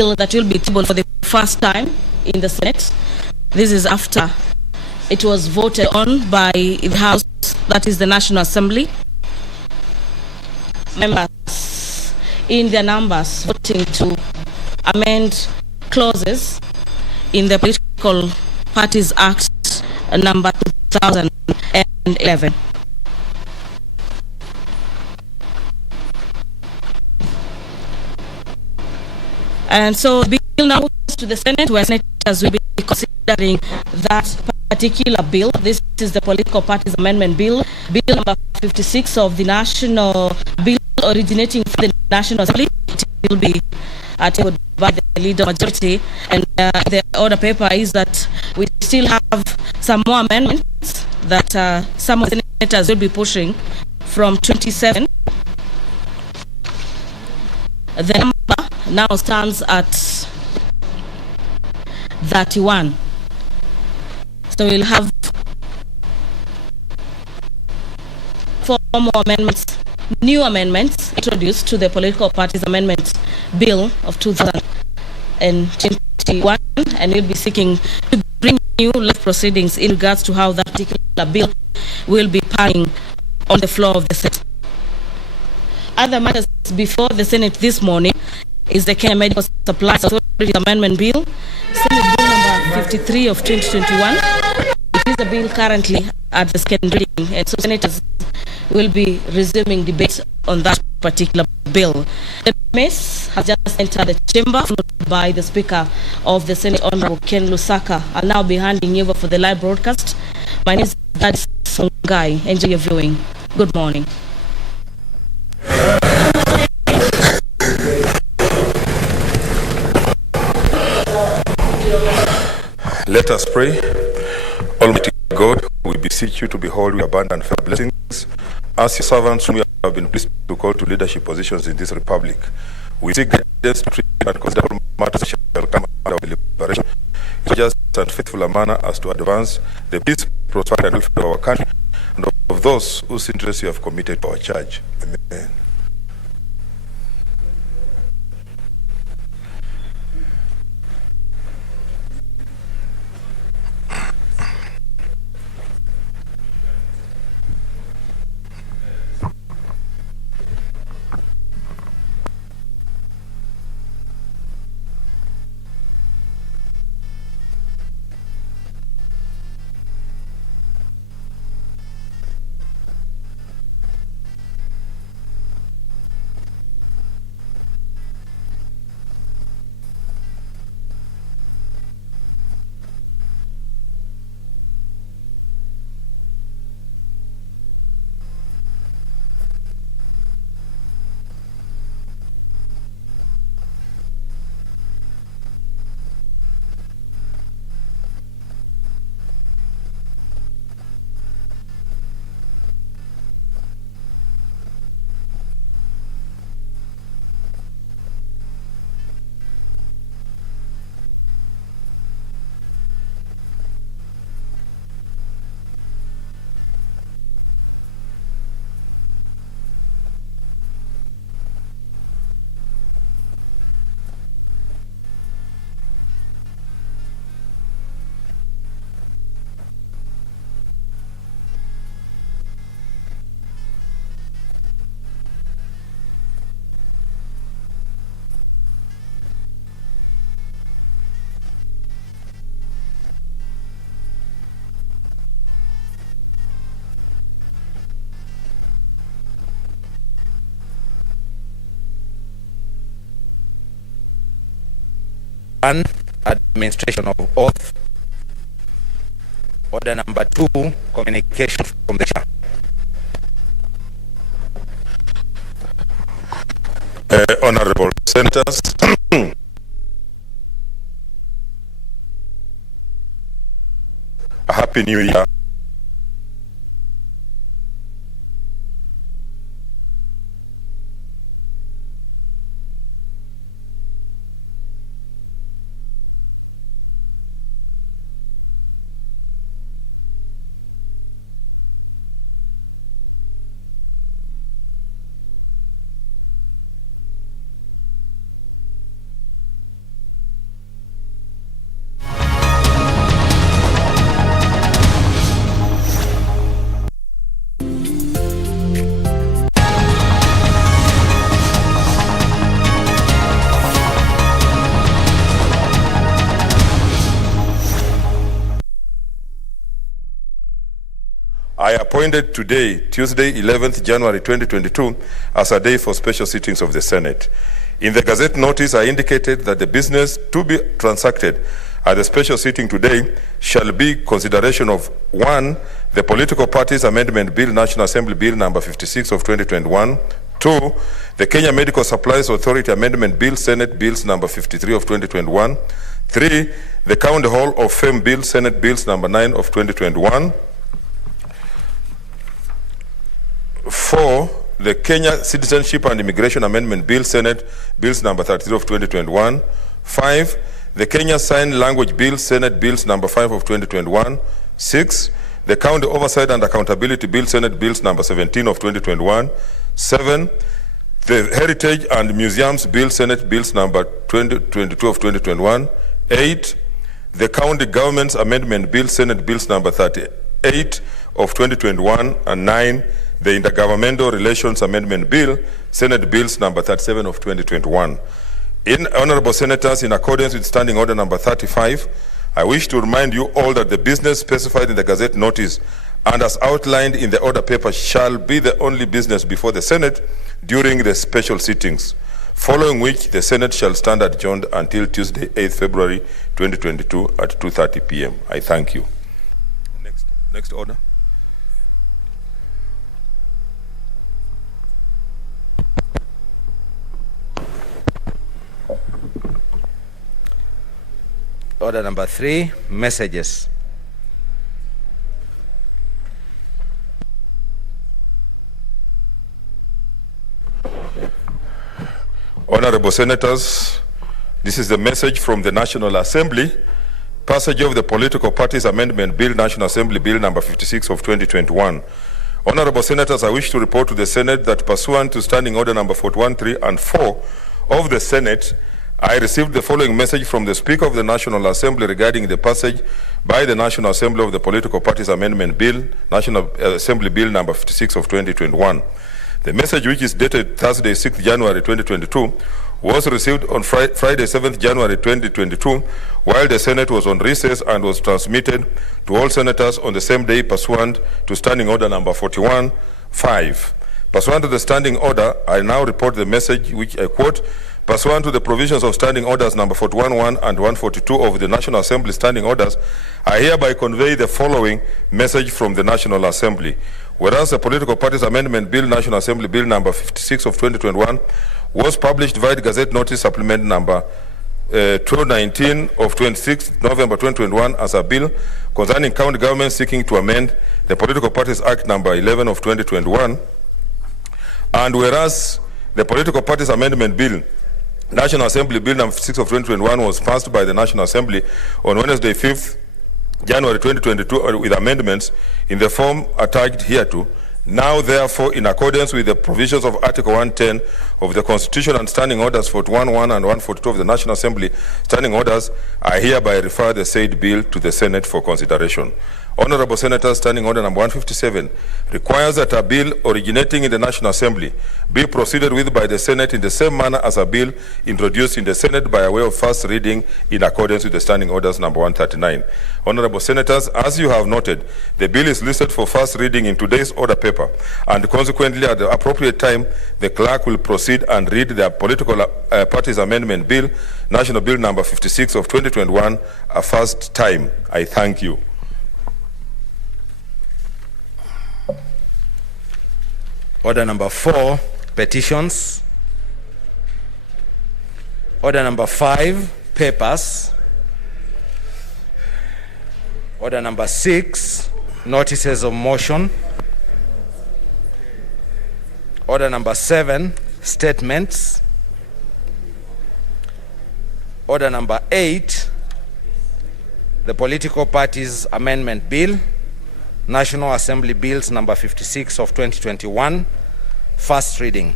bill that will be tabled for the first time in the Senate. This is after it was voted on by the House, that is the National Assembly. Members in their numbers voting to amend clauses in the Political Parties Act number 2011. And so the bill now goes to the Senate, where senators will be considering that particular bill. This is the Political Parties Amendment Bill, Bill number 56 of the National Bill originating from the National Assembly. It will be tabled by the leader majority. And the order paper is that we still have some more amendments that some of the senators will be pushing from 27. The number now stands at 31. So we'll have 4 more amendments, new amendments introduced to the Political Parties Amendment Bill of 2021, and we'll be seeking to bring new proceedings in regards to how that particular bill will be passing on the floor of the Senate. Other matters before the Senate this morning is the Kenya Medical Supplies Authority Amendment Bill, Senate Bill number 53 of 2021. It is a bill currently at the second reading, and so senators will be resuming debate on that particular bill. The mess has just entered the chamber, followed by the Speaker of the Senate, Honorable Ken Lusaka. I'll now be handing you over for the live broadcast. My name is Daddy Songai. Enjoy your viewing. Good morning. Let us pray. Almighty God, we beseech you to behold your abundant fair blessings. As your servants whom you have been pleased to call to leadership positions in this republic, we seek guidance to treat and consider all matters shall come under our deliberation in just and faithful a manner as to advance the peace, prosperity, and welfare of our country and of those whose interests you have committed to our charge. Amen. One, administration of oath. Order number 2, communication from the chair. Honorable Senators, a happy new year. I appointed today, Tuesday, 11th January 2022, as a day for special sittings of the Senate. In the Gazette notice, I indicated that the business to be transacted at the special sitting today shall be consideration of 1, the Political Parties Amendment Bill, National Assembly Bill number 56 of 2021, 2, the Kenya Medical Supplies Authority Amendment Bill, Senate Bills number 53 of 2021, 3, the County Hall of Fame Bill, Senate Bills number 9 of 2021, 4, the Kenya Citizenship and Immigration Amendment Bill, Senate Bills number 33 of 2021, 5, the Kenya Sign Language Bill, Senate Bills number 5 of 2021, 6, the County Oversight and Accountability Bill, Senate Bills number 17 of 2021, 7, the Heritage and Museums Bill, Senate Bills number 22 of 2021, 8, the County Government's Amendment Bill, Senate Bills number 38 of 2021, and 9, the Intergovernmental Relations Amendment Bill, Senate Bills number 37 of 2021. In Honorable Senators, in accordance with Standing Order number 35, I wish to remind you all that the business specified in the Gazette notice and as outlined in the order paper shall be the only business before the Senate during the special sittings, following which the Senate shall stand adjourned until Tuesday, 8th February 2022 at 2:30 p.m. I thank you. Next order. Order number 3, messages. Honorable Senators, this is the message from the National Assembly. Passage of the Political Parties Amendment Bill, National Assembly Bill number 56 of 2021. Honorable Senators, I wish to report to the Senate that pursuant to Standing Order number 413 and 4 of the Senate, I received the following message from the Speaker of the National Assembly regarding the passage by the National Assembly of the Political Parties Amendment Bill, National Assembly Bill number 56 of 2021. The message, which is dated Thursday, 6th January 2022, was received on Friday, 7th January 2022, while the Senate was on recess, and was transmitted to all senators on the same day pursuant to Standing Order number 41-5. Pursuant to the Standing Order, I now report the message, which I quote: pursuant to the provisions of Standing Orders number 41-1 and 142 of the National Assembly Standing Orders, I hereby convey the following message from the National Assembly. Whereas the Political Parties Amendment Bill, National Assembly Bill number 56 of 2021, was published via Gazette Notice Supplement number 219 of 26 November 2021 as a bill concerning county government seeking to amend the Political Parties Act number 11 of 2021, and whereas the Political Parties Amendment Bill, National Assembly Bill number 6 of 2021, was passed by the National Assembly on Wednesday, 5th January 2022 with amendments in the form attached hereto. Now, therefore, in accordance with the provisions of Article 110 of the Constitution and Standing Orders 41-1 and 142 of the National Assembly Standing Orders, I hereby refer the said bill to the Senate for consideration. Honorable Senators, Standing Order number 157 requires that a bill originating in the National Assembly be proceeded with by the Senate in the same manner as a bill introduced in the Senate by way of first reading in accordance with the Standing Orders number 139. Honorable Senators, as you have noted, the bill is listed for first reading in today's order paper, and consequently at the appropriate time, the clerk will proceed and read the Political Parties Amendment Bill, National Bill number 56 of 2021, a first time. I thank you. Order number 4, petitions. Order number 5, papers. Order number 6, notices of motion. Order number 7, statements. Order number 8, the Political Parties Amendment Bill, National Assembly Bills number 56 of 2021, first reading.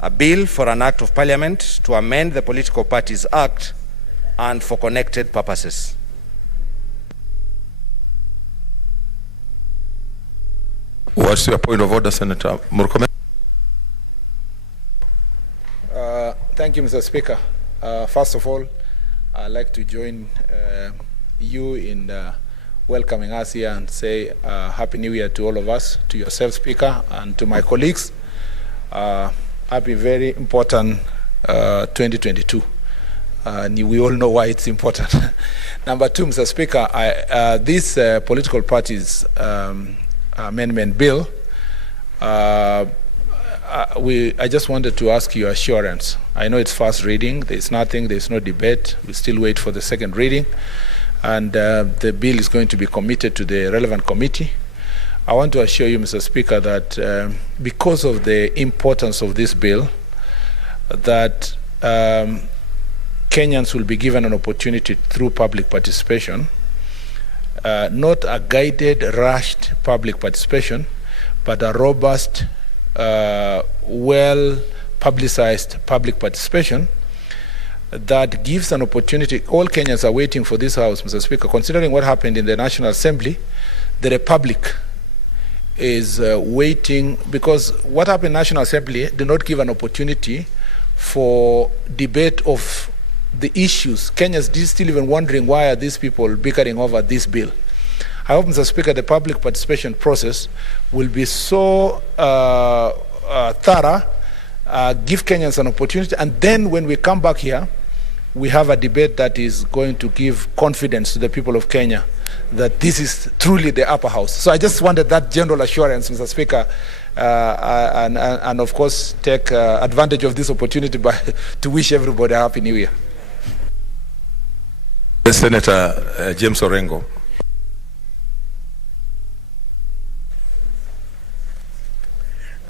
A bill for an act of parliament to amend the Political Parties Act and for connected purposes. What's your point of order, Senator Murkomen? Thank you, Mr. Speaker. First of all, I'd like to join you in welcoming us here and say Happy New Year to all of us, to yourself, Speaker, and to my colleagues. Happy very important 2022. We all know why it's important. Number two, Mr. Speaker, this political parties amendment bill, I just wanted to ask your assurance. I know it's first reading, there's no debate, we still wait for the second reading, and the bill is going to be committed to the relevant committee. I want to assure you, Mr. Speaker, that because of the importance of this bill, that Kenyans will be given an opportunity through public participation, not a guided, rushed public participation, but a robust, well-publicized public participation that gives an opportunity. All Kenyans are waiting for this House, Mr. Speaker, considering what happened in the National Assembly. The Republic is waiting, because what happened in the National Assembly did not give an opportunity for debate of the issues. Kenyans is still even wondering why are these people bickering over this bill. I hope, Mr. Speaker, the public participation process will be so thorough, give Kenyans an opportunity, and then when we come back here, we have a debate that is going to give confidence to the people of Kenya that this is truly the upper house. So I just wanted that general assurance, Mr. Speaker, and of course take advantage of this opportunity to wish everybody a Happy New Year. Senator James Orengo.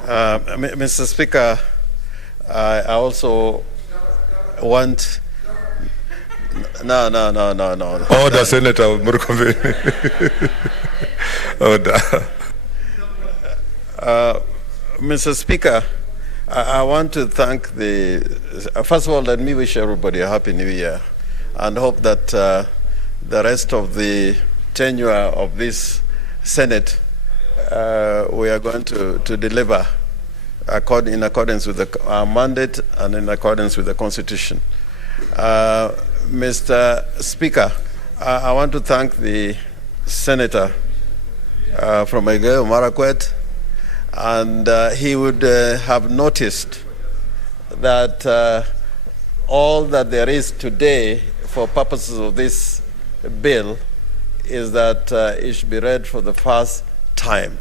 Mr. Speaker, I also want... No. Order, Senator Murkomen. Order. Mr. Speaker, I want to thank first of all, let me wish everybody a Happy New Year and hope that the rest of the tenure of this Senate we are going to deliver in accordance with our mandate and in accordance with the Constitution. Mr. Speaker, I want to thank the Senator from Elgeyo Marakwet, and he would have noticed that all that there is today for purposes of this bill is that it should be read for the first time.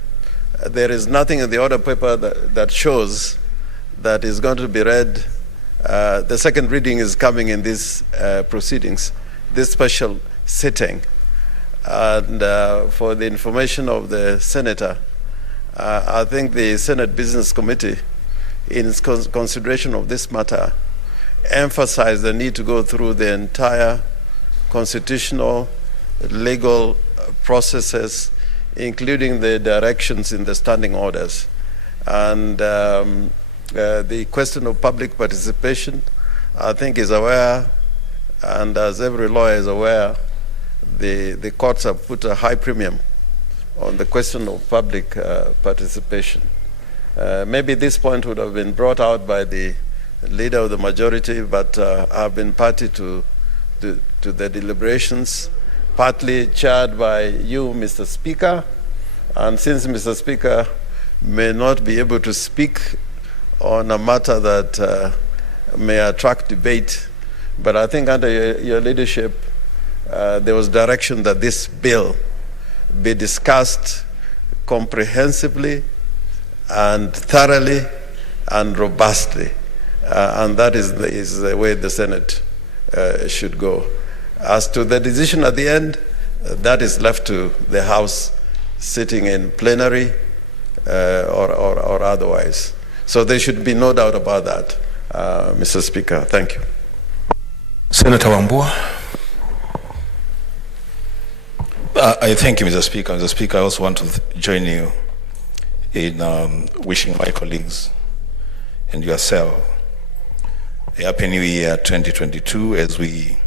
There is nothing in the order paper that shows that is going to be read. The second reading is coming in these proceedings, this special sitting. And for the information of the Senator, I think the Senate Business Committee, in its consideration of this matter, emphasized the need to go through the entire constitutional, legal processes, including the directions in the standing orders. And the question of public participation, I think, is aware, and as every lawyer is aware, the courts have put a high premium on the question of public participation. Maybe this point would have been brought out by the leader of the majority, but I've been party to the deliberations, partly chaired by you, Mr. Speaker. And since Mr. Speaker may not be able to speak on a matter that may attract debate, but I think under your leadership, there was direction that this bill be discussed comprehensively and thoroughly and robustly. And that is the way the Senate should go. As to the decision at the end, that is left to the House sitting in plenary or otherwise. So there should be no doubt about that, Mr. Speaker. Thank you. Senator Wambua. I thank you, Mr. Speaker. Mr. Speaker, I also want to join you in wishing my colleagues and yourself a Happy New Year 2022 as we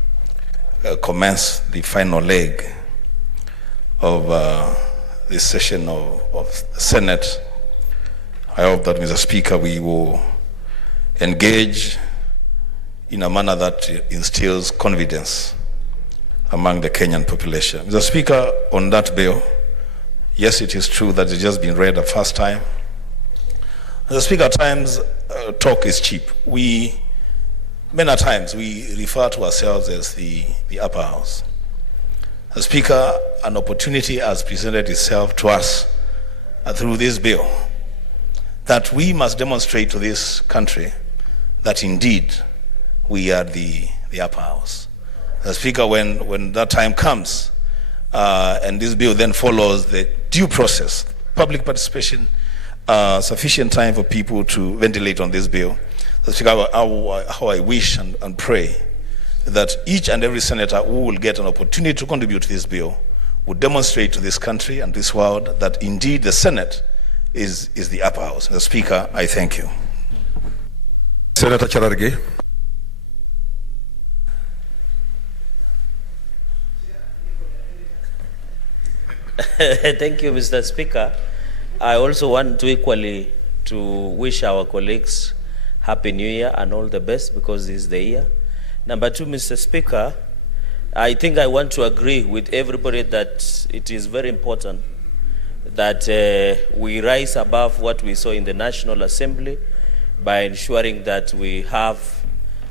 commence the final leg of this session of the Senate. I hope that, Mr. Speaker, we will engage in a manner that instills confidence among the Kenyan population. Mr. Speaker, on that bill, yes, it is true that it's just been read the first time. Mr. Speaker, at times talk is cheap. Many times we refer to ourselves as the upper house. Mr. Speaker, an opportunity has presented itself to us through this bill that we must demonstrate to this country that indeed we are the upper house. Mr. Speaker, when that time comes, and this bill then follows the due process, public participation, sufficient time for people to ventilate on this bill. Mr. Speaker, how I wish and pray that each and every senator who will get an opportunity to contribute to this bill would demonstrate to this country and this world that indeed the Senate is the upper house. Mr. Speaker, I thank you. Senator Chararge. Thank you, Mr. Speaker. I also want to equally to wish our colleagues Happy New Year and all the best, because this is the year. Number two, Mr. Speaker, I think I want to agree with everybody that it is very important that we rise above what we saw in the National Assembly by ensuring that we have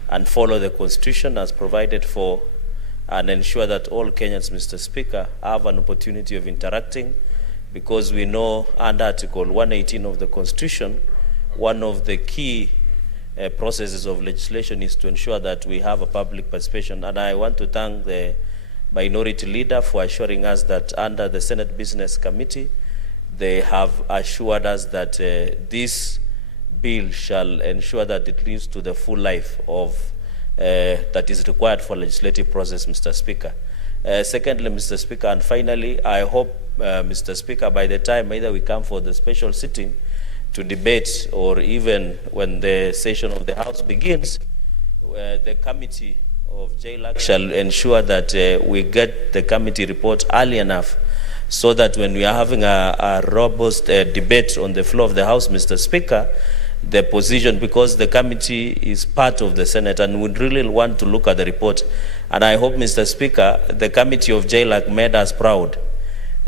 and follow the Constitution as provided for, and ensure that all Kenyans, Mr. Speaker, have an opportunity of interacting, because we know under Article 118 of the Constitution, one of the key processes of legislation is to ensure that we have a public participation. And I want to thank the Minority Leader for assuring us that under the Senate Business Committee, they have assured us that this bill shall ensure that it leads to the full life of that is required for legislative process, Mr. Speaker. Secondly, Mr. Speaker, and finally, I hope, Mr. Speaker, by the time either we come for the special sitting to debate, or even when the session of the House begins, the committee of JLAC shall ensure that we get the committee report early enough, so that when we are having a robust debate on the floor of the House, Mr. Speaker, the position, because the committee is part of the Senate and would really want to look at the report. And I hope, Mr. Speaker, the committee of JLAC made us proud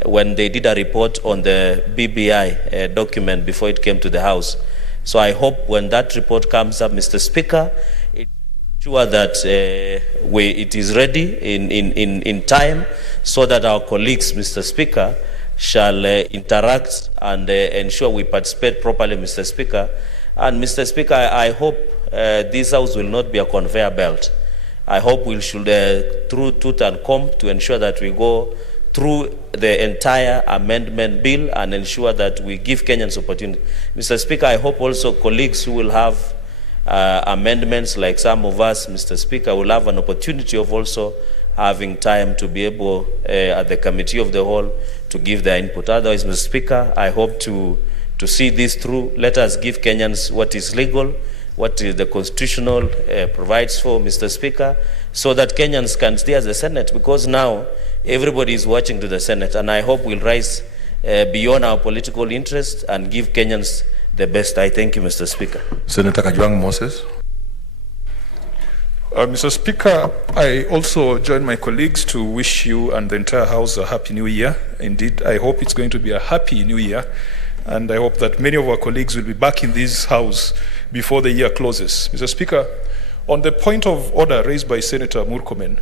when they did a report on the BBI document before it came to the House. So I hope when that report comes up, Mr. Speaker, it's sure that it is ready in time, so that our colleagues, Mr. Speaker, shall interact and ensure we participate properly, Mr. Speaker. And Mr. Speaker, I hope this House will not be a conveyor belt. I hope we should, through tooth and comb, to ensure that we go through the entire amendment bill and ensure that we give Kenyans opportunity. Mr. Speaker, I hope also colleagues who will have amendments, like some of us, Mr. Speaker, will have an opportunity of also having time to be able, at the committee of the whole, to give their input. Otherwise, Mr. Speaker, I hope to see this through. Let us give Kenyans what is legal, what is the constitutional provides for, Mr. Speaker, so that Kenyans can stay as the Senate, because now everybody is watching to the Senate, and I hope we'll rise beyond our political interests and give Kenyans the best. I thank you, Mr. Speaker. Senator Kajwang Moses. Mr. Speaker, I also join my colleagues to wish you and the entire House a Happy New Year. Indeed, I hope it's going to be a Happy New Year, and I hope that many of our colleagues will be back in this House before the year closes. Mr. Speaker, on the point of order raised by Senator Murkomen,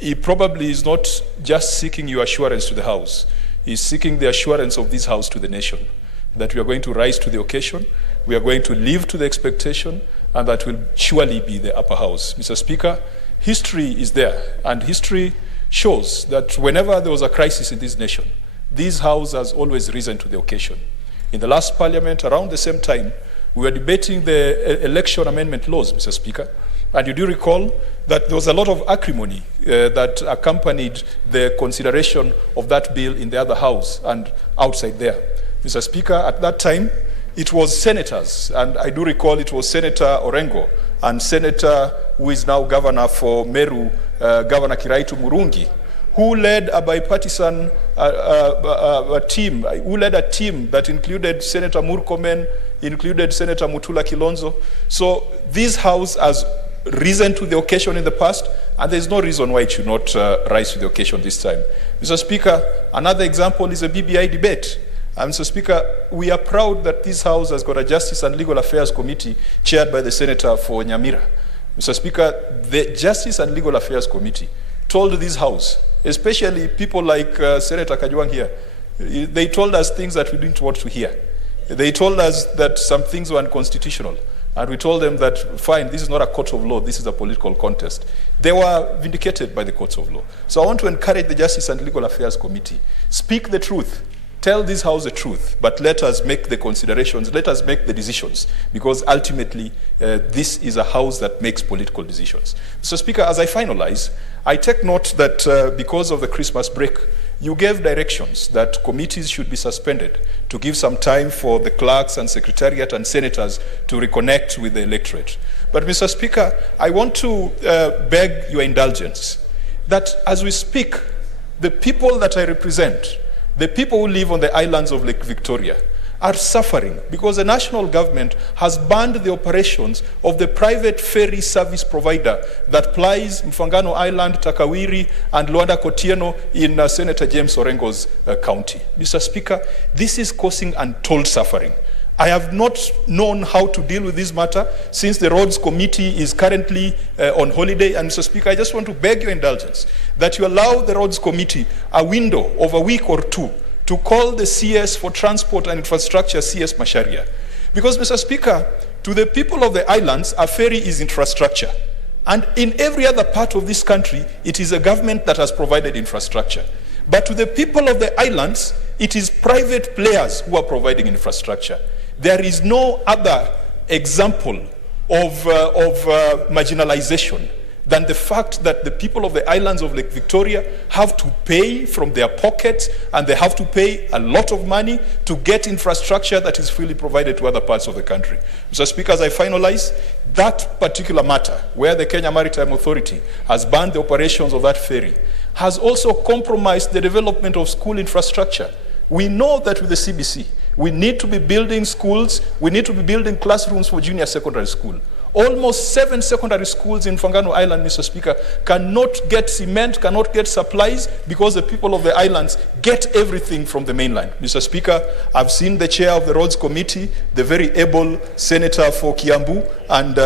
he probably is not just seeking your assurance to the House, he's seeking the assurance of this House to the nation, that we are going to rise to the occasion, we are going to live to the expectation, and that will surely be the upper house. Mr. Speaker, history is there, and history shows that whenever there was a crisis in this nation, this House has always risen to the occasion. In the last Parliament, around the same time, we were debating the election amendment laws, Mr. Speaker, and you do recall that there was a lot of acrimony that accompanied the consideration of that bill in the other House and outside there. Mr. Speaker, at that time, it was senators, and I do recall it was Senator Orengo and Senator who is now governor for Meru, Governor Kiraitu Murungi, who led a bipartisan team, who led a team that included Senator Murkomen, included Senator Mutula Kilonzo. So this House has risen to the occasion in the past, and there's no reason why it should not rise to the occasion this time. Mr. Speaker, another example is a BBI debate. Mr. Speaker, we are proud that this House has got a Justice and Legal Affairs Committee chaired by the Senator for Nyamira. Mr. Speaker, the Justice and Legal Affairs Committee told this House, especially people like Senator Kajwang here, they told us things that we didn't want to hear. They told us that some things were unconstitutional. And we told them that, fine, this is not a court of law, this is a political contest. They were vindicated by the courts of law. So I want to encourage the Justice and Legal Affairs Committee, speak the truth. Tell this House the truth, but let us make the considerations, let us make the decisions, because ultimately this is a House that makes political decisions. Mr. Speaker, as I finalize, I take note that because of the Christmas break, you gave directions that committees should be suspended to give some time for the clerks and secretariat and senators to reconnect with the electorate. But Mr. Speaker, I want to beg your indulgence that as we speak, the people that I represent, the people who live on the islands of Lake Victoria, are suffering because the national government has banned the operations of the private ferry service provider that plies Mfangano Island, Takawiri, and Luanda Kotieno in Senator James Orengo's county. Mr. Speaker, this is causing untold suffering. I have not known how to deal with this matter since the Roads Committee is currently on holiday. And Mr. Speaker, I just want to beg your indulgence that you allow the Roads Committee a window of a week or two to call the CS for Transport and Infrastructure, CS Macharia. Because, Mr. Speaker, to the people of the islands, a ferry is infrastructure. And in every other part of this country, it is a government that has provided infrastructure. But to the people of the islands, it is private players who are providing infrastructure. There is no other example of marginalization than the fact that the people of the islands of Lake Victoria have to pay from their pockets, and they have to pay a lot of money to get infrastructure that is freely provided to other parts of the country. Mr. Speaker, as I finalize, that particular matter, where the Kenya Maritime Authority has banned the operations of that ferry, has also compromised the development of school infrastructure. We know that with the CBC, we need to be building schools, we need to be building classrooms for junior secondary school. Almost 7 secondary schools in Fangano Island, Mr. Speaker, cannot get cement, cannot get supplies, because the people of the islands get everything from the mainland. Mr. Speaker, I've seen the chair of the Roads Committee, the very able senator for Kiambu, and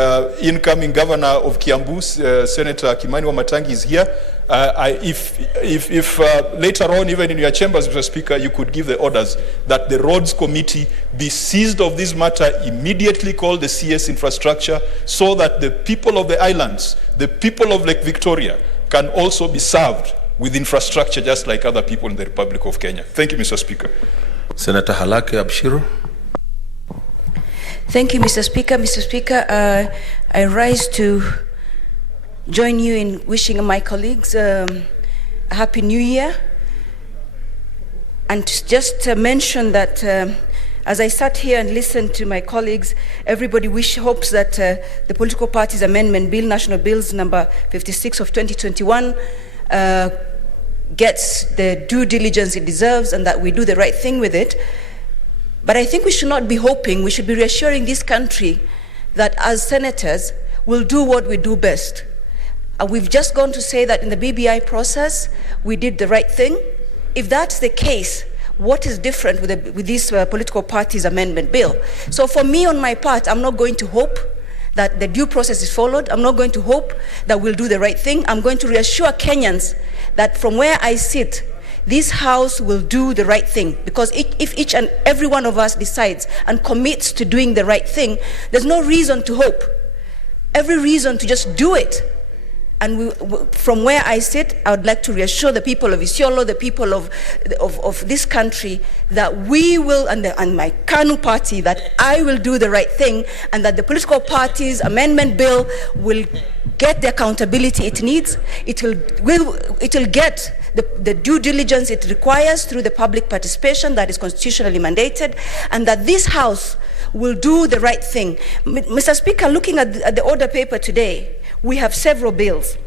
incoming governor of Kiambu, Senator Kimani Wamatangi, is here. If later on, even in your chambers, Mr. Speaker, you could give the orders that the Roads Committee be seized of this matter, immediately call the CS Infrastructure, so that the people of the islands, the people of Lake Victoria, can also be served with infrastructure just like other people in the Republic of Kenya. Thank you, Mr. Speaker. Senator Halake Abshiru. Thank you, Mr. Speaker. Mr. Speaker, I rise to join you in wishing my colleagues a Happy New Year, and just mention that as I sat here and listened to my colleagues, everybody hopes that the Political Parties Amendment Bill, National Bills number 56 of 2021, gets the due diligence it deserves, and that we do the right thing with it. But I think we should not be hoping, we should be reassuring this country that as senators, we'll do what we do best. We've just gone to say that in the BBI process, we did the right thing. If that's the case, what is different with this Political Parties Amendment Bill? So for me, on my part, I'm not going to hope that the due process is followed. I'm not going to hope that we'll do the right thing. I'm going to reassure Kenyans that from where I sit, this House will do the right thing, because if each and every one of us decides and commits to doing the right thing, there's no reason to hope. Every reason to just do it. And from where I sit, I would like to reassure the people of Isiolo, the people of this country, that we will, and my KANU party, that I will do the right thing, and that the Political Parties Amendment Bill will get the accountability it needs. It will get the due diligence it requires through the public participation that is constitutionally mandated, and that this House will do the right thing. Mr. Speaker, looking at the order paper today, we have several bills.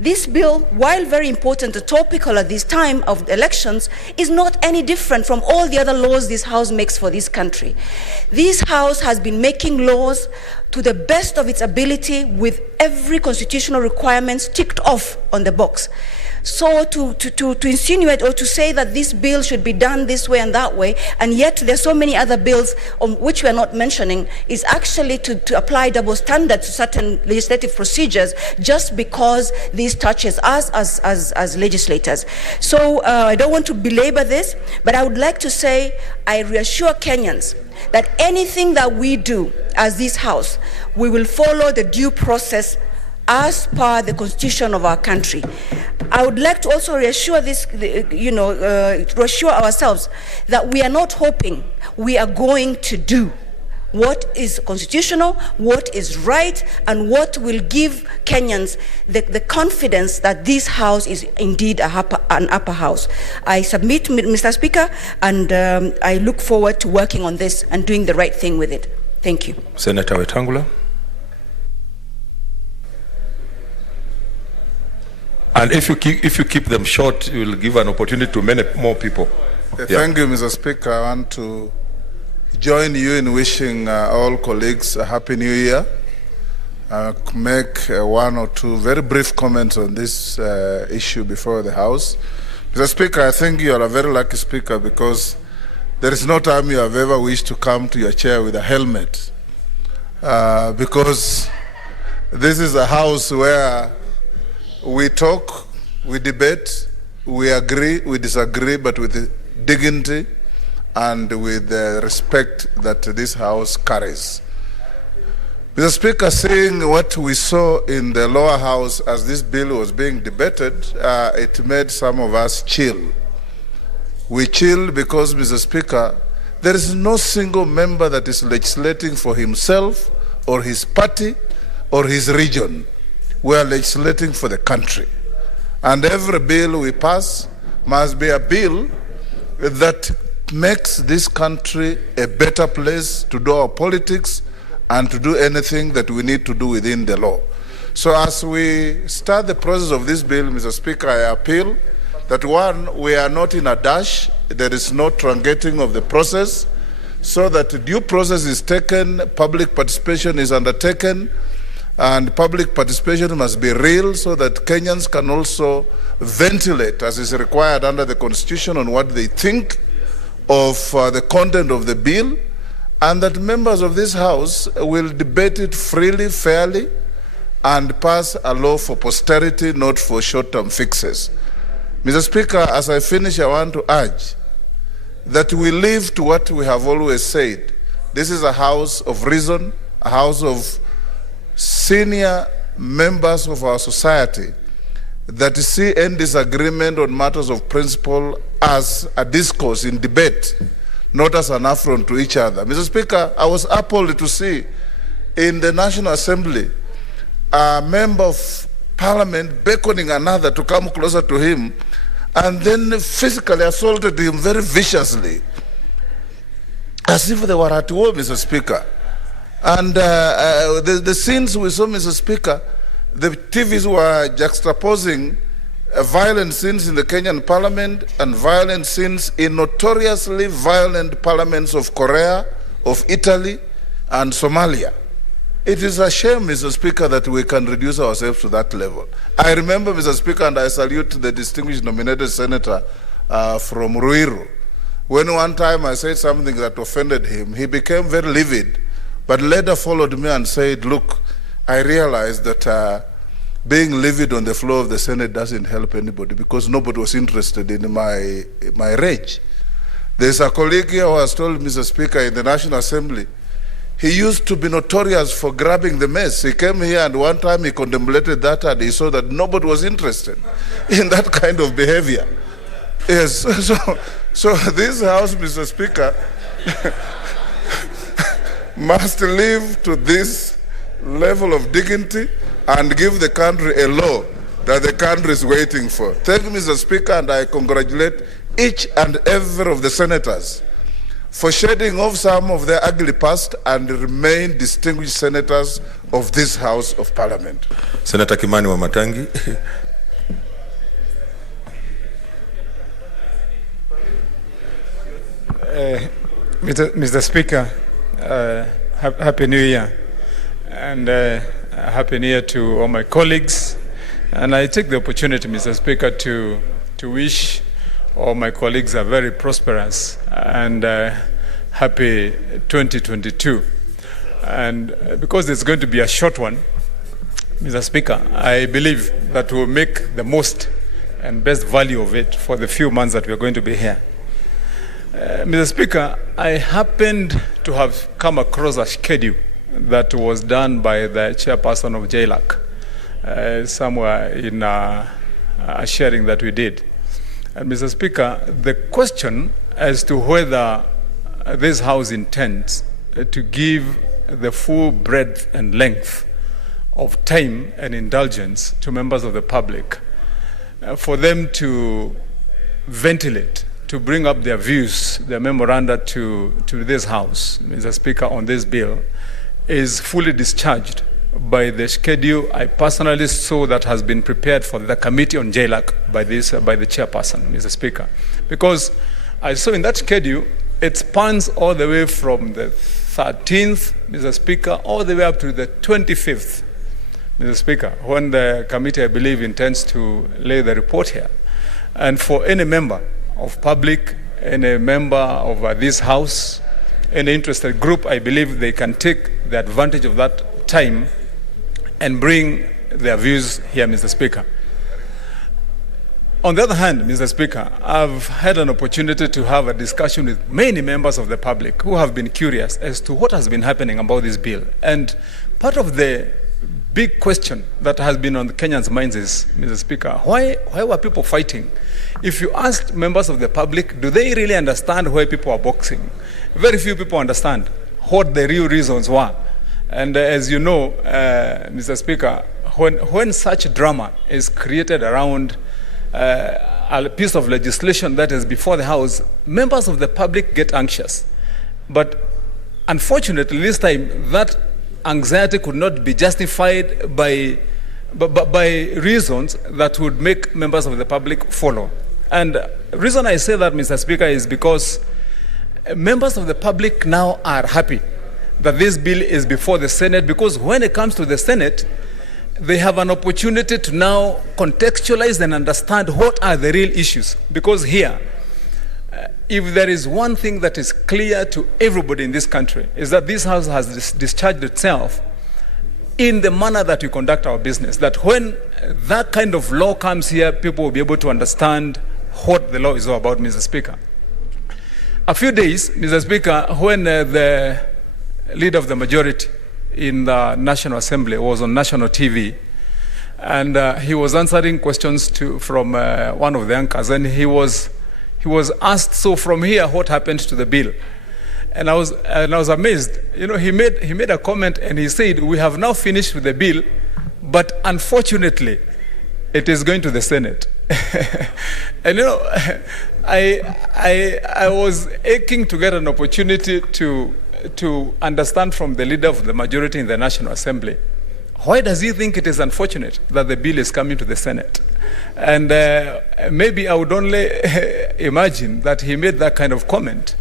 This bill, while very important and topical at this time of elections, is not any different from all the other laws this House makes for this country. This House has been making laws to the best of its ability with every constitutional requirement ticked off on the box. So to insinuate or to say that this bill should be done this way and that way, and yet there's so many other bills on which we are not mentioning, is actually to apply double standards to certain legislative procedures just because this touches us as legislators. So I don't want to belabor this, but I would like to say I reassure Kenyans that anything that we do as this House, we will follow the due process as per the constitution of our country. I would like to also reassure reassure ourselves that we are not hoping, we are going to do what is constitutional, what is right, and what will give Kenyans the confidence that this House is indeed an upper house. I submit, Mr. Speaker, and I look forward to working on this and doing the right thing with it. Thank you. Senator Wetangula. And if you keep them short, you will give an opportunity to many more people. Thank you, Mr. Speaker. I want to join you in wishing all colleagues a Happy New Year. Make one or two very brief comments on this issue before the House. Mr. Speaker, I think you are a very lucky speaker because there is no time you have ever wished to come to your chair with a helmet. Because this is a house where we talk, we debate, we agree, we disagree, but with dignity and with the respect that this House carries. Mr. Speaker, seeing what we saw in the lower house as this bill was being debated, it made some of us chill. We chill because, Mr. Speaker, there is no single member that is legislating for himself or his party or his region. We are legislating for the country. And every bill we pass must be a bill that makes this country a better place to do our politics and to do anything that we need to do within the law. So as we start the process of this bill, Mr. Speaker, I appeal that one, we are not in a dash, there is no truncating of the process, so that due process is taken, public participation is undertaken, and public participation must be real so that Kenyans can also ventilate, as is required under the Constitution, on what they think of the content of the bill, and that members of this House will debate it freely, fairly, and pass a law for posterity, not for short-term fixes. Mr. Speaker, as I finish, I want to urge that we live to what we have always said. This is a house of reason, a house of senior members of our society that see any disagreement on matters of principle as a discourse in debate, not as an affront to each other. Mr. Speaker, I was appalled to see in the National Assembly a member of Parliament beckoning another to come closer to him and then physically assaulted him very viciously, as if they were at war, Mr. Speaker. And the scenes we saw, Mr. Speaker, the TVs were juxtaposing violent scenes in the Kenyan parliament and violent scenes in notoriously violent parliaments of Korea, of Italy, and Somalia. It is a shame, Mr. Speaker, that we can reduce ourselves to that level. I remember, Mr. Speaker, and I salute the distinguished nominated senator from Ruiru. When one time I said something that offended him, he became very livid, but later followed me and said, look, I realized that being livid on the floor of the Senate doesn't help anybody because nobody was interested in my rage. There's a colleague here who has told Mr. Speaker in the National Assembly, he used to be notorious for grabbing the mess. He came here and one time he contemplated that and he saw that nobody was interested in that kind of behavior. Yes, so this House, Mr. Speaker, must live to this level of dignity and give the country a law that the country is waiting for. Thank you, Mr. Speaker, and I congratulate each and every of the senators for shedding off some of their ugly past and remain distinguished senators of this House of Parliament. Senator Kimani Wamatangi. Mr. Speaker, Happy New Year, and Happy New Year to all my colleagues. And I take the opportunity, Mr. Speaker, to wish all my colleagues a very prosperous and happy 2022. And because it's going to be a short one, Mr. Speaker, I believe that we'll make the most and best value of it for the few months that we're going to be here. Mr. Speaker, I happened to have come across a schedule that was done by the chairperson of JLAC somewhere in a sharing that we did. And Mr. Speaker, the question as to whether this House intends to give the full breadth and length of time and indulgence to members of the public for them to ventilate, to bring up their views, their memoranda to this House, Mr. Speaker, on this bill, is fully discharged by the schedule I personally saw that has been prepared for the Committee on JLAC by the chairperson, Mr. Speaker. Because I saw in that schedule, it spans all the way from the 13th, Mr. Speaker, all the way up to the 25th, Mr. Speaker, when the committee, I believe, intends to lay the report here. And for any member of public, any member of this House, any interested group, I believe they can take the advantage of that time and bring their views here, Mr. Speaker. On the other hand, Mr. Speaker, I've had an opportunity to have a discussion with many members of the public who have been curious as to what has been happening about this bill. And part of the big question that has been on the Kenyans' minds is, Mr. Speaker, why were people fighting? If you asked members of the public, do they really understand why people are boxing? Very few people understand what the real reasons were. And as you know, Mr. Speaker, when such drama is created around a piece of legislation that is before the House, members of the public get anxious. But unfortunately, this time, that anxiety could not be justified by reasons that would make members of the public follow. And the reason I say that, Mr. Speaker, is because members of the public now are happy that this bill is before the Senate, because when it comes to the Senate, they have an opportunity to now contextualize and understand what are the real issues. Because here, if there is one thing that is clear to everybody in this country, is that this House has discharged itself in the manner that we conduct our business. That when that kind of law comes here, people will be able to understand what the law is all about, Mr. Speaker. A few days, Mr. Speaker, when the leader of the majority in the National Assembly was on national TV, and he was answering questions from one of the anchors, and he was asked, so from here, what happened to the bill? And I was amazed. You know, he made a comment and he said, we have now finished with the bill, but unfortunately, it is going to the Senate. And you know, I was aching to get an opportunity to understand from the leader of the majority in the National Assembly, why does he think it is unfortunate that the bill is coming to the Senate? And maybe I would only imagine that he made that kind of comment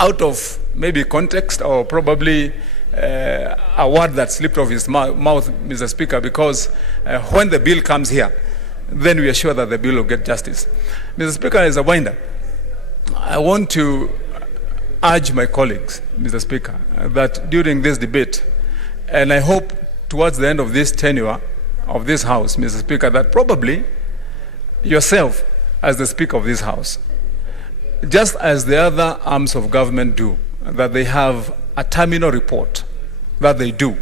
out of maybe context, or probably a word that slipped off his mouth, Mr. Speaker, because when the bill comes here, then we are sure that the bill will get justice. Mr. Speaker, as a winder, I want to urge my colleagues, Mr. Speaker, that during this debate, and I hope towards the end of this tenure of this House, Mr. Speaker, that probably yourself, as the Speaker of this House, just as the other arms of government do, that they have a terminal report that they do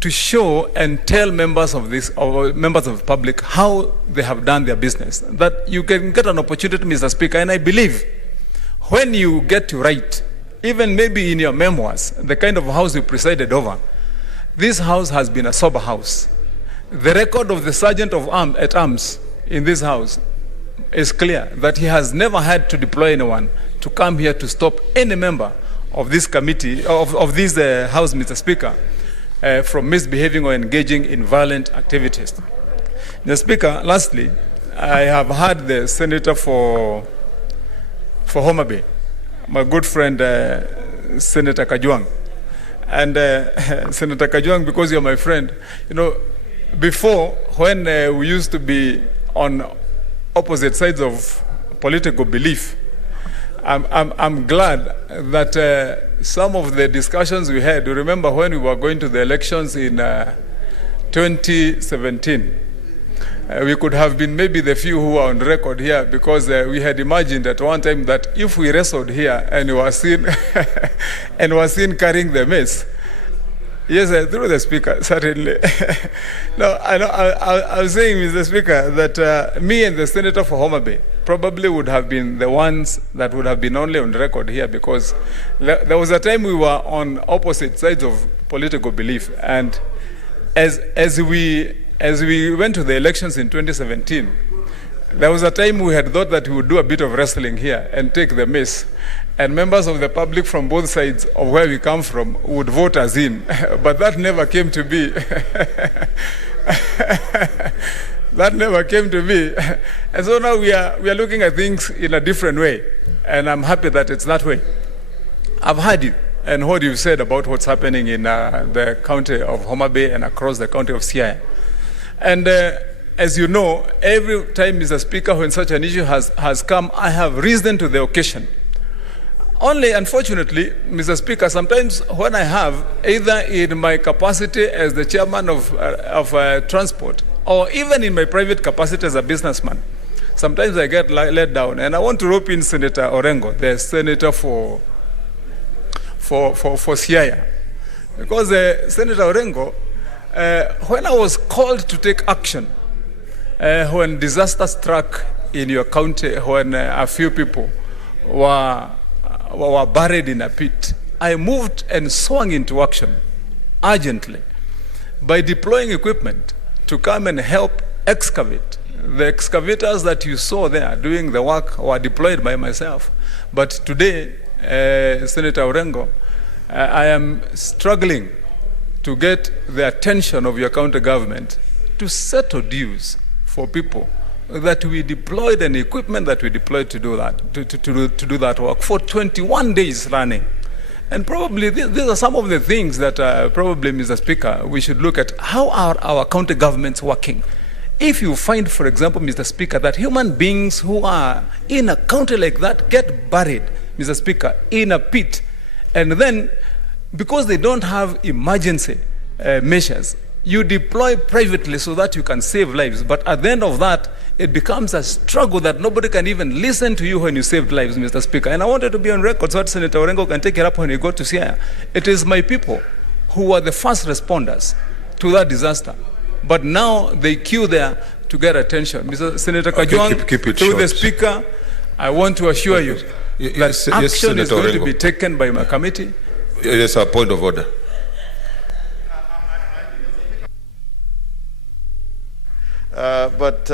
to show and tell members of this, or members of the public, how they have done their business, that you can get an opportunity, Mr. Speaker. And I believe when you get to write, even maybe in your memoirs, the kind of house you presided over, this House has been a sober house. The record of the Sergeant at Arms in this House is clear, that he has never had to deploy anyone to come here to stop any member of this committee, of this House, Mr. Speaker, from misbehaving or engaging in violent activities. Mr. Speaker, lastly, I have heard the Senator for Homa Bay my good friend Senator Kajwang. And Senator Kajwang, because you're my friend, you know, before when we used to be on opposite sides of political belief, I'm glad that some of the discussions we had, you remember when we were going to the elections in 2017, we could have been maybe the few who are on record here, because we had imagined at one time that if we wrestled here and were seen and were seen carrying the mess, yes, through the Speaker, certainly. No, I was saying, Mr. Speaker, that me and the Senator for Homa Bay probably would have been the ones that would have been only on record here, because there was a time we were on opposite sides of political belief, and as we went to the elections in 2017, there was a time we had thought that we would do a bit of wrestling here and take the mess, and members of the public from both sides of where we come from would vote us in. But that never came to be. That never came to be. And so now we are looking at things in a different way, and I'm happy that it's that way. I've heard you and what you've said about what's happening in the county of Homa Bay and across the county of Siaya. And as you know, every time, Mr. Speaker, when such an issue has come, I have risen to the occasion. Only, unfortunately, Mr. Speaker, sometimes when I have, either in my capacity as the chairman of transport, or even in my private capacity as a businessman, sometimes I get let down. And I want to rope in Senator Orengo, the senator for Siaya. Because Senator Orengo, when I was called to take action, when disaster struck in your county, when a few people were buried in a pit, I moved and swung into action urgently by deploying equipment to come and help excavate. The excavators that you saw there doing the work were deployed by myself. But today, Senator Orengo, I am struggling to get the attention of your county government to settle dues for people that we deployed and equipment that we deployed to do that, to do that work for 21 days running. And probably these are some of the things that probably, Mr. Speaker, we should look at. How are our county governments working? If you find, for example, Mr. Speaker, that human beings who are in a county like that get buried, Mr. Speaker, in a pit, and then because they don't have emergency measures, you deploy privately so that you can save lives. But at the end of that, it becomes a struggle that nobody can even listen to you when you saved lives, Mr. Speaker. And I wanted to be on record so that Senator Orengo can take it up when he go to Siaya. It is my people who were the first responders to that disaster. But now they queue there to get attention. Mr. Senator Kajwang, keep it through short. the Speaker, I want to assure you that action is going to be taken by my committee. Yes, a point of order. But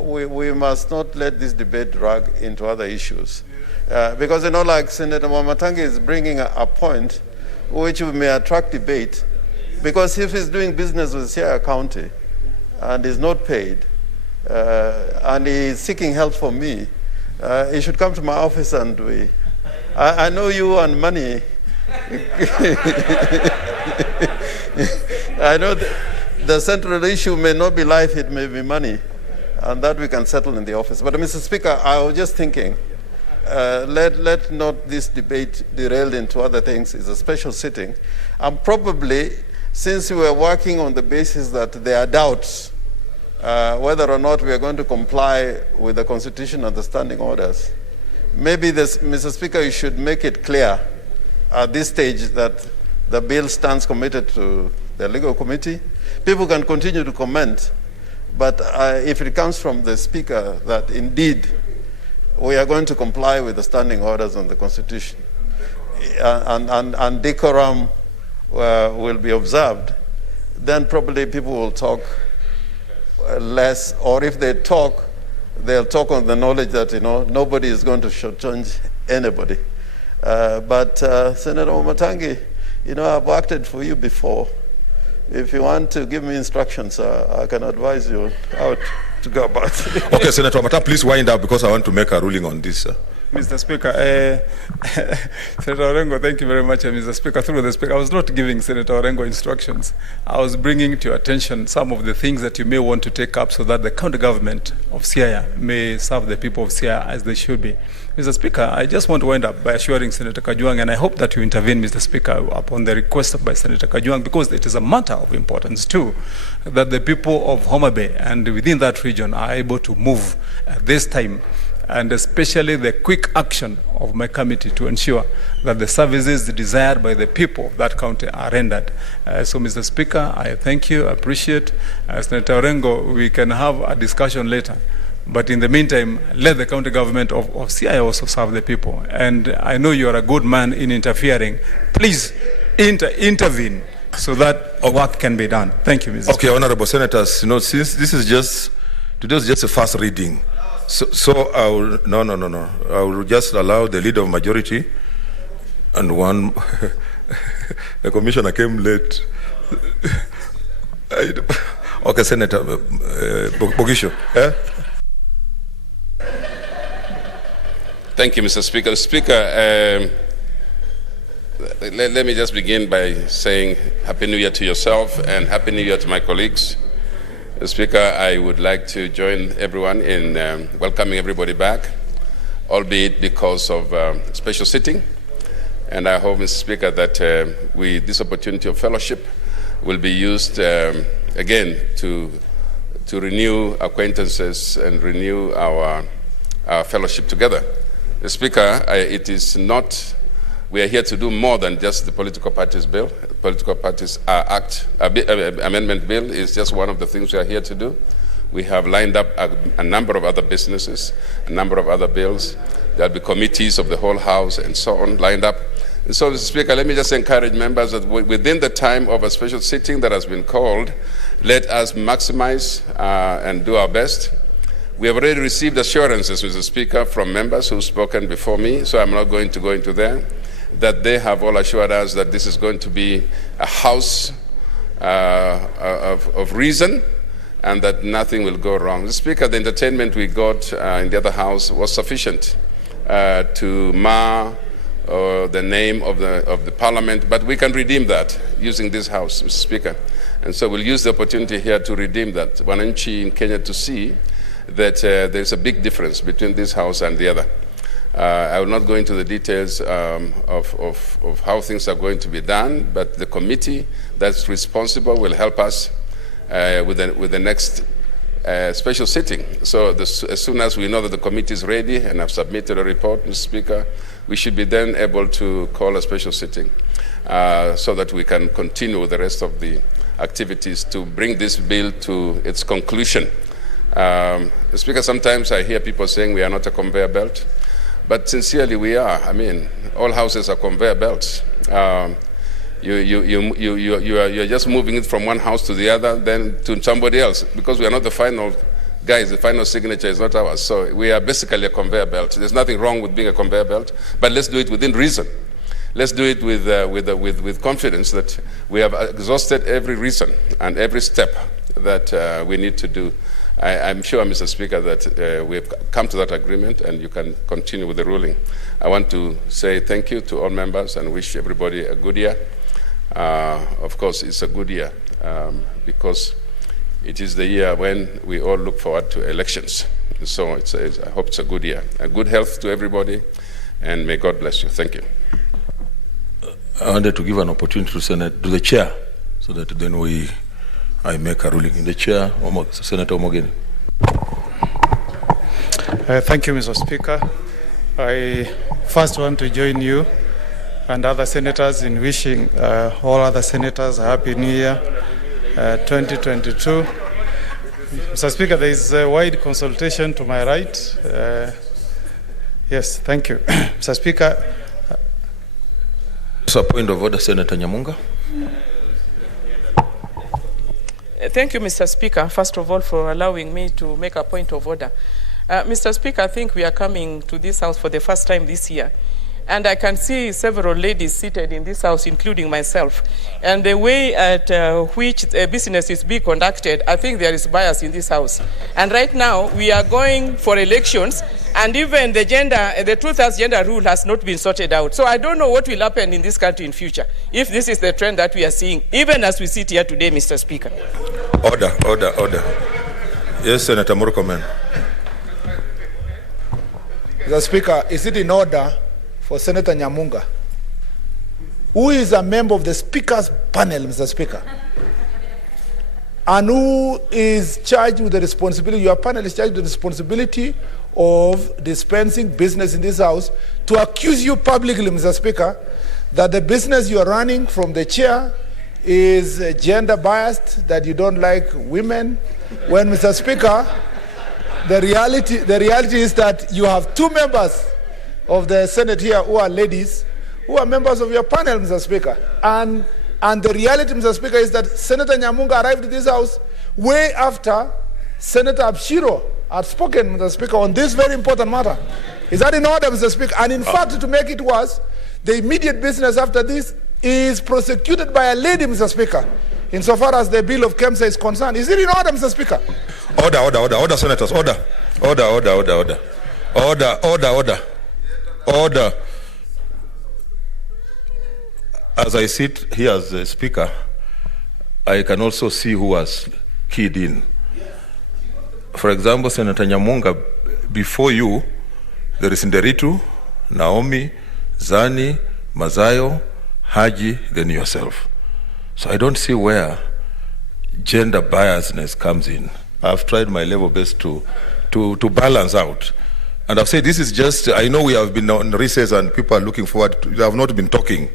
we must not let this debate drag into other issues. Because, you know, like Senator Wamatangi is bringing a point which may attract debate. Because if he's doing business with Siaya County and is not paid, and he's seeking help from me, he should come to my office and I know you and money. I know the central issue may not be life, it may be money, and that we can settle in the office. But Mr. Speaker, I was just thinking, let not this debate derail into other things. It's a special sitting. And probably, since we were working on the basis that there are doubts whether or not we are going to comply with the Constitution and the standing orders, maybe Mr. Speaker, you should make it clear at this stage that the bill stands committed to the legal committee. People can continue to comment, but if it comes from the Speaker that indeed we are going to comply with the standing orders on the Constitution and decorum will be observed, then probably people will talk less, or if they talk, they'll talk on the knowledge that, you know, nobody is going to shortchange anybody. But Senator Wamatangi, you know, I've acted for you before. If you want to give me instructions, I can advise you how to go about it. Okay, Senator Wamatangi, please wind up because I want to make a ruling on this. Mr. Speaker, Senator Orengo, thank you very much, Mr. Speaker. Through the Speaker, I was not giving Senator Orengo instructions. I was bringing to your attention some of the things that you may want to take up so that the county government of Siaya may serve the people of Siaya as they should be. Mr. Speaker, I just want to wind up by assuring Senator Kajwang, and I hope that you intervene, Mr. Speaker, upon the request by Senator Kajwang, because it is a matter of importance too, that the people of Homa Bay and within that region are able to move at this time, and especially the quick action of my committee to ensure that the services desired by the people of that county are rendered. So, Mr. Speaker, I thank you, appreciate. Senator Orengo, we can have a discussion later. But in the meantime, let the county government of Siaya also serve the people. And I know you are a good man in interfering. Please intervene so that work can be done. Thank you, Mr. Okay, honorable senators, since this is today is just a first reading, so I will, no. I will just allow the leader of majority and one, the commissioner came late. Okay, Senator Bogisho. Thank you, Mr. Speaker. Speaker, let me just begin by saying Happy New Year to yourself and Happy New Year to my colleagues. Speaker, I would like to join everyone in welcoming everybody back, albeit because of special sitting. And I hope, Mr. Speaker, that this opportunity of fellowship will be used again to renew acquaintances and renew our fellowship together. Speaker, it is not, we are here to do more than just the political parties bill. Political parties amendment bill is just one of the things we are here to do. We have lined up a number of other businesses, a number of other bills. There will be committees of the whole House and so on lined up. And so, Mr. Speaker, let me just encourage members that within the time of a special sitting that has been called, let us maximize and do our best. We have already received assurances, Mr. Speaker, from members who have spoken before me, so I'm not going to go into them, that they have all assured us that this is going to be a house of reason and that nothing will go wrong. Mr. Speaker, the entertainment we got in the other house was sufficient to mar the name of the parliament, but we can redeem that using this house, Mr. Speaker. And so we'll use the opportunity here to redeem that. Wananchi in Kenya to see that there's a big difference between this house and the other. I will not go into the details of how things are going to be done, but the committee that's responsible will help us with the next special sitting. So as soon as we know that the committee is ready and have submitted a report, Mr. Speaker, we should be then able to call a special sitting so that we can continue with the rest of the activities to bring this bill to its conclusion. Speaker, sometimes I hear people saying we are not a conveyor belt, but sincerely we are. I mean, all houses are conveyor belts. You're just moving it from one house to the other, then to somebody else, because we are not the final guys. The final signature is not ours. So we are basically a conveyor belt. There's nothing wrong with being a conveyor belt, but let's do it within reason. Let's do it with confidence that we have exhausted every reason and every step that we need to do. I'm sure, Mr. Speaker, that we have come to that agreement and you can continue with the ruling. I want to say thank you to all members and wish everybody a good year. Of course, it's a good year because it is the year when we all look forward to elections. So I hope it's a good year. A good health to everybody, and may God bless you. Thank you. I wanted to give an opportunity to the chair, so that then I make a ruling. In the chair, Senator Omogeni. Thank you, Mr. Speaker. I first want to join you and other senators in wishing all other senators a Happy New Year 2022. Mr. Speaker, there is a wide consultation to my right. Yes, thank you. Mr. Speaker. So, point of order, Senator Nyamunga. Thank you, Mr. Speaker, first of all, for allowing me to make a point of order. Mr. Speaker, I think we are coming to this house for the first time this year. And I can see several ladies seated in this house, including myself. And the way at which business is being conducted, I think there is bias in this house. And right now, we are going for elections, And even the two-thirds gender rule has not been sorted out. So I don't know what will happen in this country in future if this is the trend that we are seeing, even as we sit here today, Mr. Speaker. Order. Yes, Senator Murkomen. Mr. Speaker, is it in order for Senator Nyamunga, who is a member of the Speaker's panel, Mr. Speaker, and who is charged with the responsibility, your panel is charged with the responsibility of dispensing business in this House, to accuse you publicly, Mr. Speaker, that the business you are running from the chair is gender biased, that you don't like women, when, Mr. Speaker, the reality is that you have two members of the Senate here who are ladies, who are members of your panel, Mr. Speaker. And the reality, Mr. Speaker, is that Senator Nyamunga arrived in this House way after Senator Abshiro had spoken, Mr. Speaker, on this very important matter. Is that in order, Mr. Speaker? And in fact, to make it worse, the immediate business after this is prosecuted by a lady, Mr. Speaker, insofar as the bill of KEMSA is concerned. Is it in order, Mr. Speaker? Order, senators, order. As I sit here as the Speaker, I can also see who was keyed in. For example, Senator Nyamunga, before you, there is Nderitu, Naomi, Zani, Mazayo, Haji, then yourself. So I don't see where gender biasness comes in. I've tried my level best to balance out. And I've said this is just, I know we have been on recess and people are looking forward to, they have not been talking.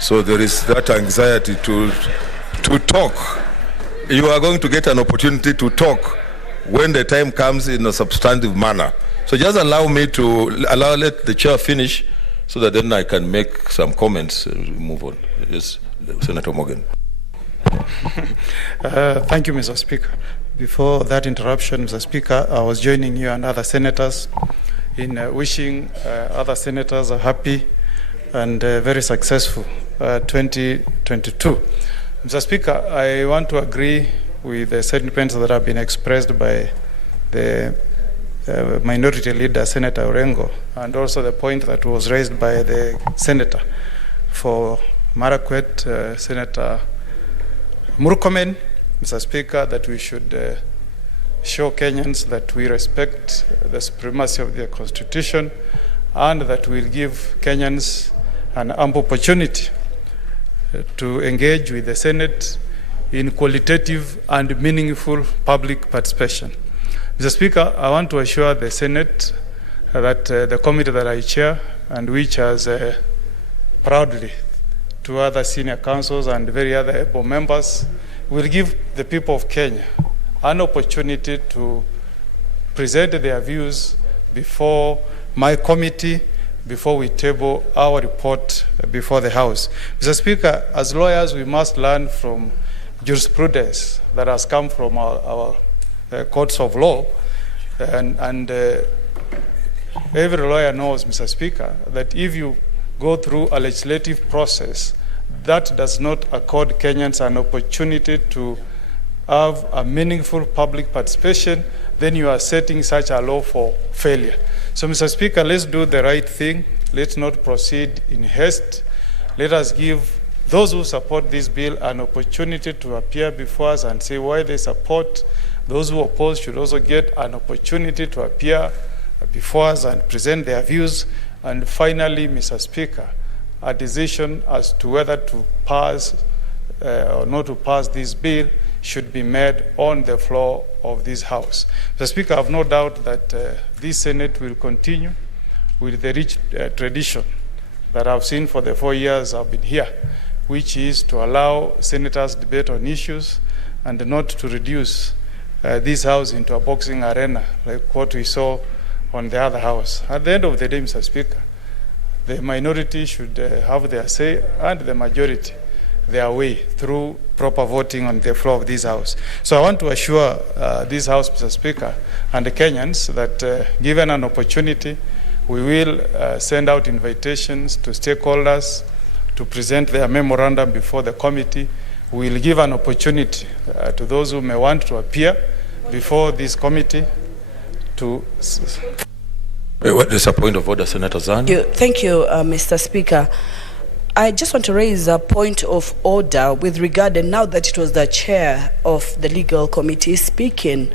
So there is that anxiety to talk. You are going to get an opportunity to talk when the time comes in a substantive manner. So just allow me to let the chair finish so that then I can make some comments and move on. Yes, Senator Morgan. Thank you, Mr. Speaker. Before that interruption, Mr. Speaker, I was joining you and other senators in wishing other senators a happy and very successful 2022. Mr. Speaker, I want to agree with the sentiments that have been expressed by the Minority Leader, Senator Orengo, and also the point that was raised by the Senator for Marakwet, Senator Murkomen, Mr. Speaker, that we should show Kenyans that we respect the supremacy of their constitution and that we'll give Kenyans an ample opportunity to engage with the Senate in qualitative and meaningful public participation. Mr. Speaker, I want to assure the Senate that the committee that I chair and which has proudly to other senior councils and very other able members will give the people of Kenya an opportunity to present their views before my committee, before we table our report before the House. Mr. Speaker, as lawyers, we must learn from jurisprudence that has come from our courts of law. And every lawyer knows, Mr. Speaker, that if you go through a legislative process, that does not accord Kenyans an opportunity to have a meaningful public participation, then you are setting such a law for failure. So, Mr. Speaker, let's do the right thing. Let's not proceed in haste. Let us give those who support this bill an opportunity to appear before us and say why they support. Those who oppose should also get an opportunity to appear before us and present their views. And finally, Mr. Speaker, a decision as to whether to pass or not to pass this bill should be made on the floor of this House. Mr. Speaker, I have no doubt that this Senate will continue with the rich tradition that I've seen for the 4 years I've been here, which is to allow senators debate on issues and not to reduce this House into a boxing arena like what we saw on the other House. At the end of the day, Mr. Speaker, the minority should have their say and the majority their way through proper voting on the floor of this House. So I want to assure this House, Mr. Speaker, and the Kenyans that given an opportunity, we will send out invitations to stakeholders to present their memorandum before the committee. We will give an opportunity to those who may want to appear before this committee to There's a point of order, Senator Zani. Thank you, Mr. Speaker. I just want to raise a point of order with regard, and now that it was the chair of the legal committee speaking,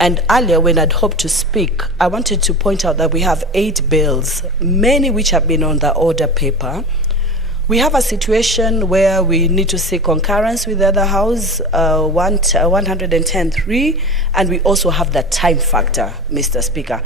and earlier when I'd hoped to speak, I wanted to point out that we have 8 bills, many which have been on the order paper. We have a situation where we need to seek concurrence with the other house, 110.3, and we also have the time factor, Mr. Speaker.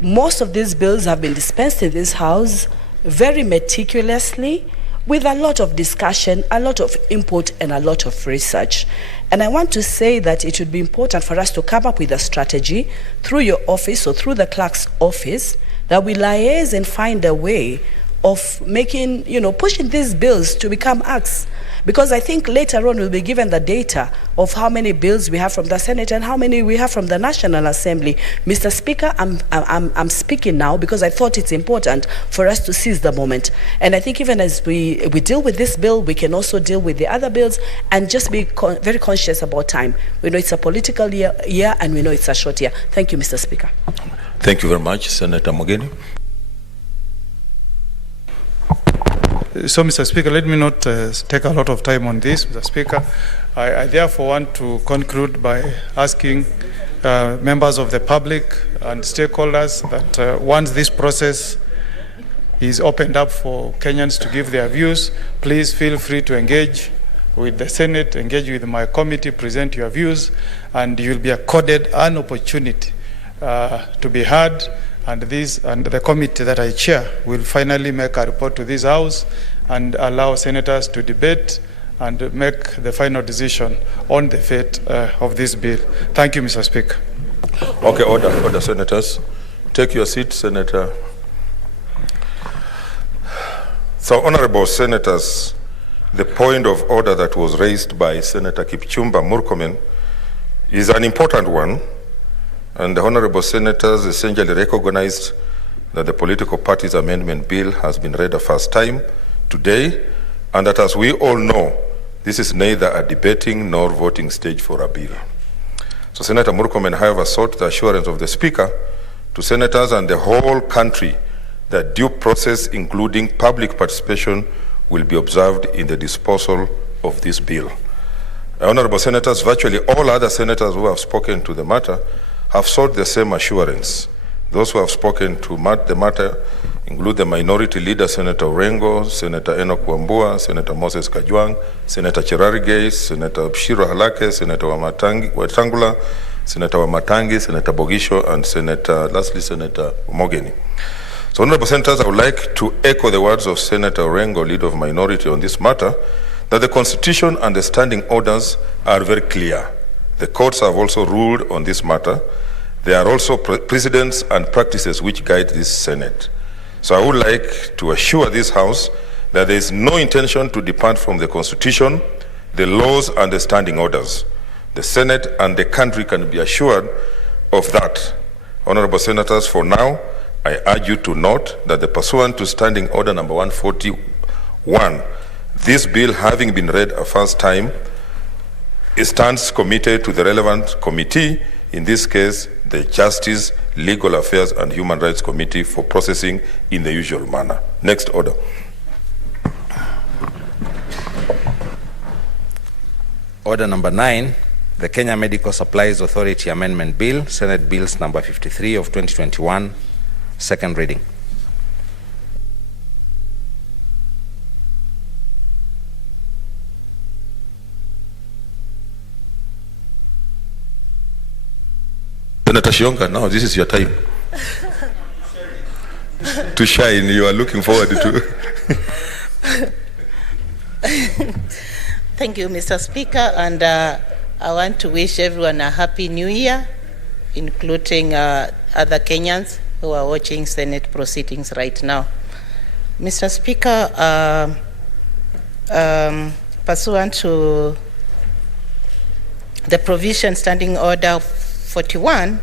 Most of these bills have been dispensed in this house very meticulously, with a lot of discussion, a lot of input, and a lot of research. And I want to say that it would be important for us to come up with a strategy through your office or through the clerk's office that we liaise and find a way of making, pushing these bills to become acts. Because I think later on we'll be given the data of how many bills we have from the Senate and how many we have from the National Assembly. Mr. Speaker, I'm speaking now because I thought it's important for us to seize the moment. And I think even as we deal with this bill, we can also deal with the other bills and just be very conscious about time. We know it's a political year and we know it's a short year. Thank you, Mr. Speaker. Thank you very much, Senator Mogeni. So, Mr. Speaker, let me not take a lot of time on this, Mr. Speaker. I therefore want to conclude by asking members of the public and stakeholders that once this process is opened up for Kenyans to give their views, please feel free to engage with the Senate, engage with my committee, present your views, and you'll be accorded an opportunity to be heard. And the committee that I chair will finally make a report to this House and allow senators to debate and make the final decision on the fate of this bill. Thank you, Mr. Speaker. Okay, order, senators. Take your seat, Senator. So, honorable senators, the point of order that was raised by Senator Kipchumba Murkomen is an important one. And the honorable senators essentially recognized that the political parties amendment bill has been read a first time today, and that, as we all know, this is neither a debating nor voting stage for a bill. So Senator Murkomen, however, sought the assurance of the Speaker to senators and the whole country that due process, including public participation, will be observed in the disposal of this bill. Honorable senators, virtually all other senators who have spoken to the matter have sought the same assurance. Those who have spoken to the matter include the Minority Leader, Senator Orengo, Senator Enoch Wambua, Senator Moses Kajwang, Senator Cherargei, Senator Shiro Halake, Senator Watangula, Senator Wamatangi, Senator Bogisho, and lastly, Senator Mogeni. So, honorable senators, I would like to echo the words of Senator Orengo, Leader of Minority, on this matter, that the Constitution and the standing orders are very clear. The courts have also ruled on this matter. There are also precedents and practices which guide this Senate. So I would like to assure this House that there is no intention to depart from the Constitution, the laws, and the standing orders. The Senate and the country can be assured of that. Honorable senators, for now, I urge you to note that the pursuant to Standing Order number 141, this bill having been read a first time, it stands committed to the relevant committee, in this case, the Justice, Legal Affairs and Human Rights Committee, for processing in the usual manner. Next order. Order number 9, the Kenya Medical Supplies Authority Amendment Bill, Senate Bills number 53 of 2021, second reading. Senator Shionga, now this is your time to shine. You are looking forward to. Thank you, Mr. Speaker, and I want to wish everyone a happy new year, including other Kenyans who are watching Senate proceedings right now. Mr. Speaker, pursuant to the provision Standing Order 41,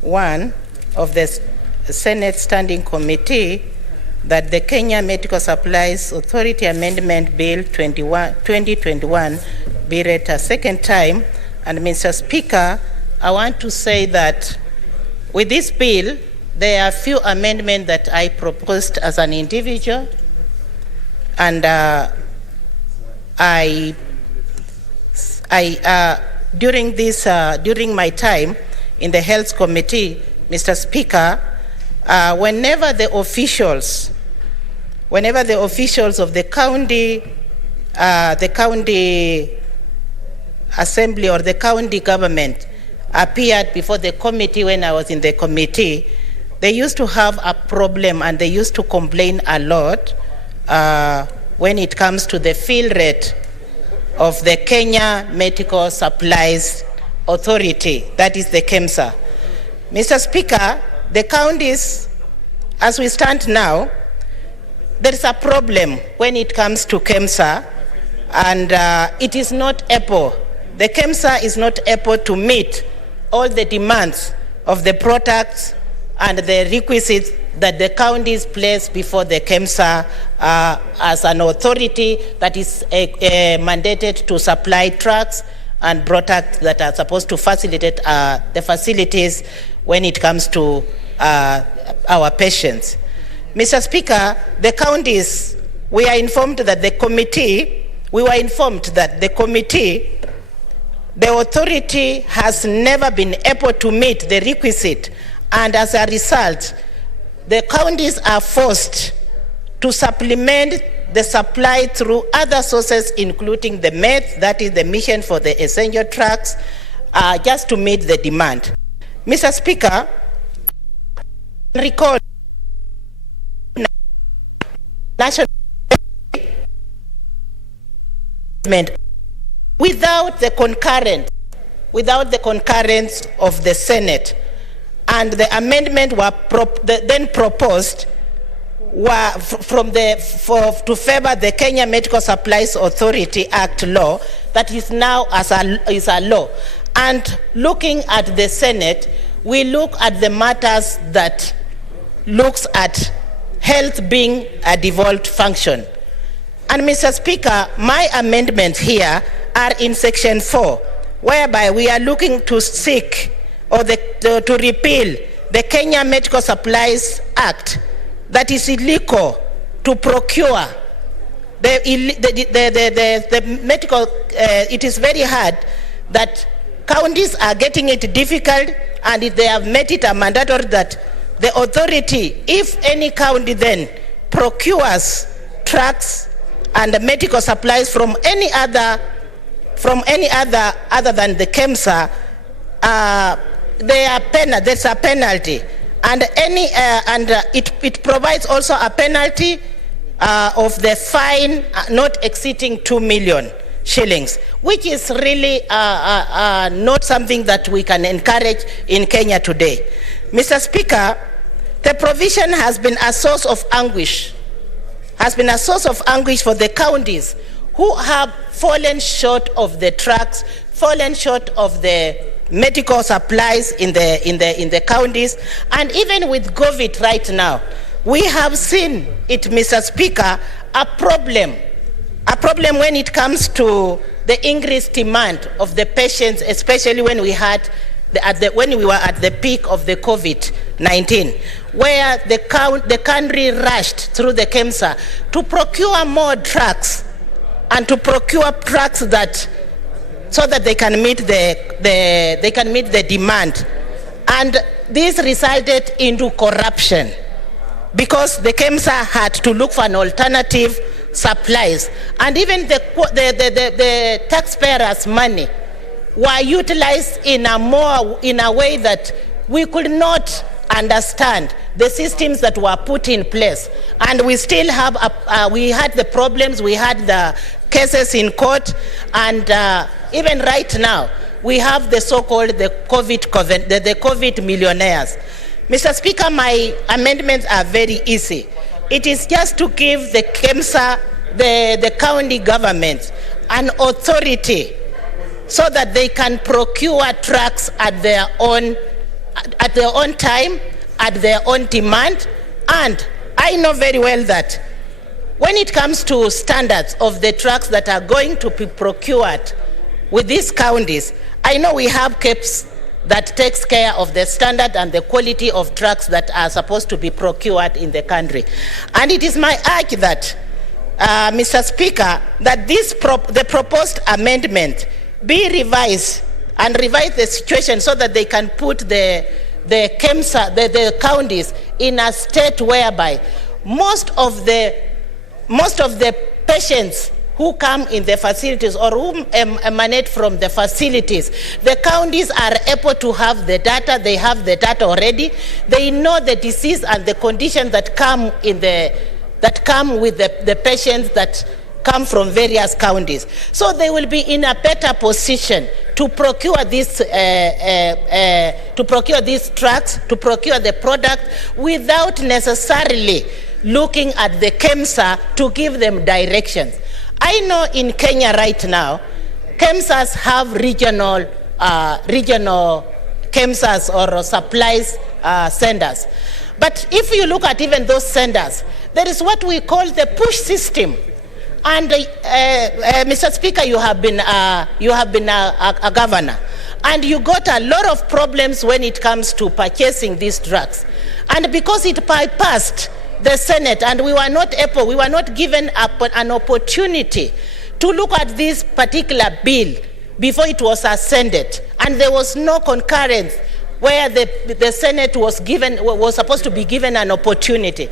1 of the Senate Standing Committee, that the Kenya Medical Supplies Authority Amendment Bill 2021 be read a second time. And Mr. Speaker, I want to say that with this bill, there are a few amendments that I proposed as an individual, and during my time in the Health Committee, Mr. Speaker, whenever the officials of the county assembly or the county government appeared before the committee when I was in the committee, they used to have a problem and they used to complain a lot when it comes to the fill rate of the Kenya Medical Supplies Authority, that is the KEMSA. Mr. Speaker, the counties, as we stand now, there is a problem when it comes to KEMSA, and it is not able, the KEMSA is not able to meet all the demands of the products and the requisites that the counties place before the KEMSA as an authority that is mandated to supply trucks and products that are supposed to facilitate the facilities when it comes to our patients. Mr. Speaker, the counties, we were informed that the authority has never been able to meet the requisite, and as a result, the counties are forced to supplement the supply through other sources, including the MED, that is the Mission for the Essential Trucks, just to meet the demand. Mr. Speaker, recall national without the concurrence of the Senate, and the amendment were then proposed were to favor the Kenya Medical Supplies Authority Act law that is now is a law. And looking at the Senate, we look at the matters that looks at health being a devolved function. And Mr. Speaker, my amendments here are in section 4, whereby we are looking to seek or to repeal the Kenya Medical Supplies Act that is illegal to procure the medical. It is very hard that counties are getting it difficult, and if they have made it a mandatory that the authority, if any county then procures trucks and medical supplies from any other other than the KEMSA, there's a penalty, and it provides also a penalty of the fine not exceeding 2 million shillings, which is really not something that we can encourage in Kenya today. Mr. Speaker, the provision has been a source of anguish, for the counties who have fallen short of the trucks, fallen short of the medical supplies in the counties. And even with COVID right now, we have seen it, Mr. Speaker, a problem when it comes to the increased demand of the patients, especially when we had when we were at the peak of the COVID-19, where the country rushed through the KEMSA to procure more trucks and to procure trucks so that they can meet the demand. And this resulted into corruption because the KEMSA had to look for an alternative supplies, and even the taxpayers' money were utilized in a way that we could not understand the systems that were put in place. And we still have we had the problems, we had the cases in court, and even right now we have the so-called the COVID millionaires. Mr. Speaker, my amendments are very easy. It is just to give the KEMSA, the county government, an authority so that they can procure trucks at their own time, at their own demand. And I know very well that when it comes to standards of the trucks that are going to be procured with these counties, I know we have that takes care of the standard and the quality of drugs that are supposed to be procured in the country. And it is my urge that, Mr. Speaker, that the proposed amendment be revised and revise the situation so that they can put the counties in a state whereby most of the patients who come in the facilities or who emanate from the facilities, the counties are able to have the data. They have the data already. They know the disease and the conditions that come with the patients that come from various counties. So they will be in a better position to procure these drugs, to procure the product without necessarily looking at the KEMSA to give them directions. I know in Kenya right now, KEMSAs have regional KEMSAs or supplies centers. But if you look at even those centers, there is what we call the push system. And Mr. Speaker, you have been a governor, and you got a lot of problems when it comes to purchasing these drugs. And because it bypassed the Senate, and we were not given an opportunity to look at this particular bill before it was ascended, and there was no concurrence where the Senate was supposed to be given an opportunity.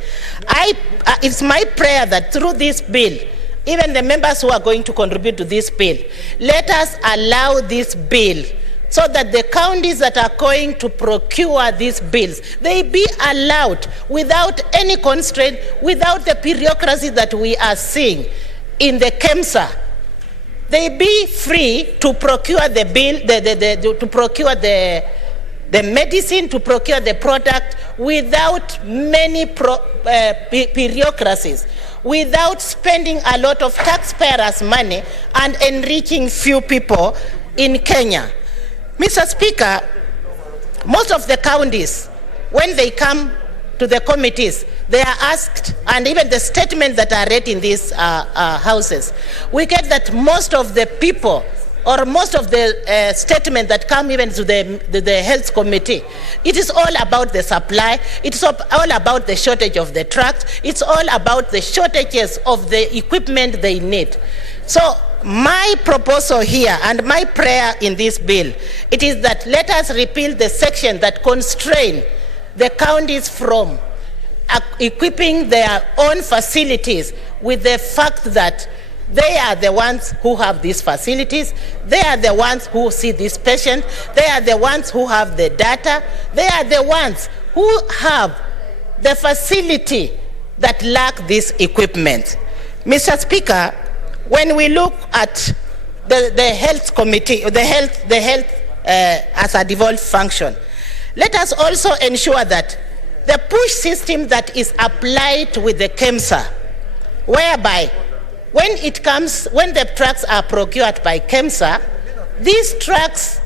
It's my prayer that through this bill, even the members who are going to contribute to this bill, let us allow this bill so that the counties that are going to procure these bills, they be allowed without any constraint, without the bureaucracy that we are seeing in the KEMSA. They be free to procure the bill, to procure the medicine, to procure the product without many bureaucracies, without spending a lot of taxpayers' money and enriching few people in Kenya. Mr. Speaker, most of the counties, when they come to the committees, they are asked, and even the statements that are read in these houses, we get that most of the people or most of the statements that come even to the health committee, it is all about the supply, it's all about the shortage of the trucks, it's all about the shortages of the equipment they need. So my proposal here and my prayer in this bill, it is that let us repeal the section that constrain the counties from equipping their own facilities with the fact that they are the ones who have these facilities, they are the ones who see these patients, they are the ones who have the data, they are the ones who have the facility that lack this equipment. Mr. Speaker, when we look at the health committee, the health as a devolved function, let us also ensure that the push system that is applied with the KEMSA, whereby when the trucks are procured by KEMSA, these trucks,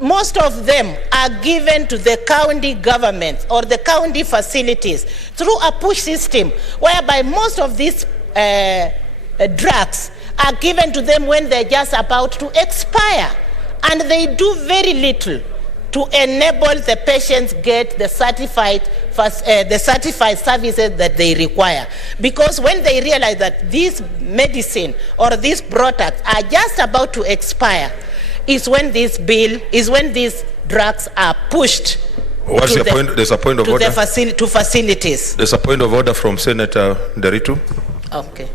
most of them are given to the county governments or the county facilities through a push system, whereby most of these drugs are given to them when they're just about to expire, and they do very little to enable the patients get the certified services that they require. Because when they realize that this medicine or these products are just about to expire, is when these drugs are pushed. What's your point? There's a point of order. To facilities. There's a point of order from Senator Nderitu. Okay.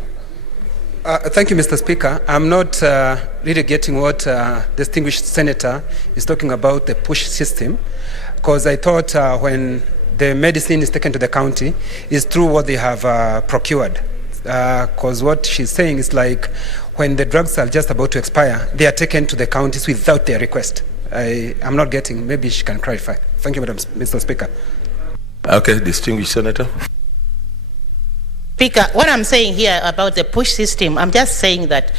Thank you, Mr. Speaker. I'm not really getting what distinguished senator is talking about, the push system, because I thought when the medicine is taken to the county is through what they have procured. Because what she's saying is like when the drugs are just about to expire, they are taken to the counties without their request. I'm not getting, maybe she can clarify. Thank you, Mr. Speaker. Okay, distinguished senator. Speaker, what I'm saying here about the push system, I'm just saying that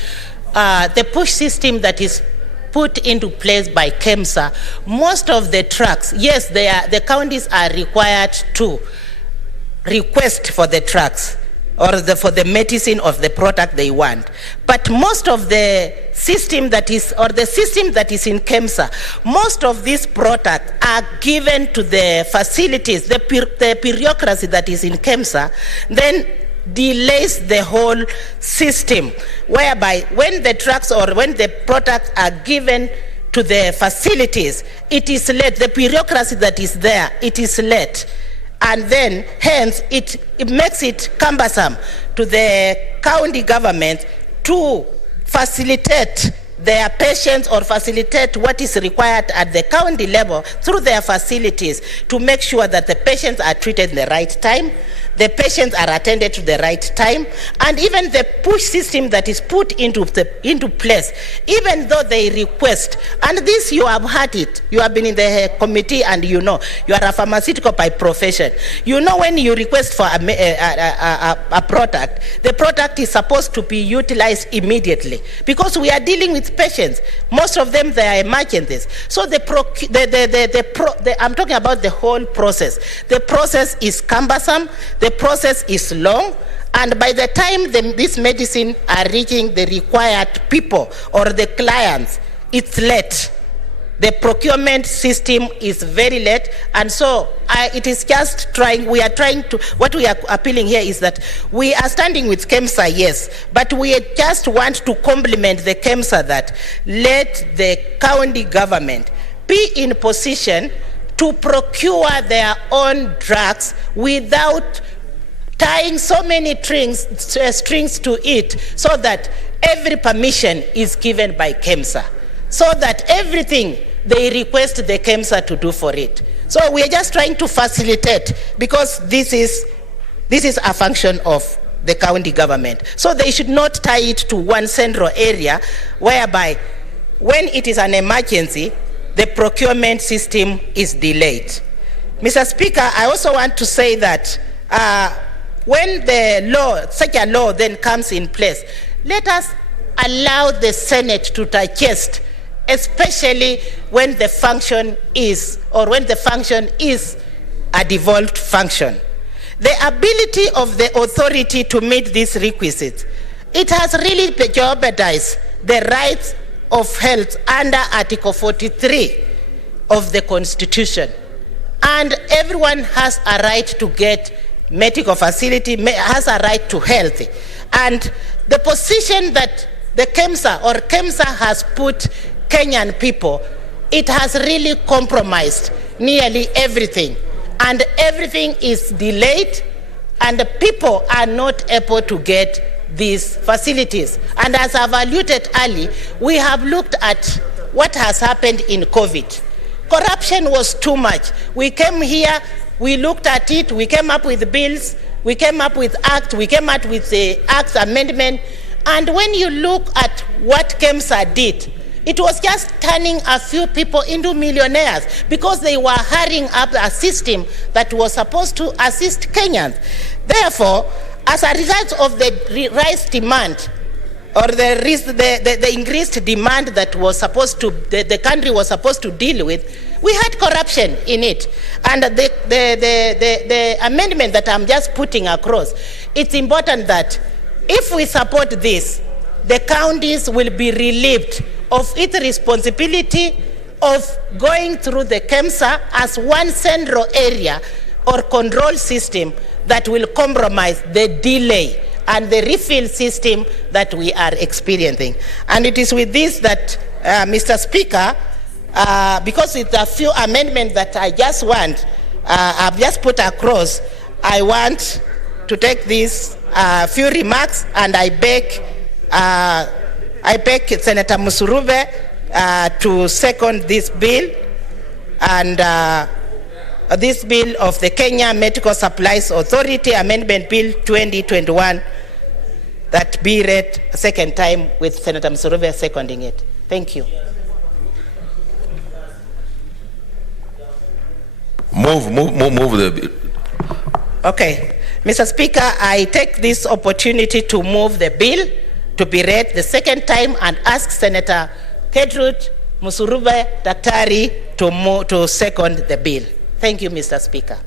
the push system that is put into place by KEMSA, most of the trucks, yes, the counties are required to request for the trucks. or for the medicine of the product they want. But most of the system that is, or the system that is in KEMSA, most of these products are given to the facilities, the bureaucracy that is in KEMSA, then delays the whole system, whereby when the drugs or when the products are given to the facilities, it is late. The bureaucracy that is there, it is late. And then, hence, it makes it cumbersome to the county government to facilitate their patients or facilitate what is required at the county level through their facilities to make sure that the patients are treated in the right time, the patients are attended to the right time, and even the push system that is put into place, even though they request, and this you have had it, you have been in the committee and you know, you are a pharmaceutical by profession. You know when you request for a product, the product is supposed to be utilized immediately because we are dealing with patients. Most of them, they are emergencies. So I'm talking about the whole process. The process is cumbersome. The process is long, and by the time this medicine are reaching the required people or the clients, it's late. The procurement system is very late, and so it is just we are trying to, what we are appealing here is that we are standing with KEMSA, yes, but we just want to complement the KEMSA that let the county government be in position to procure their own drugs without tying so many strings to it, so that every permission is given by KEMSA, so that everything they request the KEMSA to do for it. So we are just trying to facilitate, because this is a function of the county government. So they should not tie it to one central area, whereby when it is an emergency, the procurement system is delayed. Mr. Speaker, I also want to say that when the law, such a law then comes in place, let us allow the Senate to digest, especially when the function is, or when the function is a devolved function. The ability of the authority to meet these requisites, it has really jeopardized the rights of health under Article 43 of the Constitution. And everyone has a right to get medical facility, has a right to health. And the position that the KEMSA has put Kenyan people, it has really compromised nearly everything. And everything is delayed, and the people are not able to get these facilities. And as I've alluded earlier, we have looked at what has happened in COVID. Corruption was too much. We came here, we looked at it, we came up with bills, we came up with acts, we came up with the Acts Amendment, and when you look at what KEMSA did, it was just turning a few people into millionaires because they were hurrying up a system that was supposed to assist Kenyans. Therefore, as a result of the rise demand, or the increased demand that was supposed to, the country was supposed to deal with, we had corruption in it. And the amendment that I'm just putting across, it's important that if we support this, the counties will be relieved of its responsibility of going through the KEMSA as one central area or control system that will compromise the delay and the refill system that we are experiencing. And it is with this that, Mr. Speaker, because it's a few amendments that I just want, I've just put across, I want to take these few remarks, and I beg Senator Musurube to second this bill, and this bill of the Kenya Medical Supplies Authority Amendment Bill 2021, that be read a second time with Senator Musurube seconding it. Thank you. Move the bill. Okay. Mr. Speaker, I take this opportunity to move the bill to be read the second time and ask Senator Gertrude Musurube Daktari to second the bill. Thank you, Mr. Speaker.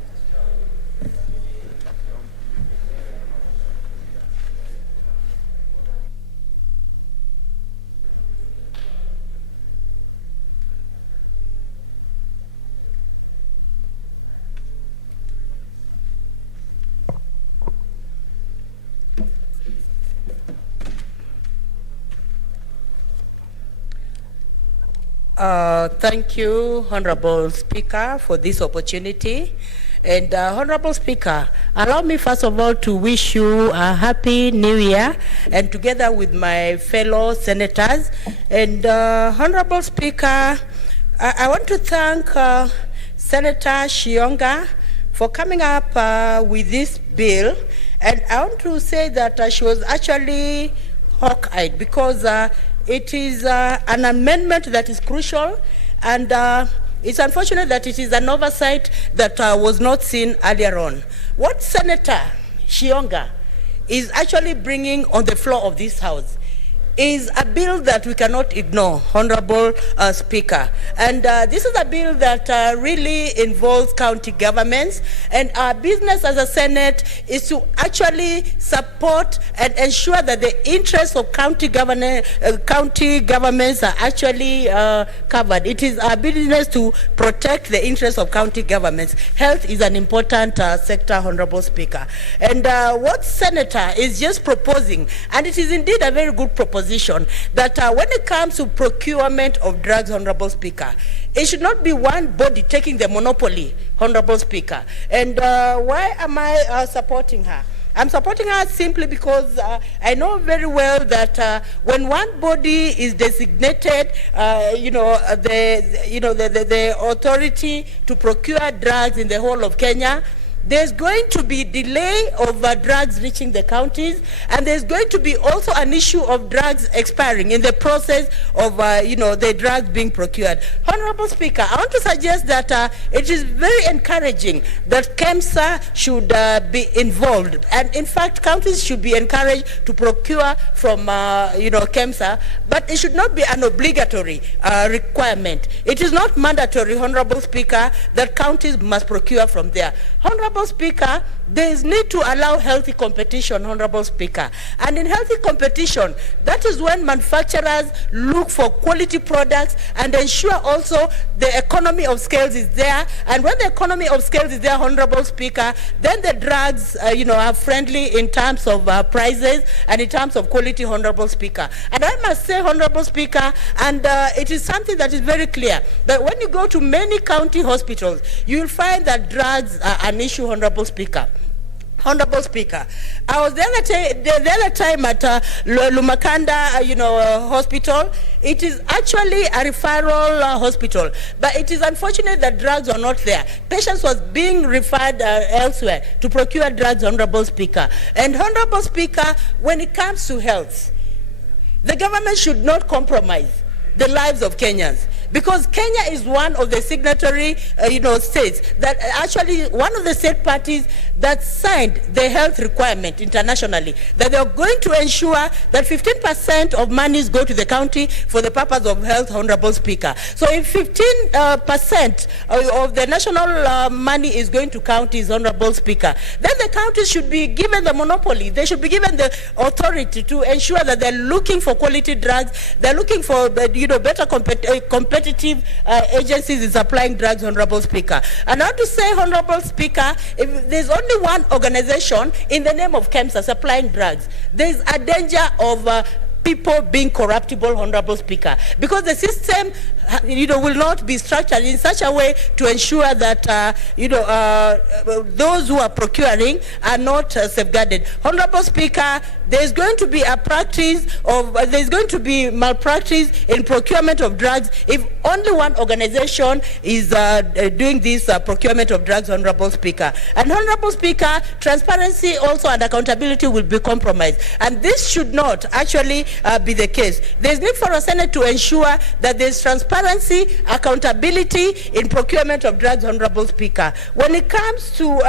Thank you, Honorable Speaker, for this opportunity. And Honorable Speaker, allow me first of all to wish you a happy new year, and together with my fellow senators. And Honorable Speaker, I want to thank Senator Shionga for coming up with this bill. And I want to say that she was actually hawk-eyed, because it is an amendment that is crucial, and it's unfortunate that it is an oversight that was not seen earlier on. What Senator Shionga is actually bringing on the floor of this House is a bill that we cannot ignore, Honorable Speaker. And this is a bill that really involves county governments, and our business as a Senate is to actually support and ensure that the interests of county governments are actually covered. It is our business to protect the interests of county governments. Health is an important sector, Honorable Speaker. And what Senator is just proposing, and it is indeed a very good proposition, that when it comes to procurement of drugs, Honorable Speaker, it should not be one body taking the monopoly, Honorable Speaker. And why am I supporting her? I'm supporting her simply because I know very well that when one body is designated, the authority to procure drugs in the whole of Kenya, there's going to be delay of drugs reaching the counties, and there's going to be also an issue of drugs expiring in the process of the drugs being procured. Honorable Speaker, I want to suggest that it is very encouraging that KEMSA should be involved, and in fact counties should be encouraged to procure from KEMSA, but it should not be an obligatory requirement. It is not mandatory, Honorable Speaker, that counties must procure from there. Honorable Speaker, there is need to allow healthy competition, Honorable Speaker. And in healthy competition, that is when manufacturers look for quality products and ensure also the economy of scales is there. And when the economy of scales is there, Honorable Speaker, then the drugs, are friendly in terms of prices and in terms of quality, Honorable Speaker. And I must say, Honorable Speaker, and it is something that is very clear, that when you go to many county hospitals, you will find that drugs are an issue, Honorable Speaker. Honorable Speaker, I was the other time at Lumakanda, hospital. It is actually a referral hospital, but it is unfortunate that drugs are not there. Patients was being referred elsewhere to procure drugs, Honorable Speaker. And Honorable Speaker, when it comes to health, the government should not compromise the lives of Kenyans, because Kenya is one of the signatory, states that actually one of the state parties that signed the health requirement internationally, that they are going to ensure that 15% of monies go to the county for the purpose of health, Honorable Speaker. So if 15% of the national money is going to counties, Honorable Speaker, then the counties should be given the monopoly. They should be given the authority to ensure that they're looking for quality drugs, they're looking for better competitive agencies in supplying drugs, Honorable Speaker. And I want to say, Honorable Speaker, if there's only one organization in the name of KEMSA supplying drugs, there's a danger of people being corruptible, Honorable Speaker, because the system will not be structured in such a way to ensure that those who are procuring are not safeguarded. Honorable Speaker, there's going to be there's going to be malpractice in procurement of drugs if only one organization is doing this procurement of drugs, Honorable Speaker. And Honorable Speaker, transparency also and accountability will be compromised, and this should not actually be the case. There's need for a Senate to ensure that there's transparency, accountability in procurement of drugs, Honorable Speaker. When it comes to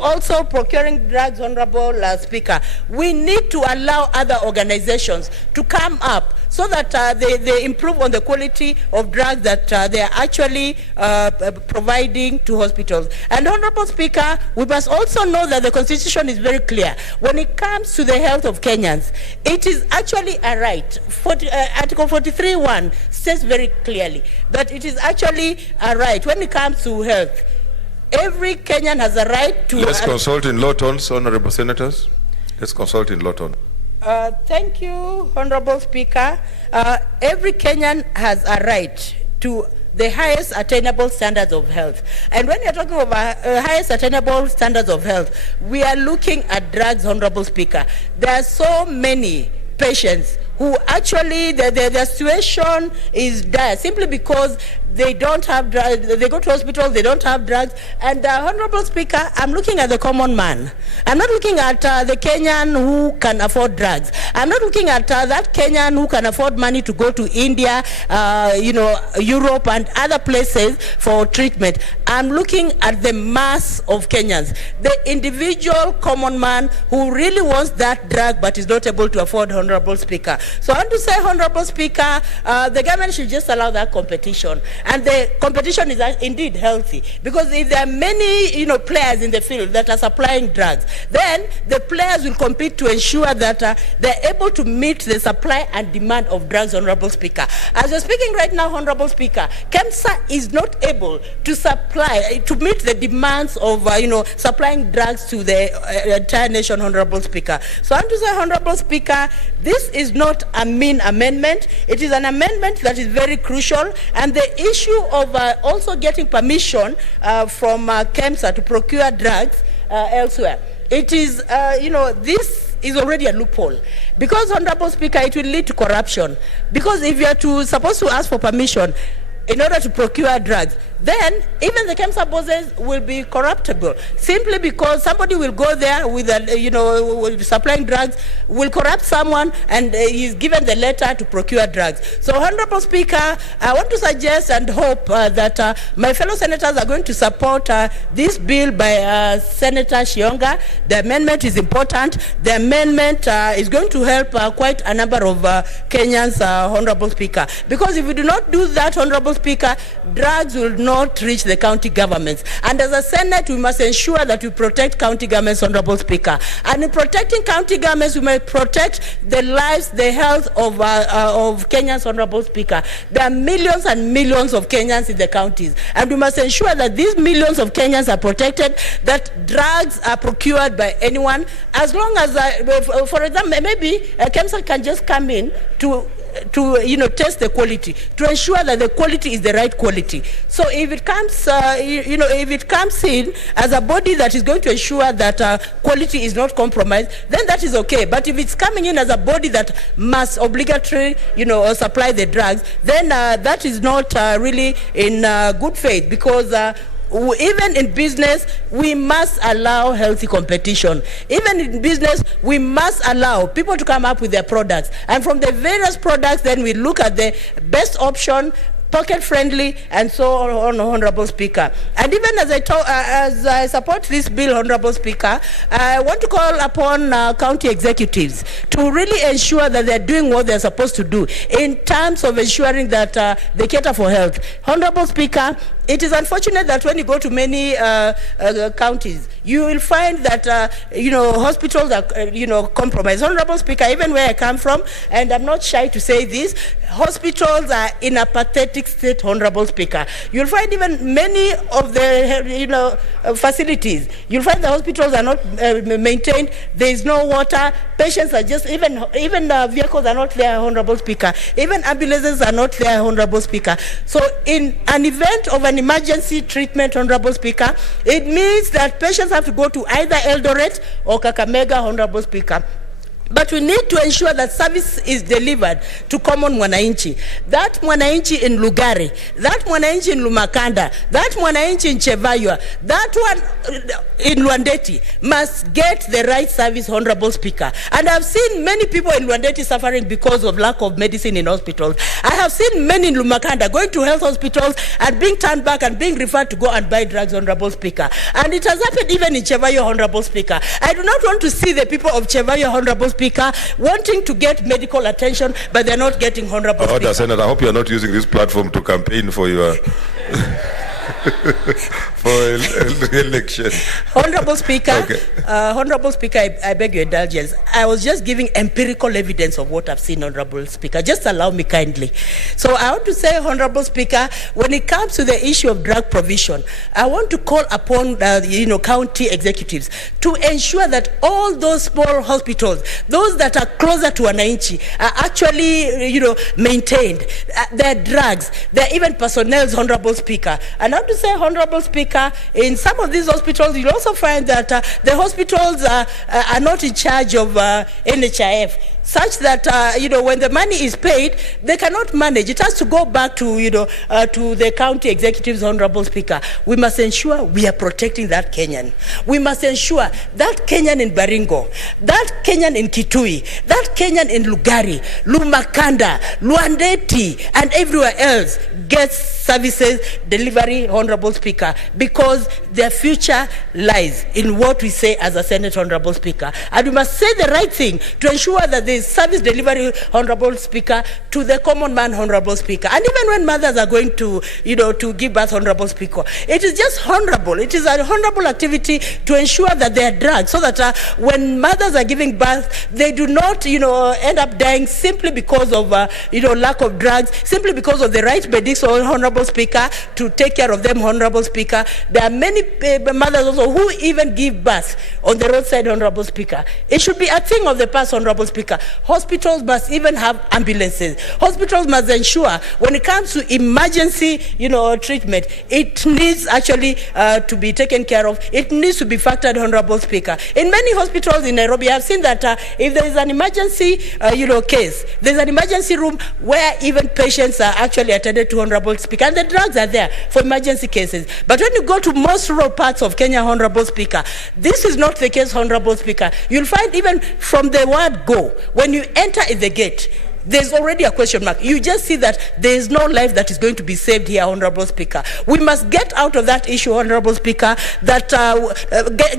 also procuring drugs, Honorable Speaker, we need to allow other organizations to come up so that they improve on the quality of drugs that they are actually providing to hospitals. And Honorable Speaker, we must also know that the Constitution is very clear. When it comes to the health of Kenyans, it is actually a right. Article 43(1) says very clearly that it is actually a right when it comes to health. Every Kenyan has a right to... Let's consult in low tones, honorable senators. Let's consult in low tone. Thank you, Honorable Speaker. Every Kenyan has a right to the highest attainable standards of health. And when you're talking about highest attainable standards of health, we are looking at drugs, Honorable Speaker. There are so many patients who actually, their situation is dire simply because they don't have drugs. They go to hospitals, they don't have drugs. And Honorable Speaker, I'm looking at the common man. I'm not looking at the Kenyan who can afford drugs. I'm not looking at that Kenyan who can afford money to go to India, Europe and other places for treatment. I'm looking at the mass of Kenyans, the individual common man who really wants that drug but is not able to afford, Honorable Speaker. So I want to say, Honorable Speaker, the government should just allow that competition. And the competition is indeed healthy, because if there are many, players in the field that are supplying drugs, then the players will compete to ensure that they're able to meet the supply and demand of drugs, Honorable Speaker. As we're speaking right now, Honorable Speaker, KEMSA is not able to supply, to meet the demands of, supplying drugs to the entire nation, Honorable Speaker. So I want to say, Honorable Speaker, this is not a mean amendment. It is an amendment that is very crucial, and the issue of also getting permission from KEMSA to procure drugs elsewhere. It is, this is already a loophole, because, Honorable Speaker, it will lead to corruption. Because if you are supposed to ask for permission in order to procure drugs, then even the KEMSA bosses will be corruptible, simply because somebody will go there with, supplying drugs, will corrupt someone, and he's given the letter to procure drugs. So, Honorable Speaker, I want to suggest and hope that my fellow senators are going to support this bill by Senator Shionga. The amendment is important. The amendment is going to help quite a number of Kenyans, Honorable Speaker. Because if we do not do that, Honorable Speaker, drugs will not reach the county governments. And as a Senate, we must ensure that we protect county governments, Honorable Speaker. And in protecting county governments, we must protect the lives, the health of Kenyans, Honorable Speaker. There are millions and millions of Kenyans in the counties. And we must ensure that these millions of Kenyans are protected, that drugs are procured by anyone, as long as, for example, maybe KEMSA can just come in to test the quality, to ensure that the quality is the right quality. So if it comes, if it comes in as a body that is going to ensure that quality is not compromised, then that is okay. But if it's coming in as a body that must obligatory, supply the drugs, then that is not really in good faith, because even in business, we must allow healthy competition. Even in business, we must allow people to come up with their products. And from the various products, then we look at the best option, pocket-friendly, and so on, Honorable Speaker. And even as I support this bill, Honorable Speaker, I want to call upon county executives to really ensure that they're doing what they're supposed to do in terms of ensuring that they cater for health. Honorable Speaker, it is unfortunate that when you go to many counties, you will find that hospitals are compromised. Honorable Speaker, even where I come from, and I'm not shy to say this, hospitals are in a pathetic state, Honorable Speaker. You'll find even many of the facilities, you'll find the hospitals are not maintained. There is no water. Patients are just even vehicles are not there, Honorable Speaker. Even ambulances are not there, Honorable Speaker. So in an event of an emergency treatment, Honorable Speaker, it means that patients have to go to either Eldoret or Kakamega, Honorable Speaker. But we need to ensure that service is delivered to common mwananchi. That mwananchi in Lugari, that mwananchi in Lumakanda, that mwananchi in Chevaywa, that one in Luandeti must get the right service, Honorable Speaker. And I've seen many people in Luandeti suffering because of lack of medicine in hospitals. I have seen many in Lumakanda going to health hospitals and being turned back and being referred to go and buy drugs, Honorable Speaker. And it has happened even in Chevaywa, Honorable Speaker. I do not want to see the people of Chevaywa, Honorable Speaker, wanting to get medical attention, but they're not getting, Honorable Speaker. Senator, I hope you're not using this platform to campaign for your... for re-election. Honorable Speaker, Okay. Honorable Speaker, I beg your indulgence. I was just giving empirical evidence of what I've seen, Honorable Speaker. Just allow me kindly. So I want to say, Honorable Speaker, when it comes to the issue of drug provision, I want to call upon county executives to ensure that all those small hospitals, those that are closer to Wananchi, are actually maintained. Their drugs, their even personnel, Honorable Speaker. And I want to say, Honorable Speaker, in some of these hospitals, you'll also find that the hospitals are not in charge of NHIF, such that when the money is paid, they cannot manage. It has to go back to to the county executives, Honorable Speaker. We must ensure we are protecting that Kenyan. We must ensure that Kenyan in Baringo, that Kenyan in Kitui, that Kenyan in Lugari, Lumakanda, Luandeti, and everywhere else gets services delivery, Honorable Speaker, because their future lies in what we say as a Senate, Honorable Speaker. And we must say the right thing to ensure that there is service delivery, Honorable Speaker, to the common man, Honorable Speaker. And even when mothers are going to, to give birth, Honorable Speaker, it is just honorable. It is a honorable activity to ensure that they are drugged, so that when mothers are giving birth, they do not, end up dying simply because of, lack of drugs, simply because of the right medics, Honorable Speaker, to take care of them, Honorable Speaker. There are many mothers also who even give birth on the roadside, Honorable Speaker. It should be a thing of the past, Honorable Speaker. Hospitals must even have ambulances. Hospitals must ensure when it comes to emergency, treatment, it needs actually to be taken care of. It needs to be factored, Honorable Speaker. In many hospitals in Nairobi, I've seen that if there is an emergency, case, there's an emergency room where even patients are actually attended to, Honorable Speaker, and the drugs are there for emergency cases. But when you go to most rural parts of Kenya, Honorable Speaker, this is not the case, Honorable Speaker. You'll find even from the word go, when you enter in the gate, there's already a question mark. You just see that there is no life that is going to be saved here, Honorable Speaker. We must get out of that issue, Honorable Speaker, that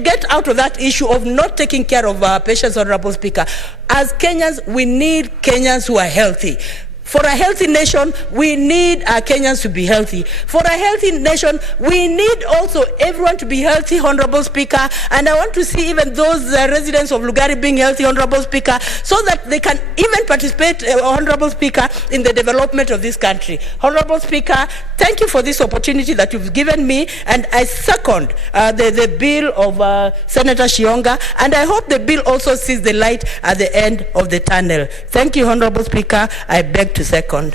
get out of that issue of not taking care of our patients, Honorable Speaker. As Kenyans, we need Kenyans who are healthy. For a healthy nation, we need our Kenyans to be healthy. For a healthy nation, we need also everyone to be healthy, Honorable Speaker. And I want to see even those residents of Lugari being healthy, Honorable Speaker, so that they can even participate, Honorable Speaker, in the development of this country. Honorable Speaker, thank you for this opportunity that you've given me, and I second the bill of Senator Shionga, and I hope the bill also sees the light at the end of the tunnel. Thank you, Honorable Speaker. I beg to second.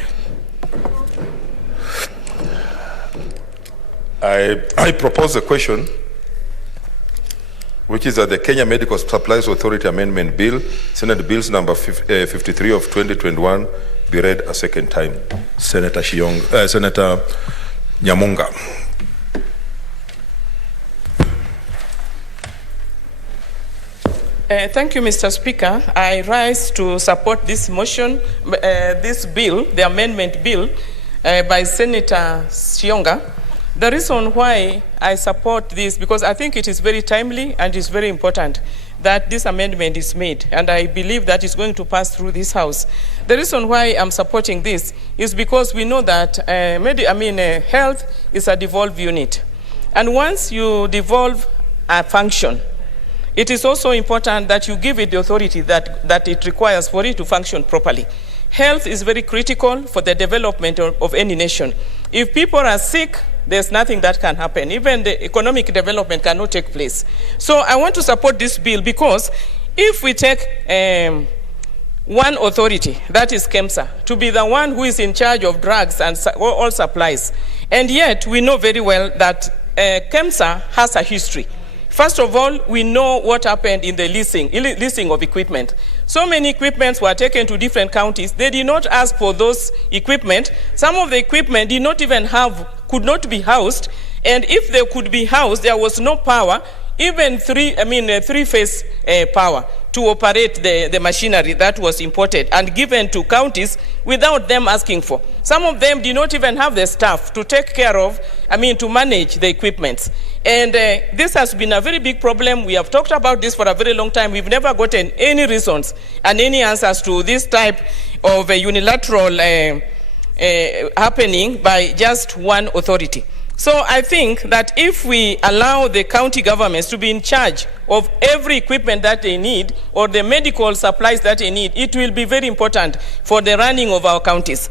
I propose a question, which is that the Kenya Medical Supplies Authority Amendment Bill, Senate Bills number 53 of 2021, be read a second time. Senator Nyamunga. Thank you, Mr. Speaker. I rise to support this motion, this bill, the amendment bill by Senator Shionga. The reason why I support this, because I think it is very timely and it's very important that this amendment is made, and I believe that it's going to pass through this House. The reason why I'm supporting this is because we know that health is a devolved unit. And once you devolve a function, it is also important that you give it the authority that it requires for it to function properly. Health is very critical for the development of any nation. If people are sick, there's nothing that can happen. Even the economic development cannot take place. So I want to support this bill because if we take one authority, that is KEMSA, to be the one who is in charge of drugs and all supplies, and yet we know very well that KEMSA has a history. First of all, we know what happened in the leasing of equipment. So many equipments were taken to different counties. They did not ask for those equipment. Some of the equipment did not even could not be housed. And if they could be housed, there was no power, even three-phase power to operate the machinery that was imported and given to counties without them asking for. Some of them did not even have the staff to take care of, to manage the equipment. And this has been a very big problem. We have talked about this for a very long time. We've never gotten any reasons and any answers to this type of unilateral happening by just one authority. So I think that if we allow the county governments to be in charge of every equipment that they need or the medical supplies that they need, it will be very important for the running of our counties.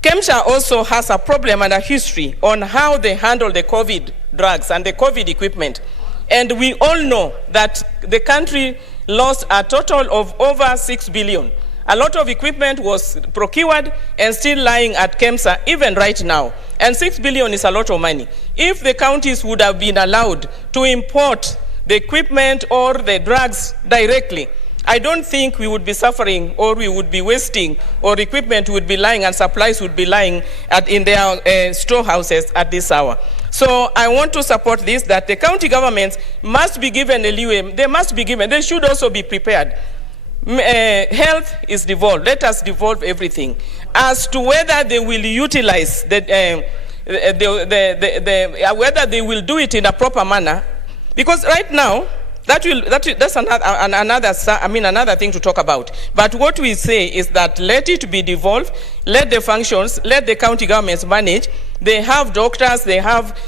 KEMSA also has a problem and a history on how they handle the COVID drugs and the COVID equipment. And we all know that the country lost a total of over 6 billion. A lot of equipment was procured and still lying at KEMSA even right now. And 6 billion is a lot of money. If the counties would have been allowed to import the equipment or the drugs directly, I don't think we would be suffering or we would be wasting or equipment would be lying and supplies would be lying in their storehouses at this hour. So I want to support this, that the county governments must be given a leeway. They must be given. They should also be prepared. Health is devolved. Let us devolve everything. As to whether they will utilize whether they will do it in a proper manner, because right now that's another thing to talk about. But what we say is that let it be devolved, let the functions, let the county governments manage. They have doctors, they have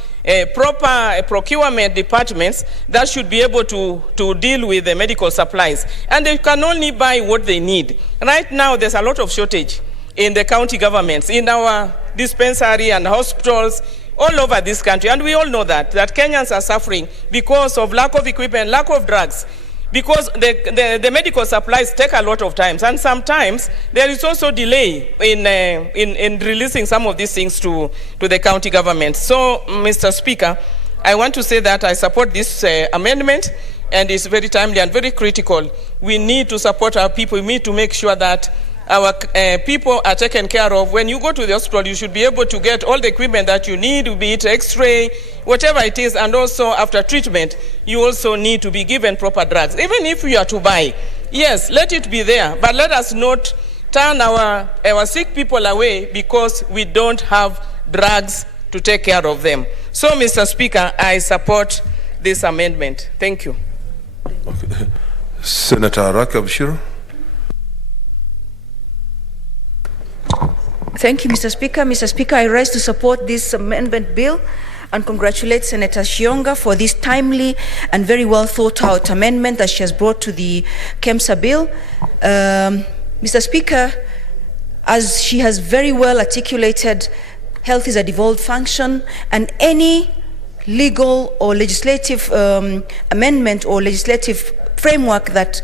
proper procurement departments that should be able to deal with the medical supplies. And they can only buy what they need. Right now, there's a lot of shortage in the county governments, in our dispensary and hospitals, all over this country. And we all know that Kenyans are suffering because of lack of equipment, lack of drugs, because the medical supplies take a lot of time. And sometimes there is also delay in releasing some of these things to the county government. So, Mr. Speaker, I want to say that I support this amendment, and it's very timely and very critical. We need to support our people. We need to make sure that our people are taken care of. When you go to the hospital, you should be able to get all the equipment that you need, be it x-ray, whatever it is, and also after treatment, you also need to be given proper drugs. Even if you are to buy, yes, let it be there, but let us not turn our sick people away because we don't have drugs to take care of them. So, Mr. Speaker, I support this amendment. Thank you. Okay. Senator Rakab Shiro. Thank you, Mr. Speaker. Mr. Speaker, I rise to support this amendment bill and congratulate Senator Shionga for this timely and very well thought out amendment that she has brought to the KEMSA bill. Mr. Speaker, as she has very well articulated, health is a devolved function, and any legal or legislative amendment or legislative framework that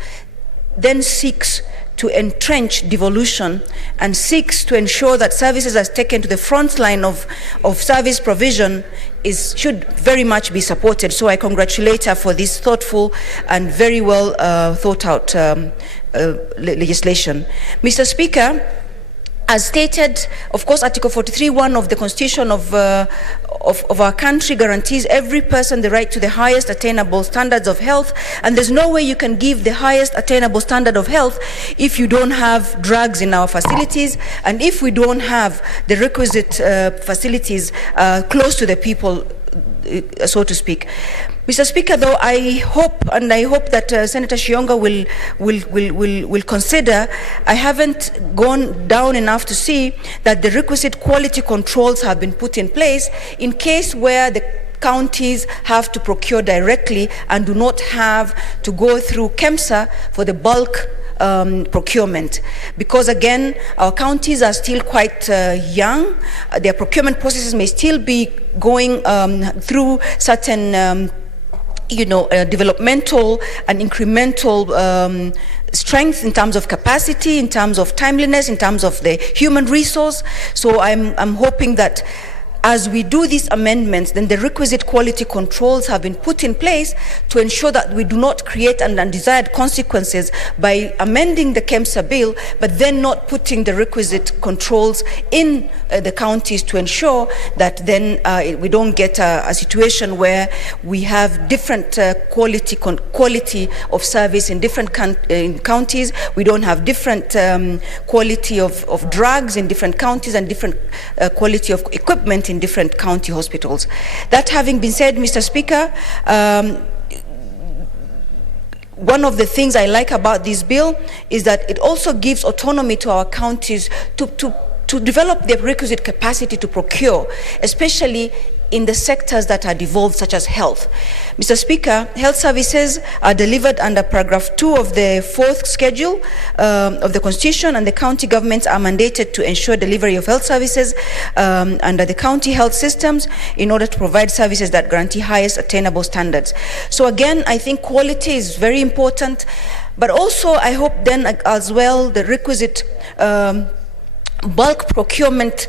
then seeks to entrench devolution and seeks to ensure that services are taken to the front line of service provision should very much be supported. So I congratulate her for this thoughtful and very well thought out legislation. Mr. Speaker, as stated, of course, Article 43(1) of the Constitution of our country guarantees every person the right to the highest attainable standards of health, and there's no way you can give the highest attainable standard of health if you don't have drugs in our facilities and if we don't have the requisite facilities close to the people, so to speak. Mr. Speaker, though, I hope that Senator Shionga will consider. I haven't gone down enough to see that the requisite quality controls have been put in place in case where the counties have to procure directly and do not have to go through KEMSA for the bulk procurement, because again our counties are still quite young. Their procurement processes may still be going through certain developmental and incremental strength in terms of capacity, in terms of timeliness, in terms of the human resource. So I'm hoping that as we do these amendments, then the requisite quality controls have been put in place to ensure that we do not create an undesired consequences by amending the KEMSA bill, but then not putting the requisite controls in the counties to ensure that then we don't get a situation where we have different quality of service in different counties. We don't have different quality of drugs in different counties and different quality of equipment in different county hospitals. That having been said, Mr. Speaker, one of the things I like about this bill is that it also gives autonomy to our counties to develop the requisite capacity to procure, especially in the sectors that are devolved, such as health. Mr. Speaker, health services are delivered under paragraph 2 of the 4th schedule of the Constitution, and the county governments are mandated to ensure delivery of health services under the county health systems in order to provide services that guarantee highest attainable standards. So again, I think quality is very important, but also I hope then as well the requisite bulk procurement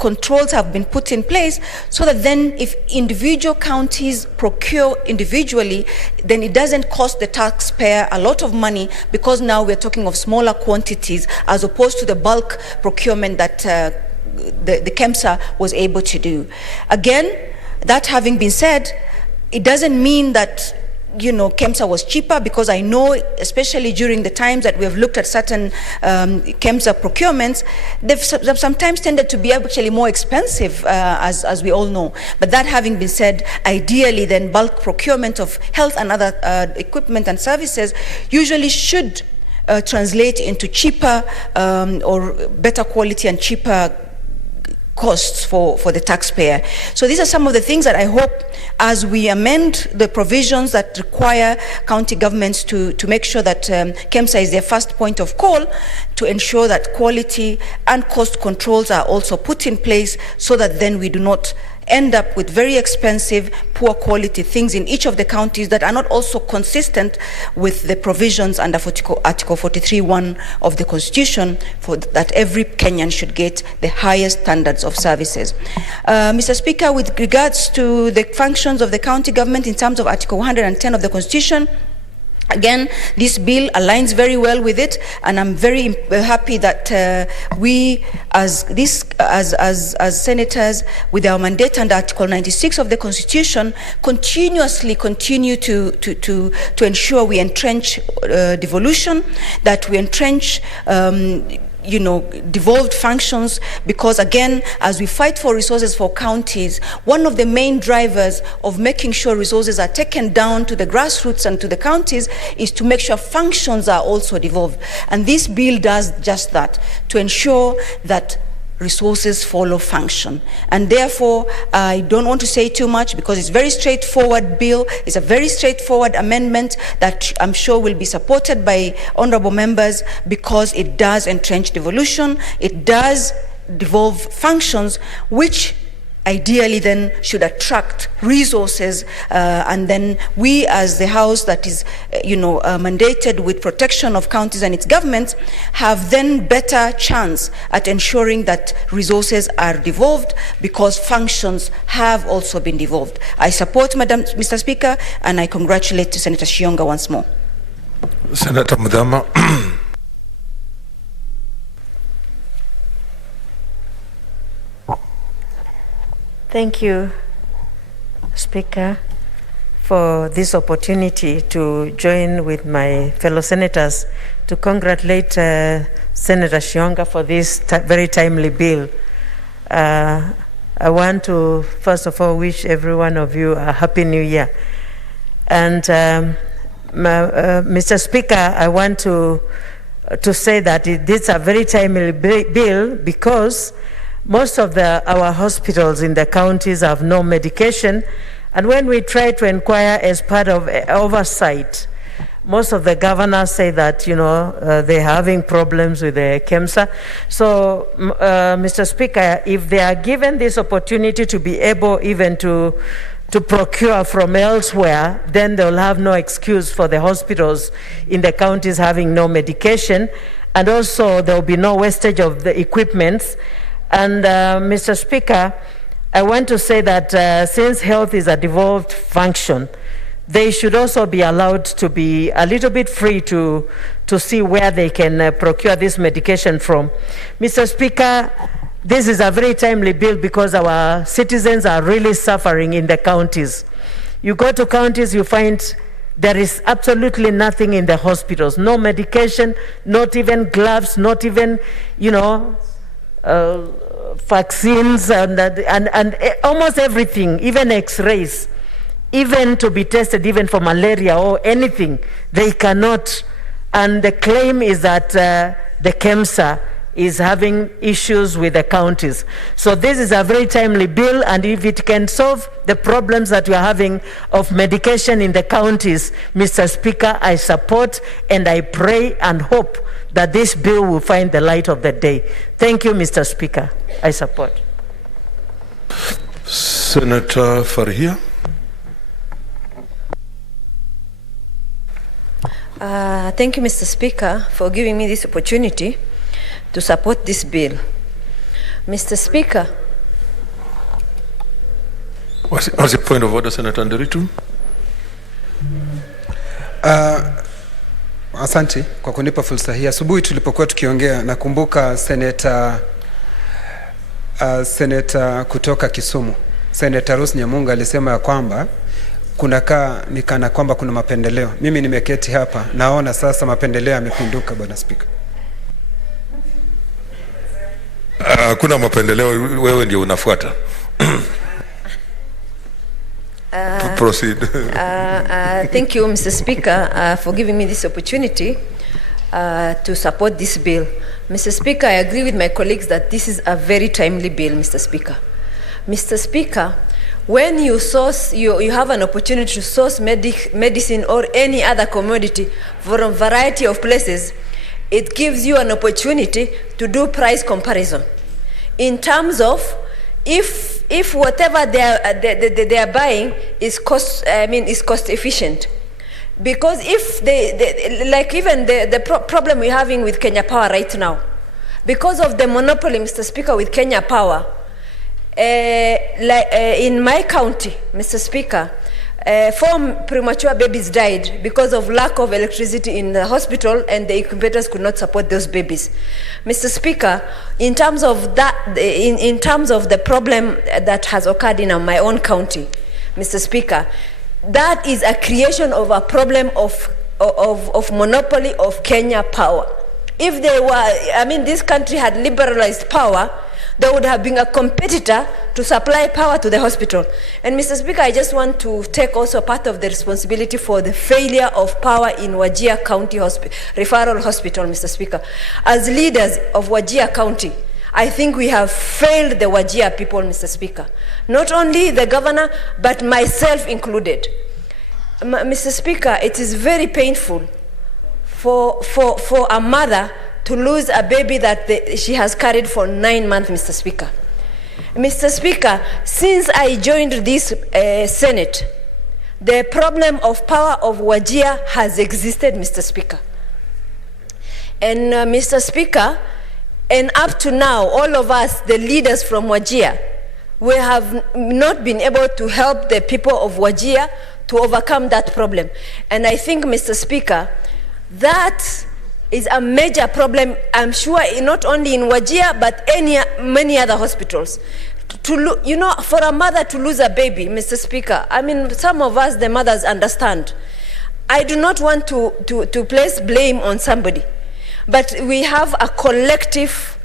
controls have been put in place, so that then if individual counties procure individually, then it doesn't cost the taxpayer a lot of money, because now we're talking of smaller quantities as opposed to the bulk procurement that the KEMSA was able to do. Again, that having been said, it doesn't mean that KEMSA was cheaper, because I know, especially during the times that we have looked at certain KEMSA procurements, they've sometimes tended to be actually more expensive, as we all know. But that having been said, ideally then bulk procurement of health and other equipment and services usually should translate into cheaper or better quality and cheaper costs for the taxpayer. So these are some of the things that I hope, as we amend the provisions that require county governments to make sure that KEMSA is their first point of call, to ensure that quality and cost controls are also put in place, so that then we do not end up with very expensive, poor quality things in each of the counties that are not also consistent with the provisions under Article 43(1) of the Constitution, for that every Kenyan should get the highest standards of services. Mr. Speaker, with regards to the functions of the county government in terms of Article 110 of the Constitution, again, this bill aligns very well with it, and I'm very happy that we, as senators, with our mandate under Article 96 of the Constitution, continuously continue to ensure we entrench devolution, that we entrench devolved functions, because again, as we fight for resources for counties, one of the main drivers of making sure resources are taken down to the grassroots and to the counties is to make sure functions are also devolved. And this bill does just that, to ensure that resources follow function. And therefore, I don't want to say too much, because it's a very straightforward bill. It's a very straightforward amendment that I'm sure will be supported by honorable members, because it does entrench devolution. It does devolve functions, which ideally then should attract resources, and then we, as the House that is mandated with protection of counties and its governments, have then better chance at ensuring that resources are devolved, because functions have also been devolved. I support Mr. Speaker, and I congratulate Senator Shionga once more. Senator Mudama. Thank you, Speaker, for this opportunity to join with my fellow senators to congratulate Senator Shionga for this very timely bill. I want to, first of all, wish every one of you a Happy New Year. And Mr. Speaker, I want to say that this is a very timely bill, because most of our hospitals in the counties have no medication, and when we try to inquire as part of oversight, most of the governors say that they're having problems with the KEMSA. So, Mr. Speaker, if they are given this opportunity to be able even to procure from elsewhere, then they'll have no excuse for the hospitals in the counties having no medication, and also there'll be no wastage of the equipments. And Mr. Speaker, I want to say that since health is a devolved function, they should also be allowed to be a little bit free to see where they can procure this medication from. Mr. Speaker, this is a very timely bill, because our citizens are really suffering in the counties. You go to counties, you find there is absolutely nothing in the hospitals, no medication, not even gloves, not even, vaccines and almost everything, even x-rays, even to be tested even for malaria or anything, they cannot. And the claim is that the KEMSA is having issues with the counties. So this is a very timely bill, and if it can solve the problems that we are having of medication in the counties, Mr. Speaker, I support and I pray and hope that this bill will find the light of the day. Thank you, Mr. Speaker. I support. Senator Farhia. Thank you, Mr. Speaker, for giving me this opportunity to support this bill. Mr. Speaker. What's your point of order, Senator Nderitu? Asante kwa kunipa fursa hii. Asubuhi tulipokuwa tukiongea, nakumbuka Senator kutoka Kisumu, Senator Rose Nyamunga alisema ya kwamba kunakaa ni kana kwamba kuna mapendeleo. Mimi nimeketi hapa, naona sasa mapendeleo yamepinduka, Bwana Speaker. Kuna mapendeleo, wewe ndio unafuata. Proceed. Thank you, Mr. Speaker, for giving me this opportunity to support this bill. Mr. Speaker, I agree with my colleagues that this is a very timely bill, Mr. Speaker. Mr. Speaker, when you have an opportunity to source medicine or any other commodity from a variety of places, it gives you an opportunity to do price comparison in terms of if whatever they are buying is cost efficient. Because if like even the problem we're having with Kenya Power right now, because of the monopoly, Mr. Speaker, with Kenya Power, in my county, Mr. Speaker, 4 premature babies died because of lack of electricity in the hospital, and the incubators could not support those babies. Mr. Speaker, in terms of that, in terms of the problem that has occurred in my own county, Mr. Speaker, that is a creation of a problem of monopoly of Kenya Power. If they were, this country had liberalized power, there would have been a competitor to supply power to the hospital. And Mr. Speaker, I just want to take also part of the responsibility for the failure of power in Wajir County Referral Hospital, Mr. Speaker. As leaders of Wajir County, I think we have failed the Wajir people, Mr. Speaker. Not only the governor, but myself included. Mr. Speaker, it is very painful for a mother to lose a baby that she has carried for 9 months, Mr. Speaker. Mr. Speaker, since I joined this Senate, the problem of power of Wajir has existed, Mr. Speaker. And Mr. Speaker, and up to now, all of us, the leaders from Wajir, we have not been able to help the people of Wajir to overcome that problem. And I think, Mr. Speaker, that is a major problem, I'm sure, not only in Wajir, but many other hospitals. For a mother to lose a baby, Mr. Speaker, some of us, the mothers, understand. I do not want to place blame on somebody, but we have a collective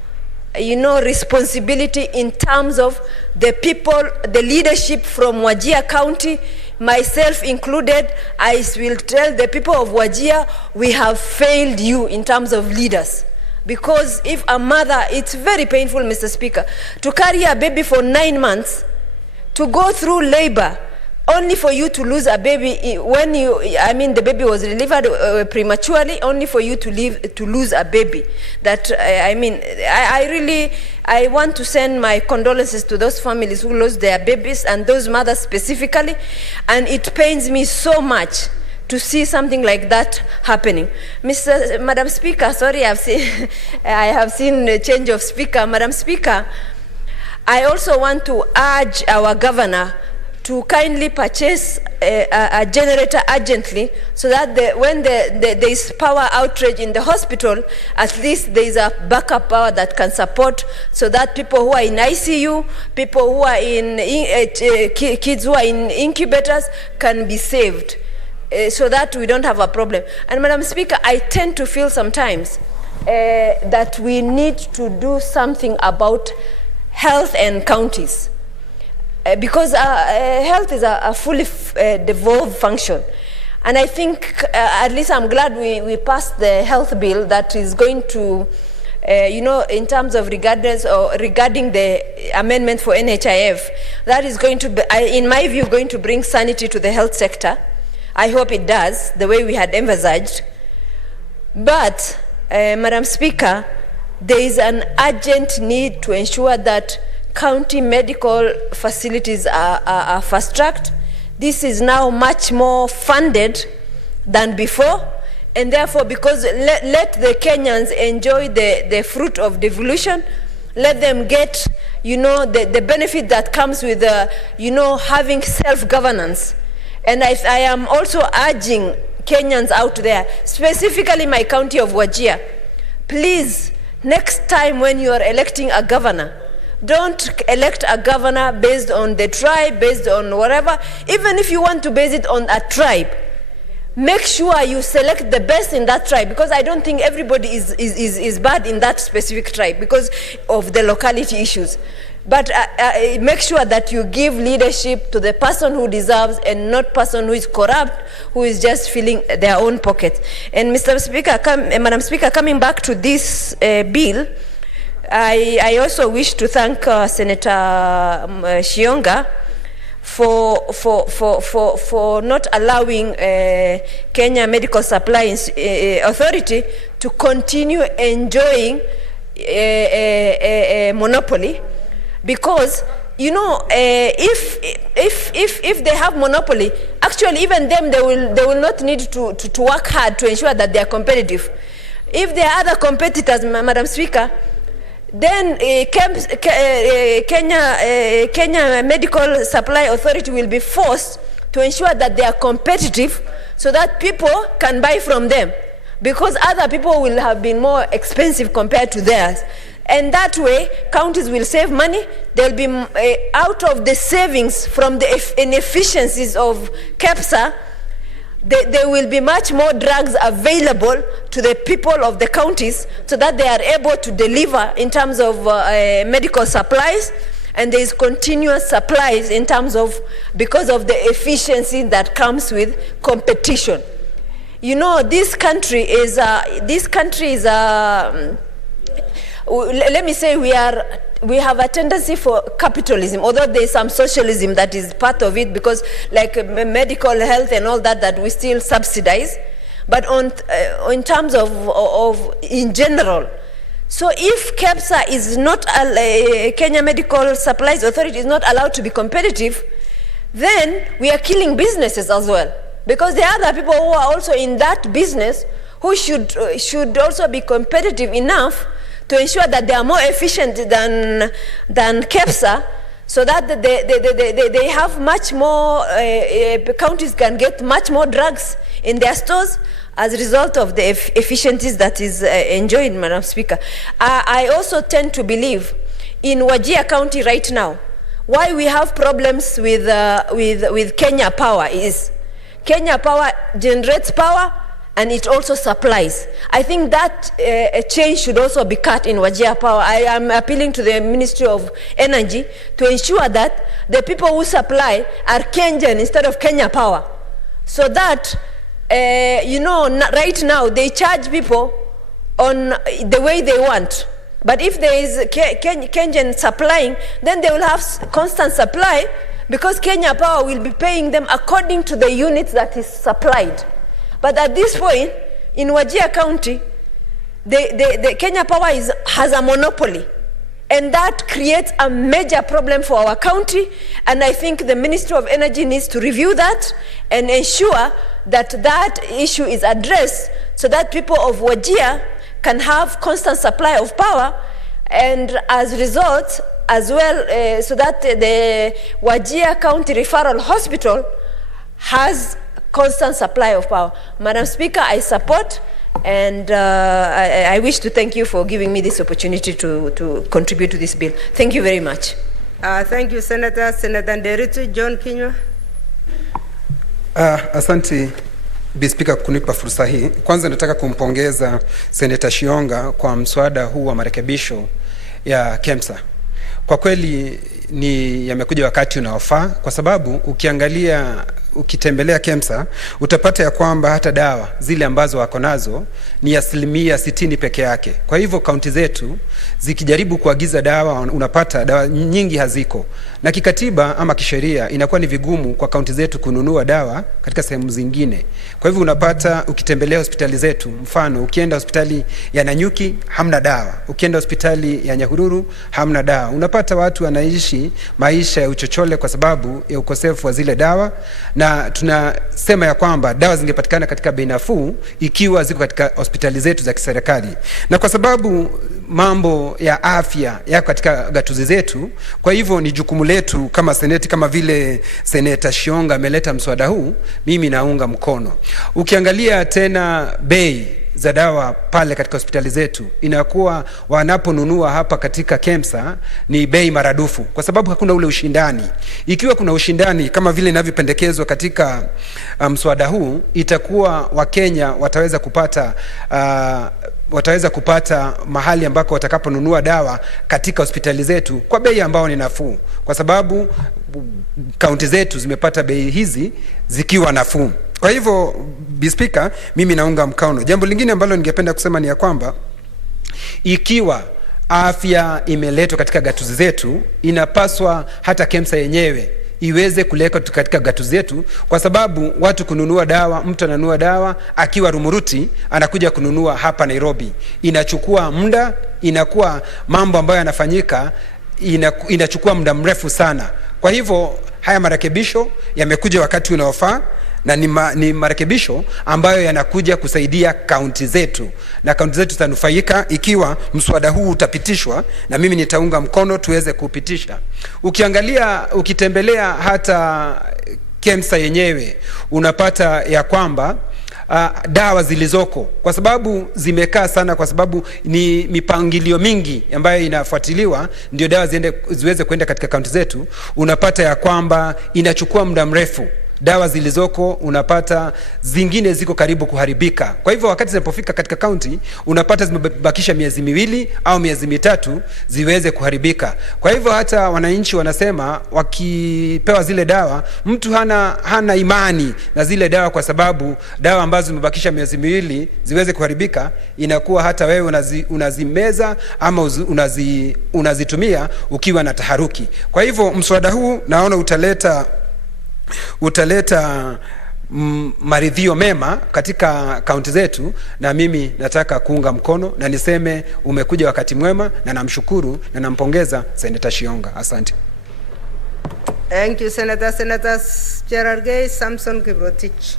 responsibility in terms of the people, the leadership from Wajir County, myself included. I will tell the people of Wajir, we have failed you in terms of leaders. Because if a mother, it's very painful, Mr. Speaker, to carry a baby for 9 months, to go through labor, only for you to lose a baby when the baby was delivered prematurely, only for you to lose a baby. That I want to send my condolences to those families who lost their babies and those mothers specifically, and it pains me so much to see something like that happening. Madam Speaker, sorry, I have seen a change of speaker. Madam Speaker, I also want to urge our governor to kindly purchase a generator urgently, so that when there is power outage in the hospital, at least there is a backup power that can support, so that people who are in ICU, people who are in kids who are in incubators can be saved, so that we don't have a problem. And Madam Speaker, I tend to feel sometimes that we need to do something about health and counties. Because health is a fully devolved function. And I think, at least I'm glad we passed the health bill that is going to in terms of regarding the amendment for NHIF, that is going to be, in my view, going to bring sanity to the health sector. I hope it does, the way we had envisaged. But, Madam Speaker, there is an urgent need to ensure that county medical facilities are fast-tracked. This is now much more funded than before, and therefore, because let the Kenyans enjoy the fruit of devolution, let them get, the benefit that comes with, having self-governance. And I am also urging Kenyans out there, specifically my county of Wajir, please, next time when you are electing a governor, don't elect a governor based on the tribe, based on whatever. Even if you want to base it on a tribe, make sure you select the best in that tribe, because I don't think everybody is bad in that specific tribe because of the locality issues. But make sure that you give leadership to the person who deserves and not person who is corrupt, who is just filling their own pockets. And Mr. Speaker, Madam Speaker, coming back to this bill, I also wish to thank Senator Shionga for not allowing Kenya Medical Supply Authority to continue enjoying a monopoly. Because if they have monopoly, actually even them they will not need to work hard to ensure that they are competitive. If there are other competitors, Madam Speaker, then Kenya Medical Supply Authority will be forced to ensure that they are competitive, so that people can buy from them, because other people will have been more expensive compared to theirs. And that way, counties will save money. They'll be out of the savings from the inefficiencies of KEPSA. There will be much more drugs available to the people of the counties, so that they are able to deliver in terms of medical supplies, and there is continuous supplies in terms of, because of the efficiency that comes with competition. This country is let me say we have a tendency for capitalism, although there is some socialism that is part of it, because like medical health and all that we still subsidize. But in terms of in general, so if KEPSA is not, Kenya Medical Supplies Authority is not allowed to be competitive, then we are killing businesses as well. Because there are other people who are also in that business who should also be competitive enough to ensure that they are more efficient than KEPSA, so that they have much more, counties can get much more drugs in their stores as a result of the efficiencies that is enjoyed, Madam Speaker. I also tend to believe in Wajir County right now, why we have problems with Kenya Power is Kenya Power generates power, and it also supplies. I think that a change should also be cut in Wajir Power. I am appealing to the Ministry of Energy to ensure that the people who supply are Kenyan instead of Kenya Power. So that, right now they charge people on the way they want. But if there is Kenyan supplying, then they will have constant supply, because Kenya Power will be paying them according to the units that is supplied. But at this point, in Wajir County, the Kenya Power has a monopoly. And that creates a major problem for our county. And I think the Ministry of Energy needs to review that and ensure that that issue is addressed, so that people of Wajir can have constant supply of power. And as a result, as well, so that the Wajir County Referral Hospital has constant supply of power. Madam Speaker, I support, and I wish to thank you for giving me this opportunity to contribute to this bill. Thank you very much. Thank you, Senator. Senator Nderitu John Kinywa. Asante Bi Speaker kunipa fursa hii. Kwanza nataka kumpongeza Senator Shionga kwa mswada huu wa marekebisho ya KEMSA. Kwa kweli ni yamekuja wakati unaofaa, kwa sababu ukiangalia ukitembelea KEMSA utapata ya kwamba hata dawa zile ambazo wako nazo ni 60% peke yake. Kwa hivyo kaunti zetu zikijaribu kuagiza dawa, unapata dawa nyingi haziko, na kikatiba ama kisheria inakuwa ni vigumu kwa kaunti zetu kununua dawa katika sehemu zingine. Kwa hivyo unapata ukitembelea hospitali zetu, mfano ukienda hospitali ya Nanyuki hamna dawa, ukienda hospitali ya Nyahururu hamna dawa. Unapata watu wanaishi maisha ya uchochole kwa sababu ya ukosefu wa zile dawa, na tunasema ya kwamba dawa zingepatikana katika bei nafuu ikiwa ziko katika hospitali zetu za kiserikali. Na kwa sababu mambo ya afya yako katika gatuzi zetu, kwa hivyo ni jukumu letu kama seneti, kama vile Seneta Shionga ameleta mswada huu, mimi naunga mkono. Ukiangalia tena bei za dawa pale katika hospitali zetu, inakuwa wanaponunua hapa katika KEMSA ni bei maradufu kwa sababu hakuna ule ushindani. Ikiwa kuna ushindani kama vile inavyopendekezwa katika mswada huu, itakuwa Wakenya wataweza kupata mahali ambako watakaponunua dawa katika hospitali zetu kwa bei ambao ni nafuu, kwa sababu kaunti zetu zimepata bei hizi zikiwa nafuu. Kwa hivyo, Speaker, mimi naunga mkono. Jambo lingine ambalo ningependa kusema ni ya kwamba ikiwa afya imeletwa katika gatuzi zetu, inapaswa hata KEMSA yenyewe iweze kuleka katika gatuzi zetu, kwa sababu watu kununua dawa, mtu ananunua dawa akiwa Rumuruti anakuja kununua hapa Nairobi, inachukua muda, inakuwa mambo ambayo yanafanyika inachukua muda mrefu sana. Kwa hivyo haya marekebisho yamekuja wakati unaofaa, na ni marekebisho ambayo yanakuja kusaidia kaunti zetu, na kaunti zetu zitanufaika ikiwa mswada huu utapitishwa, na mimi nitaunga mkono tuweze kupitisha. Ukitembelea hata KEMSA yenyewe unapata ya kwamba dawa zilizoko, kwa sababu zimekaa sana, kwa sababu ni mipangilio mingi ambayo inafuatiliwa ndio dawa ziweze kwenda katika kaunti zetu, unapata ya kwamba inachukua muda mrefu. Dawa zilizoko unapata zingine ziko karibu kuharibika. Kwa hivyo wakati zinapofika katika kaunti, unapata zimebakisha miezi 2 au miezi 3 ziweze kuharibika. Kwa hivyo hata wananchi wanasema wakipewa zile dawa, mtu hana imani na zile dawa, kwa sababu dawa ambazo zimebakisha miezi 2 ziweze kuharibika, inakuwa hata wewe unazimeza ama unazitumia ukiwa na taharuki. Kwa hivyo mswada huu naona utaleta maridhio mema katika kaunti zetu, na mimi nataka kuunga mkono na niseme umekuja wakati mwema, na namshukuru na nampongeza Senator Shionga. Asante. Thank you, Senator. Senators Cherargei, Samson Kiprotich.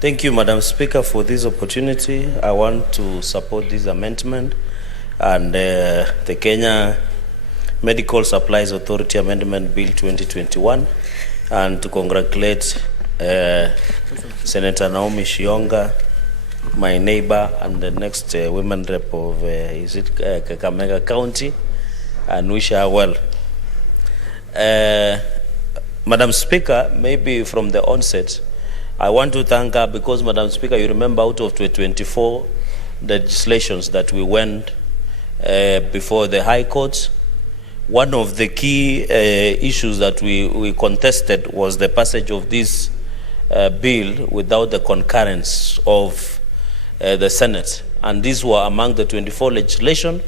Thank you, Madam Speaker, for this opportunity. I want to support this amendment and the Kenya Medical Supplies Authority Amendment Bill 2021, and to congratulate Senator Naomi Shionga, my neighbor and the next women rep of Kakamega County, and wish her well. Madam Speaker, maybe from the onset, I want to thank her because, Madam Speaker, you remember out of 24 legislations that we went before the High Court, one of the key issues that we contested was the passage of this bill without the concurrence of the Senate. And these were among the 24 legislation.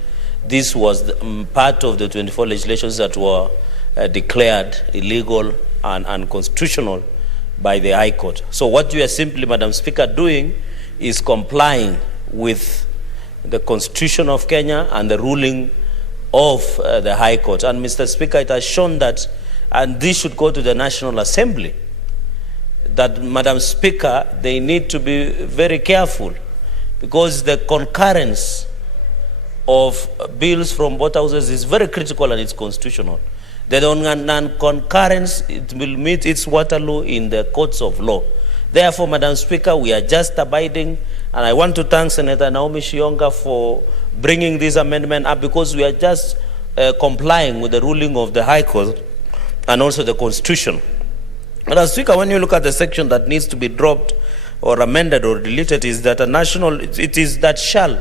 This was part of the 24 legislations that were declared illegal and unconstitutional by the High Court. So what we are simply, Madam Speaker, doing is complying with the Constitution of Kenya and the ruling of the High Court. And Mr. Speaker, it has shown that, and this should go to the National Assembly, that, Madam Speaker, they need to be very careful, because the concurrence of bills from both houses is very critical and it's constitutional. The non-concurrence, it will meet its Waterloo in the courts of law. Therefore, Madam Speaker, we are just abiding, and I want to thank Senator Naomi Shionga for bringing this amendment up, because we are just complying with the ruling of the High Court and also the Constitution. Madam Speaker, when you look at the section that needs to be dropped or amended or deleted, is that it is that shall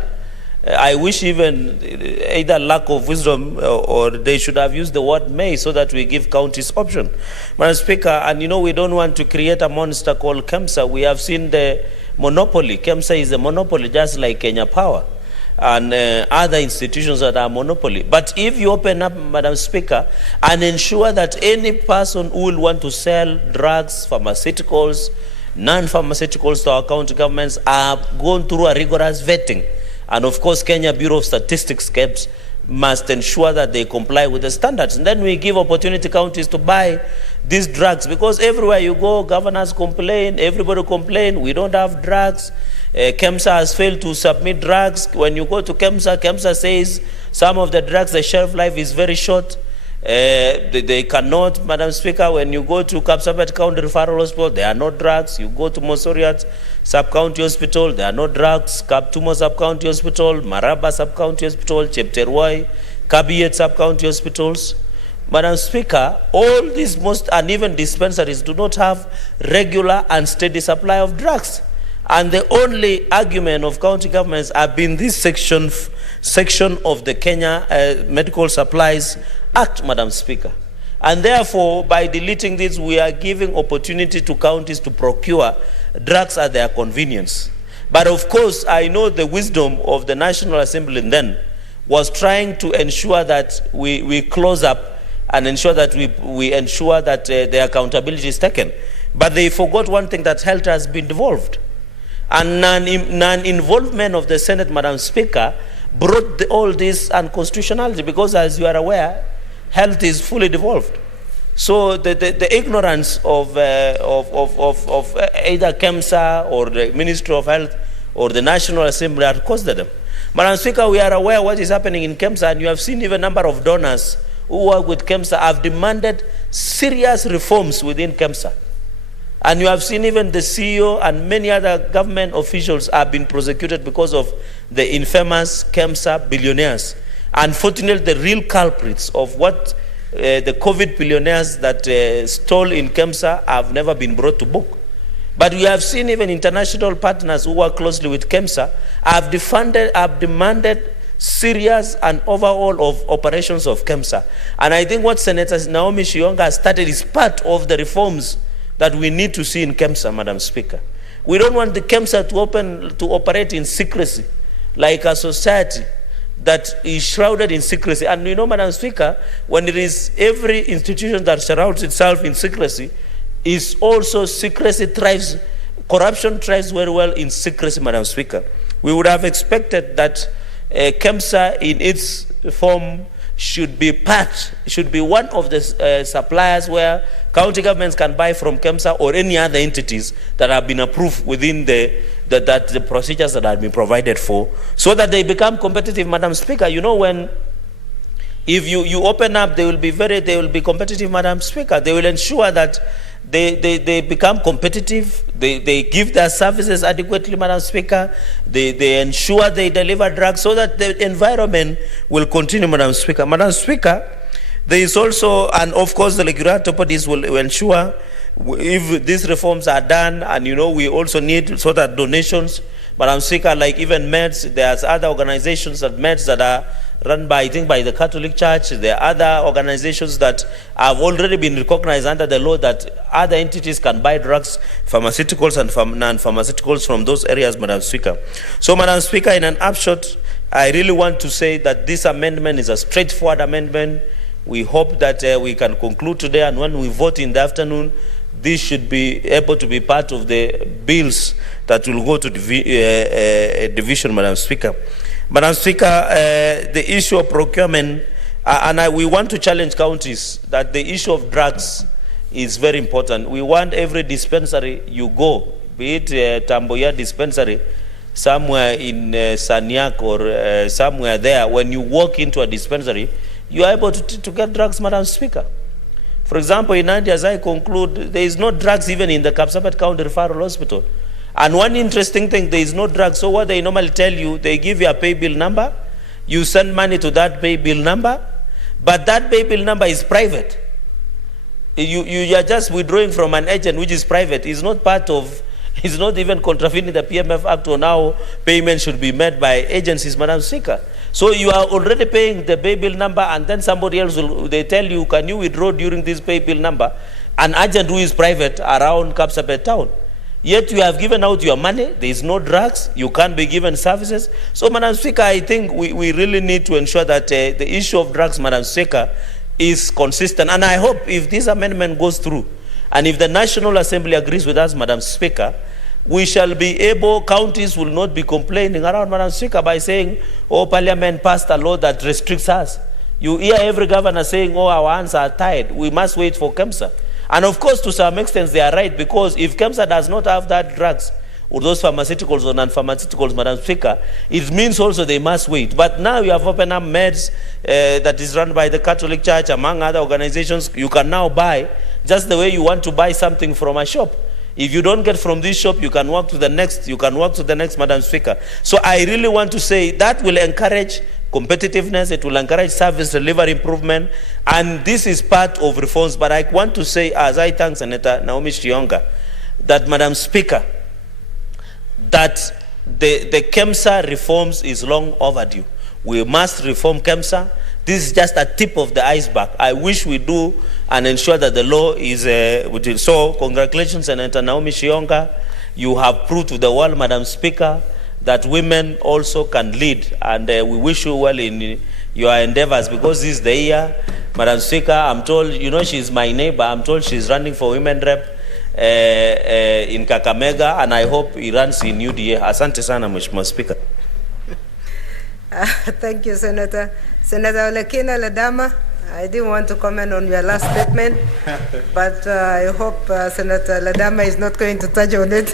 I wish even either lack of wisdom or they should have used the word may so that we give counties option. Madam Speaker, and we don't want to create a monster called KEMSA. We have seen the monopoly. KEMSA is a monopoly just like Kenya Power and other institutions that are monopoly. But if you open up, Madam Speaker, and ensure that any person who will want to sell drugs, pharmaceuticals, non-pharmaceuticals to our county governments are going through a rigorous vetting. And of course, Kenya Bureau of Statistics (KEBS) must ensure that they comply with the standards. And then we give opportunity counties to buy these drugs, because everywhere you go, governors complain, everybody complain, we don't have drugs. KEMSA has failed to submit drugs. When you go to KEMSA, KEMSA says some of the drugs, the shelf life is very short. They cannot, Madam Speaker, when you go to Kapsabet County Referral Hospital, there are no drugs. You go to Mosoriat Sub-County Hospital, there are no drugs. Kaptumo Sub-County Hospital, Maraba Sub-County Hospital, Chepterwai, Kabiyet Sub-County Hospitals. Madam Speaker, all these most uneven dispensaries do not have regular and steady supply of drugs. And the only argument of county governments have been this section of the Kenya Medical Supplies Act, Madam Speaker. And therefore, by deleting this, we are giving opportunity to counties to procure drugs at their convenience. But of course, I know the wisdom of the National Assembly then was trying to ensure that we close up and ensure that we ensure that the accountability is taken. But they forgot one thing, that health has been devolved. And non-involvement of the Senate, Madam Speaker, brought all this unconstitutionality, because as you are aware, health is fully devolved. So the ignorance of either KEMSA or the Ministry of Health or the National Assembly had caused them. Madam Speaker, we are aware what is happening in KEMSA, and you have seen even a number of donors who work with KEMSA have demanded serious reforms within KEMSA. And you have seen even the CEO and many other government officials have been prosecuted because of the infamous KEMSA billionaires. Unfortunately, the real culprits of what the COVID billionaires that stole in KEMSA have never been brought to book. But we have seen even international partners who work closely with KEMSA have demanded serious and overhaul of operations of KEMSA. And I think what Senator Naomi Shionga has started is part of the reforms that we need to see in KEMSA, Madam Speaker. We don't want the KEMSA to operate in secrecy, like a society that is shrouded in secrecy. And you know, Madam Speaker, when it is every institution that shrouds itself in secrecy, is also secrecy thrives, corruption thrives very well in secrecy, Madam Speaker. We would have expected that KEMSA in its form should be one of the suppliers where county governments can buy from KEMSA or any other entities that have been approved within the procedures that have been provided for, so that they become competitive, Madam Speaker. You know, if you open up, they will be competitive, Madam Speaker. They will ensure that they become competitive, they give their services adequately, Madam Speaker, they ensure they deliver drugs so that the environment will continue, Madam Speaker. Madam Speaker, there is also, and of course the regulatory bodies will ensure if these reforms are done, and you know, we also need sort of donations, Madam Speaker, like even MEDS, there's other organizations that MEDS that are run by, I think, by the Catholic Church. There are other organizations that have already been recognized under the law that other entities can buy drugs, pharmaceuticals and non-pharmaceuticals from those areas, Madam Speaker. So, Madam Speaker, in an upshot, I really want to say that this amendment is a straightforward amendment. We hope that we can conclude today, and when we vote in the afternoon, this should be able to be part of the bills that will go to division, Madam Speaker. Madam Speaker, the issue of procurement, we want to challenge counties that the issue of drugs is very important. We want every dispensary you go, be it Tamboya dispensary, somewhere in Sanyak or somewhere there, when you walk into a dispensary, you are able to get drugs, Madam Speaker. For example, in India, as I conclude, there is no drugs even in the Kapsabet County Referral Hospital. And one interesting thing, there is no drugs. So what they normally tell you, they give you a pay bill number, you send money to that pay bill number, but that pay bill number is private. You are just withdrawing from an agent which is private. It's not part of It's not even contravening the PMF Act on how payment should be made by agencies, Madam Speaker. So you are already paying the pay bill number, and then somebody else they tell you, can you withdraw during this pay bill number? An agent who is private around Kapsabet town. Yet you have given out your money, there is no drugs, you can't be given services. So, Madam Speaker, I think we really need to ensure that the issue of drugs, Madam Speaker, is consistent. And I hope if this amendment goes through, and if the National Assembly agrees with us, Madam Speaker, we shall be able, counties will not be complaining around, Madam Speaker, by saying, oh, Parliament passed a law that restricts us. You hear every governor saying, oh, our hands are tied, we must wait for KEMSA. And of course, to some extent, they are right, because if KEMSA does not have that drugs, or those pharmaceuticals or non-pharmaceuticals, Madam Speaker, it means also they must wait. But now you have opened up meds that is run by the Catholic Church, among other organizations. You can now buy just the way you want to buy something from a shop. If you don't get from this shop, you can walk to the next, Madam Speaker. So I really want to say that will encourage competitiveness, it will encourage service delivery improvement, and this is part of reforms. But I want to say, as I thank Senator Naomi Shionga, that, Madam Speaker, that the KEMSA reforms is long overdue. We must reform KEMSA. This is just a tip of the iceberg. I wish we do and ensure that the law is within. So congratulations, Senator Naomi Shionga. You have proved to the world, Madam Speaker, that women also can lead, and we wish you well in your endeavors, because this is the year, Madam Speaker. I'm told, you know, she's my neighbor. I'm told she's running for women rep in Kakamega, and I hope he runs in UDA. Asante sana, Mheshimiwa Speaker. Thank you, Senator. Senator Olekina Ledama, I didn't want to comment on your last statement, but I hope Senator Ledama is not going to touch on it.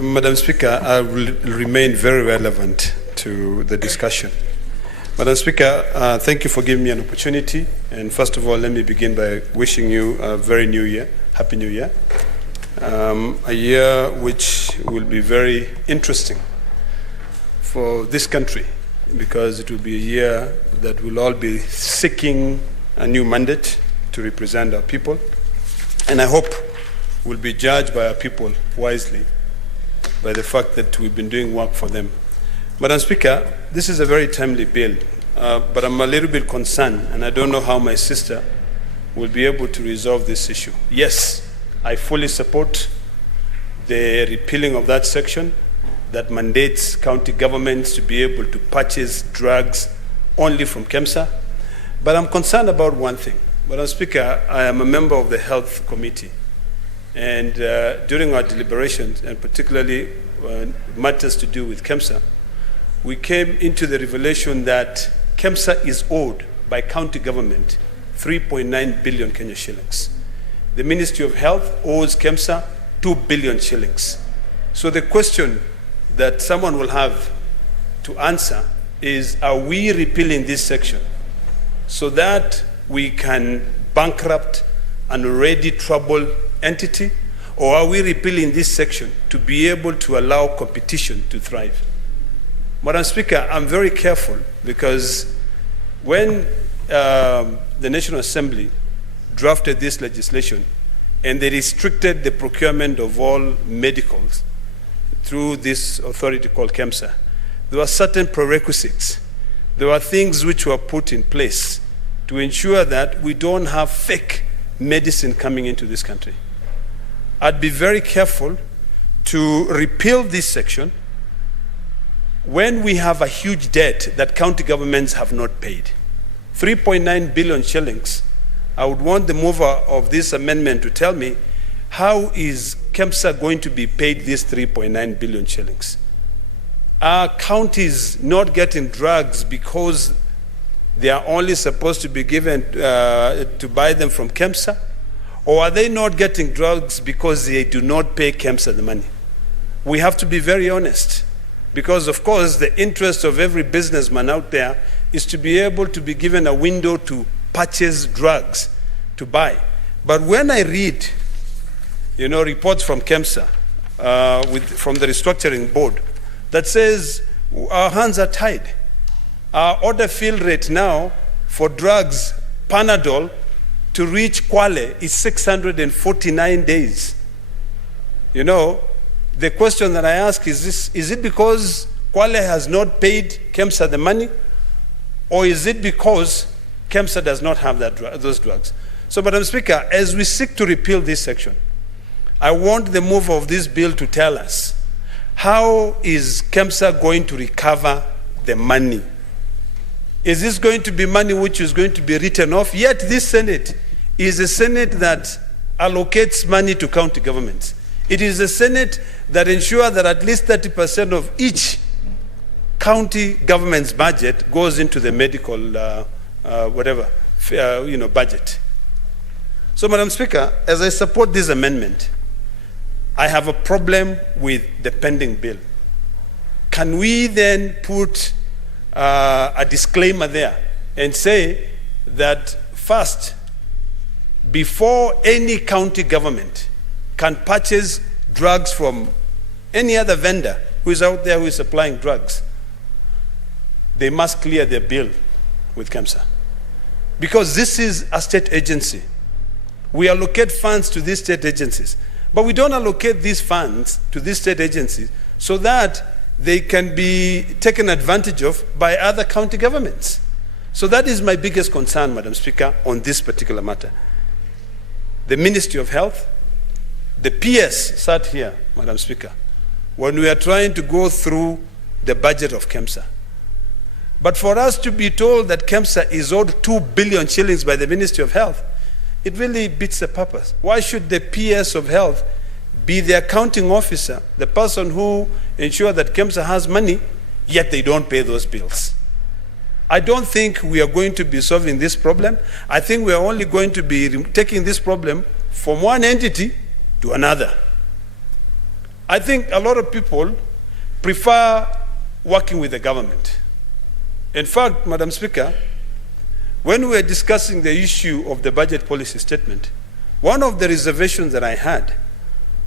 Madam Speaker, I will remain very relevant to the discussion. Madam Speaker, thank you for giving me an opportunity. And first of all, let me begin by wishing you a very new year, Happy New Year. A year which will be very interesting for this country, because it will be a year that we'll all be seeking a new mandate to represent our people. And I hope we'll be judged by our people wisely by the fact that we've been doing work for them. Madam Speaker, this is a very timely bill, but I'm a little bit concerned, and I don't know how my sister will be able to resolve this issue. Yes, I fully support the repealing of that section that mandates county governments to be able to purchase drugs only from KEMSA, but I'm concerned about one thing. Madam Speaker, I am a member of the Health Committee, and during our deliberations, and particularly matters to do with KEMSA, we came into the revelation that KEMSA is owed by county government 3.9 billion Kenya shillings. The Ministry of Health owes KEMSA 2 billion shillings. So the question that someone will have to answer is, are we repealing this section so that we can bankrupt an already troubled entity, or are we repealing this section to be able to allow competition to thrive? Madam Speaker, I'm very careful, because when the National Assembly drafted this legislation and they restricted the procurement of all medicals through this authority called KEMSA, there were certain prerequisites. There were things which were put in place to ensure that we don't have fake medicine coming into this country. I'd be very careful to repeal this section when we have a huge debt that county governments have not paid. 3.9 billion shillings. I would want the mover of this amendment to tell me, how is KEMSA going to be paid this 3.9 billion shillings? Are counties not getting drugs because they are only supposed to be given to buy them from KEMSA? Or are they not getting drugs because they do not pay KEMSA the money? We have to be very honest, because of course the interest of every businessman out there is to be able to be given a window to purchase drugs to buy. But when I read, reports from KEMSA, from the restructuring board, that says our hands are tied. Our order fill rate now for drugs, Panadol, to reach Kwale is 649 days. You know, the question that I ask is this: is it because Kwale has not paid KEMSA the money, or is it because KEMSA does not have those drugs? So, Madam Speaker, as we seek to repeal this section, I want the mover of this bill to tell us, how is KEMSA going to recover the money? Is this going to be money which is going to be written off? Yet this Senate is a Senate that allocates money to county governments. It is a Senate that ensures that at least 30% of each county government's budget goes into the medical budget. So, Madam Speaker, as I support this amendment, I have a problem with the pending bill. Can we then put a disclaimer there and say that first, before any county government can purchase drugs from any other vendor who is out there who is supplying drugs, they must clear their bill with KEMSA? Because this is a state agency. We allocate funds to these state agencies, but we don't allocate these funds to these state agencies so that they can be taken advantage of by other county governments. So that is my biggest concern, Madam Speaker, on this particular matter. The Ministry of Health, the PS sat here, Madam Speaker, when we are trying to go through the budget of KEMSA. But for us to be told that KEMSA is owed 2 billion shillings by the Ministry of Health, it really beats the purpose. Why should the PS of Health be the accounting officer, the person who ensures that KEMSA has money, yet they don't pay those bills? I don't think we are going to be solving this problem. I think we are only going to be taking this problem from one entity to another. I think a lot of people prefer working with the government. In fact, Madam Speaker, when we were discussing the issue of the budget policy statement, one of the reservations that I had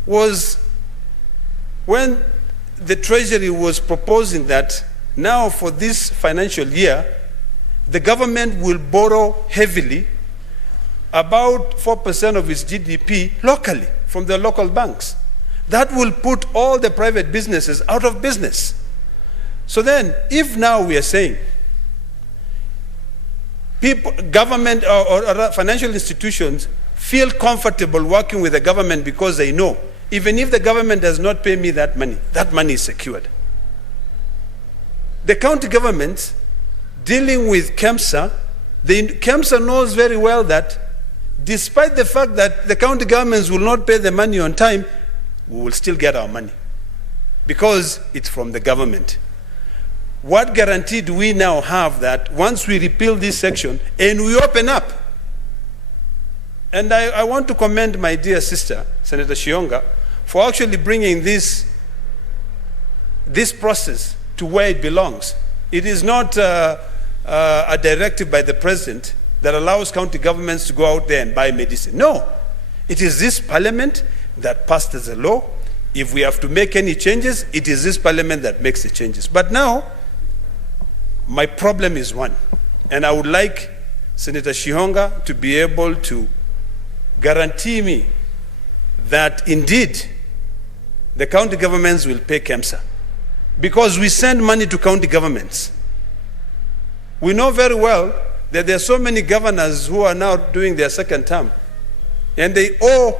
was when the Treasury was proposing that now for this financial year, the government will borrow heavily, about 4% of its GDP locally from the local banks. That will put all the private businesses out of business. So then, if now we are saying government or financial institutions feel comfortable working with the government because they know, even if the government does not pay me that money is secured. The county governments dealing with KEMSA, KEMSA knows very well that despite the fact that the county governments will not pay the money on time, we will still get our money because it's from the government. What guarantee do we now have that once we repeal this section and we open up? And I want to commend my dear sister, Senator Shionga, for actually bringing this process to where it belongs. It is not a directive by the president that allows county governments to go out there and buy medicine. No, it is this parliament that passed the law. If we have to make any changes, it is this parliament that makes the changes. But now, my problem is one, and I would like Senator Shihonga to be able to guarantee me that indeed the county governments will pay KEMSA, because we send money to county governments. We know very well that there are so many governors who are now doing their second term, and they owe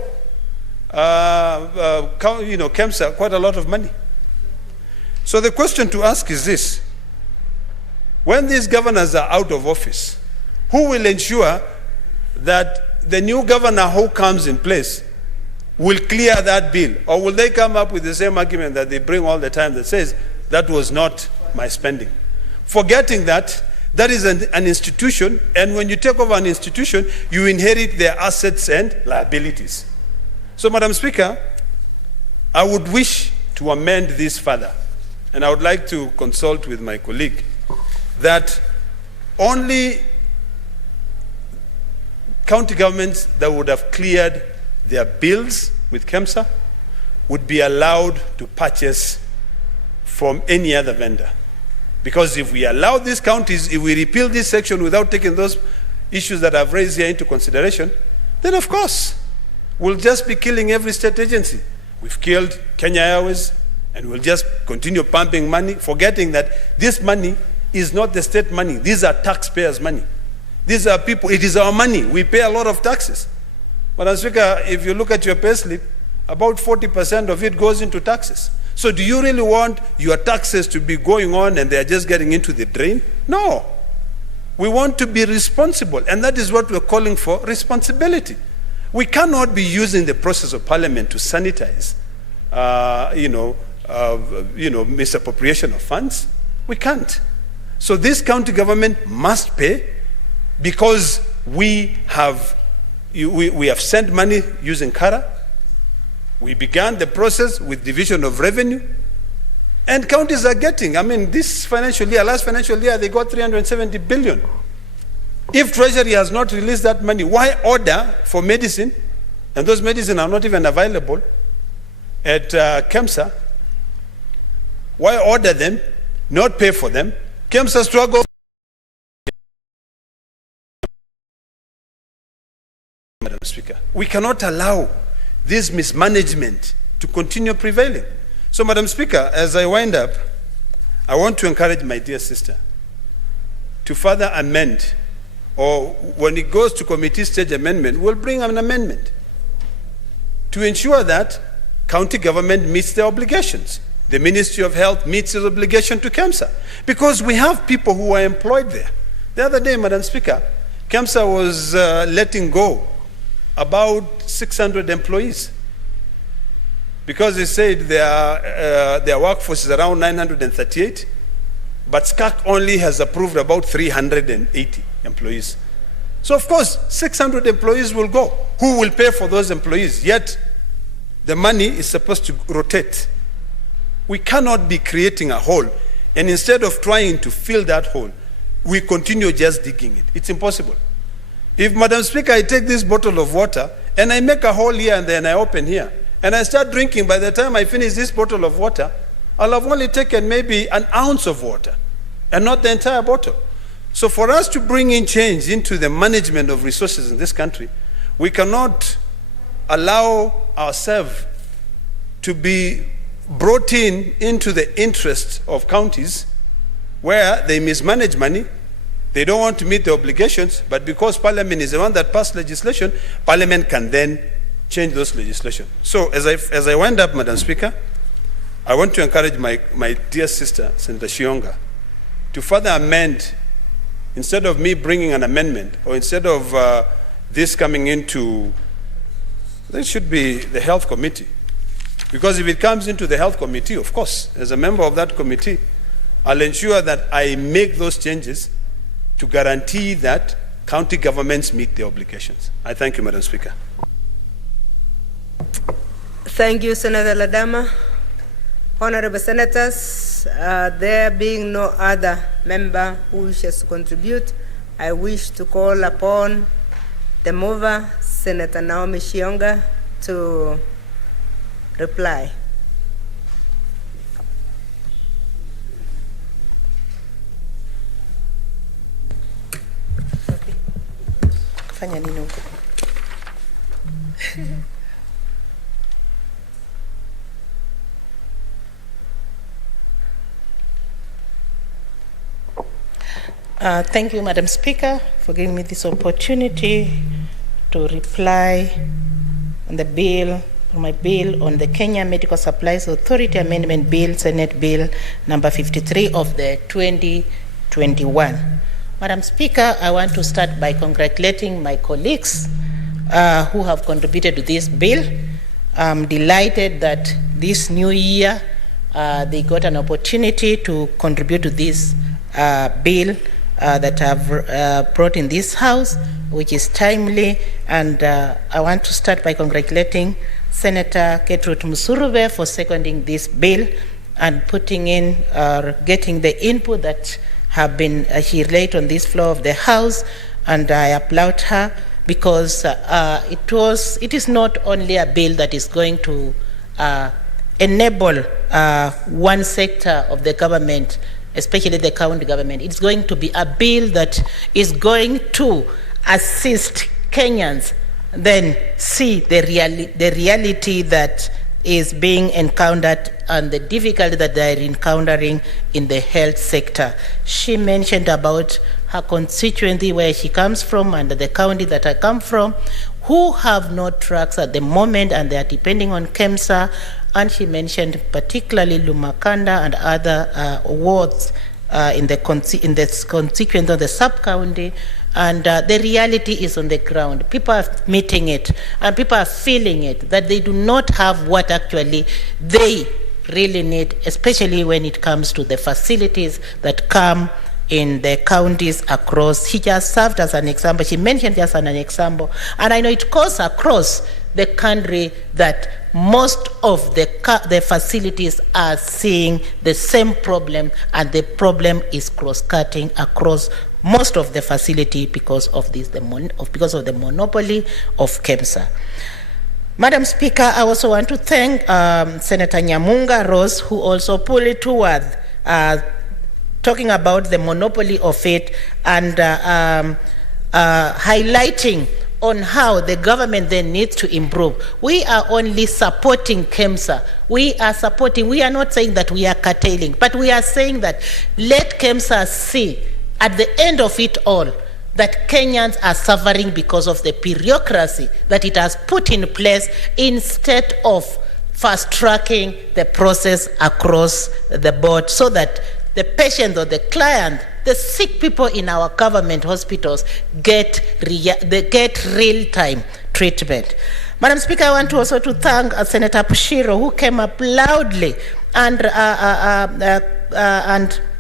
KEMSA quite a lot of money. So the question to ask is this: when these governors are out of office, who will ensure that the new governor who comes in place will clear that bill? Or will they come up with the same argument that they bring all the time that says, that was not my spending? Forgetting that that is an institution, and when you take over an institution, you inherit their assets and liabilities. So, Madam Speaker, I would wish to amend this further, and I would like to consult with my colleague that only county governments that would have cleared their bills with KEMSA would be allowed to purchase from any other vendor. Because if we allow these counties, if we repeal this section without taking those issues that I've raised here into consideration, then of course, we'll just be killing every state agency. We've killed Kenya Airways, and we'll just continue pumping money, forgetting that this money is not the state money. These are taxpayers' money. These are people, it is our money. We pay a lot of taxes. Madam Speaker, if you look at your payslip, about 40% of it goes into taxes. So do you really want your taxes to be going on and they are just getting into the drain? No. We want to be responsible, and that is what we're calling for, responsibility. We cannot be using the process of parliament to sanitize, misappropriation of funds. We can't. So this county government must pay, because we have sent money using Kara. We began the process with division of revenue, and counties are getting, this financial year, last financial year, they got 370 billion. If Treasury has not released that money, why order for medicine, and those medicines are not even available at KEMSA? Why order them, not pay for them? KEMSA struggle. Madam Speaker, we cannot allow this mismanagement to continue prevailing. So, Madam Speaker, as I wind up, I want to encourage my dear sister to further amend, or when it goes to committee stage amendment, we'll bring an amendment to ensure that county government meets their obligations. The Ministry of Health meets its obligation to KEMSA, because we have people who are employed there. The other day, Madam Speaker, KEMSA was letting go about 600 employees, because they said their workforce is around 938, but SCAC only has approved about 380 employees. So of course, 600 employees will go. Who will pay for those employees? Yet the money is supposed to rotate. We cannot be creating a hole, and instead of trying to fill that hole, we continue just digging it. It's impossible. If, Madam Speaker, I take this bottle of water and I make a hole here and then I open here, and I start drinking, by the time I finish this bottle of water, I'll have only taken maybe an ounce of water and not the entire bottle. So for us to bring in change into the management of resources in this country, we cannot allow ourselves to be brought into the interest of counties where they mismanage money. They don't want to meet the obligations, but because Parliament is the one that passed legislation, Parliament can then change those legislation. So as I wind up, Madam Speaker, I want to encourage my dear sister, Senator Shionga, to further amend, instead of me bringing an amendment, or instead of this coming into, this should be the Health Committee. Because if it comes into the Health Committee, of course, as a member of that committee, I'll ensure that I make those changes to guarantee that county governments meet their obligations. I thank you, Madam Speaker. Thank you, Senator Ladama. Honorable Senators, there being no other member who wishes to contribute, I wish to call upon the mover, Senator Naomi Shionga, to reply. Fanya nini huko? Thank you, Madam Speaker, for giving me this opportunity to reply on the bill, on my bill on the Kenya Medical Supplies Authority Amendment Bill, Senate Bill number 53 of the 2021. Madam Speaker, I want to start by congratulating my colleagues who have contributed to this bill. I'm delighted that this new year they got an opportunity to contribute to this bill that I've brought in this House, which is timely. And I want to start by congratulating Senator Gertrude Musurube for seconding this bill and putting in, getting the input that have been he laid on this floor of the House, and I applaud her because it is not only a bill that is going to enable one sector of the government, especially the county government. It's going to be a bill that is going to assist Kenyans then see the reality that is being encountered and the difficulty that they are encountering in the health sector. She mentioned about her constituency where she comes from and the county that I come from, who have no trucks at the moment and they are depending on KEMSA. And she mentioned particularly Lumakanda and other wards in the constituent of the sub-county. And the reality is on the ground. People are meeting it and people are feeling it, that they do not have what actually they really need, especially when it comes to the facilities that come in the counties across. She just served as an example. She mentioned just an example. And I know it goes across the country that most of the facilities are seeing the same problem, and the problem is cross-cutting across most of the facility because of this, because of the monopoly of KEMSA. Madam Speaker, I also want to thank Senator Nyamunga Rose, who also pulled it toward talking about the monopoly of it and highlighting on how the government then needs to improve. We are only supporting KEMSA. We are not saying that we are curtailing, but we are saying that let KEMSA see at the end of it all that Kenyans are suffering because of the bureaucracy that it has put in place instead of fast-tracking the process across the board so that the patient or the client, the sick people in our government hospitals get real-time treatment. Madam Speaker, I want to also to thank Senator Pushiro, who came up loudly and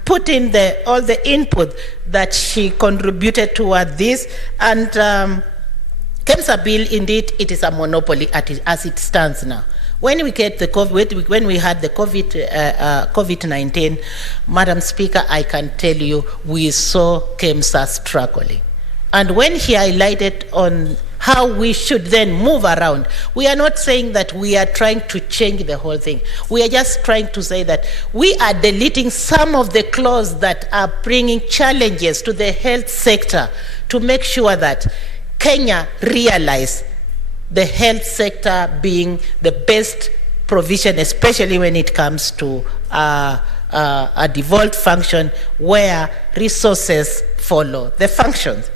put in all the input that she contributed toward this. And KEMSA bill, indeed, it is a monopoly as it stands now. When we had the COVID-19, Madam Speaker, I can tell you, we saw KEMSA struggling. And when she highlighted on how we should then move around, we are not saying that we are trying to change the whole thing. We are just trying to say that we are deleting some of the clauses that are bringing challenges to the health sector to make sure that Kenya realize the health sector being the best provision, especially when it comes to a devolved function where resources follow the functions.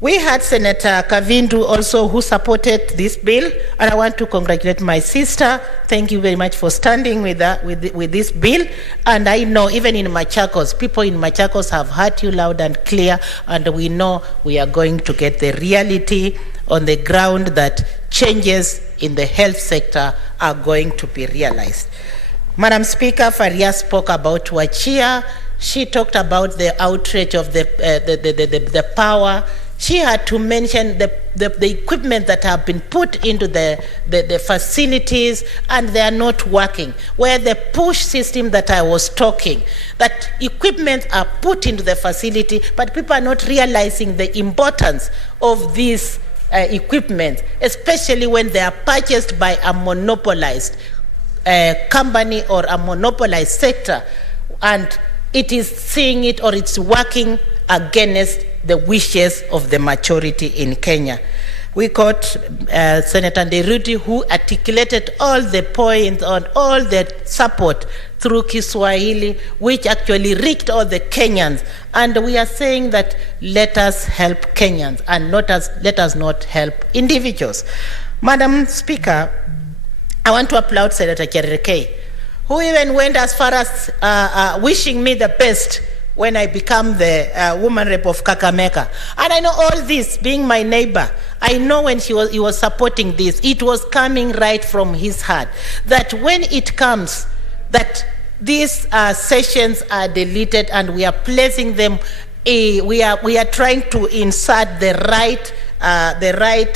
We had Senator Kavindu also who supported this bill, and I want to congratulate my sister. Thank you very much for standing with this bill. And I know even in Machakos, people in Machakos have heard you loud and clear, and we know we are going to get the reality on the ground that changes in the health sector are going to be realized. Madam Speaker, Faria spoke about Wachia. She talked about the outrage of the power. She had to mention the equipment that have been put into the facilities and they are not working. Where the push system that I was talking, that equipment are put into the facility, but people are not realizing the importance of these equipment, especially when they are purchased by a monopolized company or a monopolized sector, and it is seeing it or it's working against the wishes of the majority in Kenya. We got Senator Nderuti, who articulated all the points on all the support through Kiswahili, which actually reached all the Kenyans. And we are saying that let us help Kenyans and let us not help individuals. Madam Speaker, I want to applaud Senator Cherargei, who even went as far as wishing me the best when I become the woman rep of Kakamega. And I know all this, being my neighbor, I know when he was supporting this, it was coming right from his heart, that when it comes, that these sessions are deleted and we are placing them, we are trying to insert the right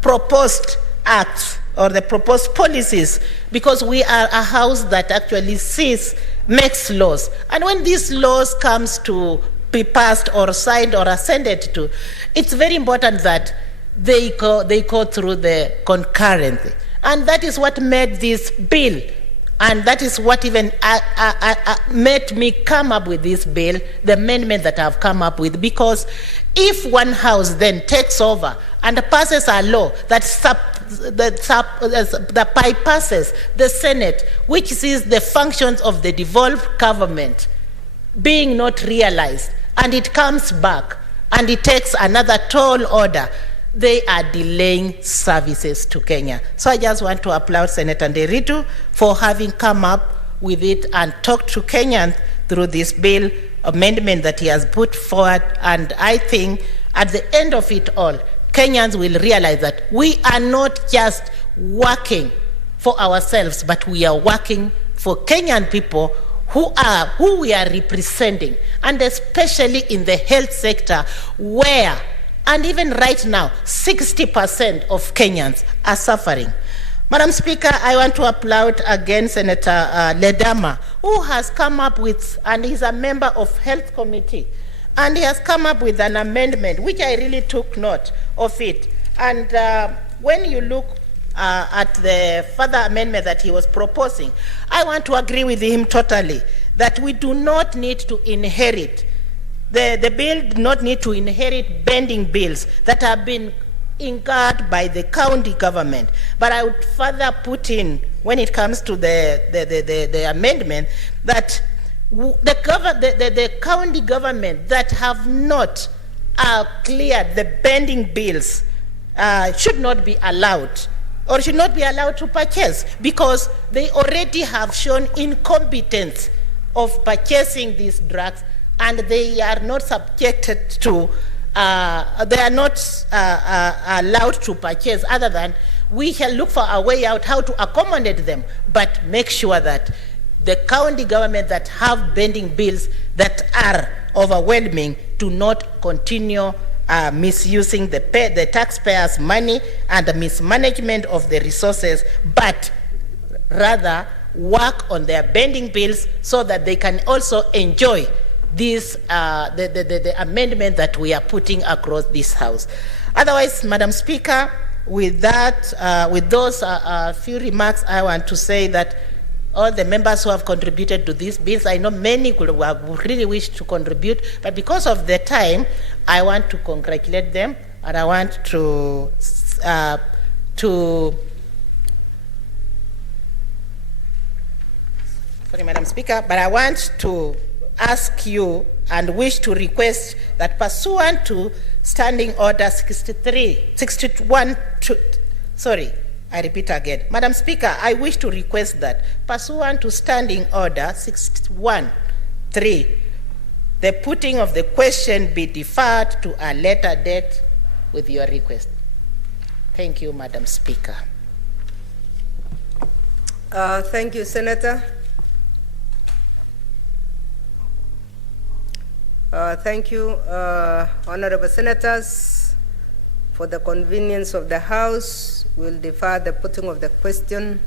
proposed acts or the proposed policies, because we are a house that actually makes laws. And when these laws comes to be passed or signed or ascended to, it's very important that they go through the concurrently. And that is what made this bill, and that is what even made me come up with this bill, the amendment that I've come up with, because if one house then takes over and passes a law that that bypasses the Senate, which sees the functions of the devolved government being not realized, and it comes back and it takes another tall order. They are delaying services to Kenya. So I just want to applaud Senator Nderitu for having come up with it and talked to Kenyans through this bill amendment that he has put forward. And I think at the end of it all, Kenyans will realize that we are not just working for ourselves, but we are working for Kenyan people who we are representing, and especially in the health sector where, and even right now, 60% of Kenyans are suffering. Madam Speaker, I want to applaud again Senator Ledama, who has come up with, and he's a member of Health Committee, and he has come up with an amendment, which I really took note of it. And when you look at the further amendment that he was proposing, I want to agree with him totally that we do not need to inherit, the bill do not need to inherit bending bills that have been incurred by the county government. But I would further put in, when it comes to the amendment, that the county government that have not cleared the bending bills should not be allowed, or should not be allowed to purchase, because they already have shown incompetence of purchasing these drugs, and they are not subjected to, they are not allowed to purchase, other than we can look for a way out how to accommodate them, but make sure that the county government that have bending bills that are overwhelming do not continue misusing the taxpayers' money and the mismanagement of the resources, but rather work on their bending bills so that they can also enjoy this, the amendment that we are putting across this House. Otherwise, Madam Speaker, with that, with those few remarks, I want to say that all the members who have contributed to these bills, I know many could have really wished to contribute, but because of the time, I want to congratulate them, and I want to sorry, Madam Speaker, but I want to ask you and wish to request that pursuant to Standing Order 61, sorry, I repeat again. Madam Speaker, I wish to request that pursuant to Standing Order 61(3), the putting of the question be deferred to a later date with your request. Thank you, Madam Speaker. Thank you, Senator. Thank you, honorable senators. For the convenience of the House, we'll defer the putting of the question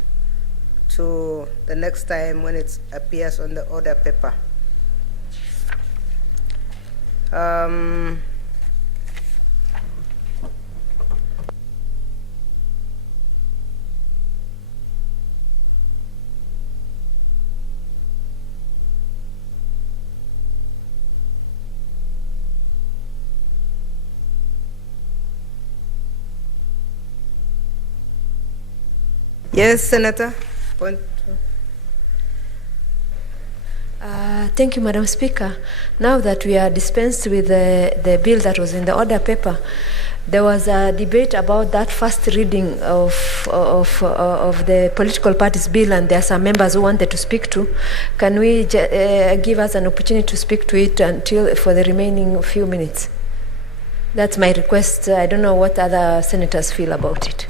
to the next time when it appears on the order paper. Yes, Senator. Point. Thank you, Madam Speaker. Now that we are dispensed with the bill that was in the order paper, there was a debate about that first reading of the political parties bill, and there are some members who wanted to speak to. Can we give us an opportunity to speak to it for the remaining few minutes? That's my request. I don't know what other senators feel about it.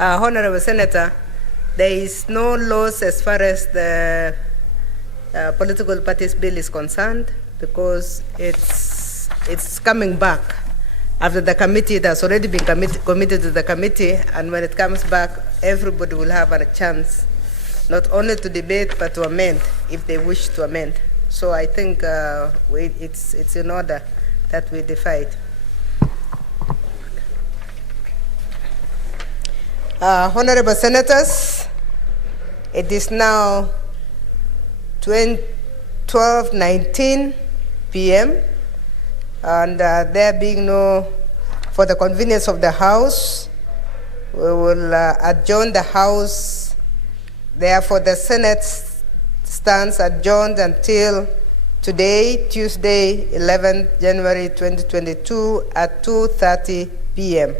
Honorable Senator, there is no loss as far as the political parties bill is concerned, because it's coming back after the committee. It has already been committed to the committee, and when it comes back, everybody will have a chance not only to debate but to amend if they wish to amend. So I think it's in order that we defer it. Honorable senators, it is now 12:19 p.m. And there being for the convenience of the House, we will adjourn the House. Therefore, the Senate stands adjourned until today, Tuesday, 11th January 2022 at 2:30 p.m.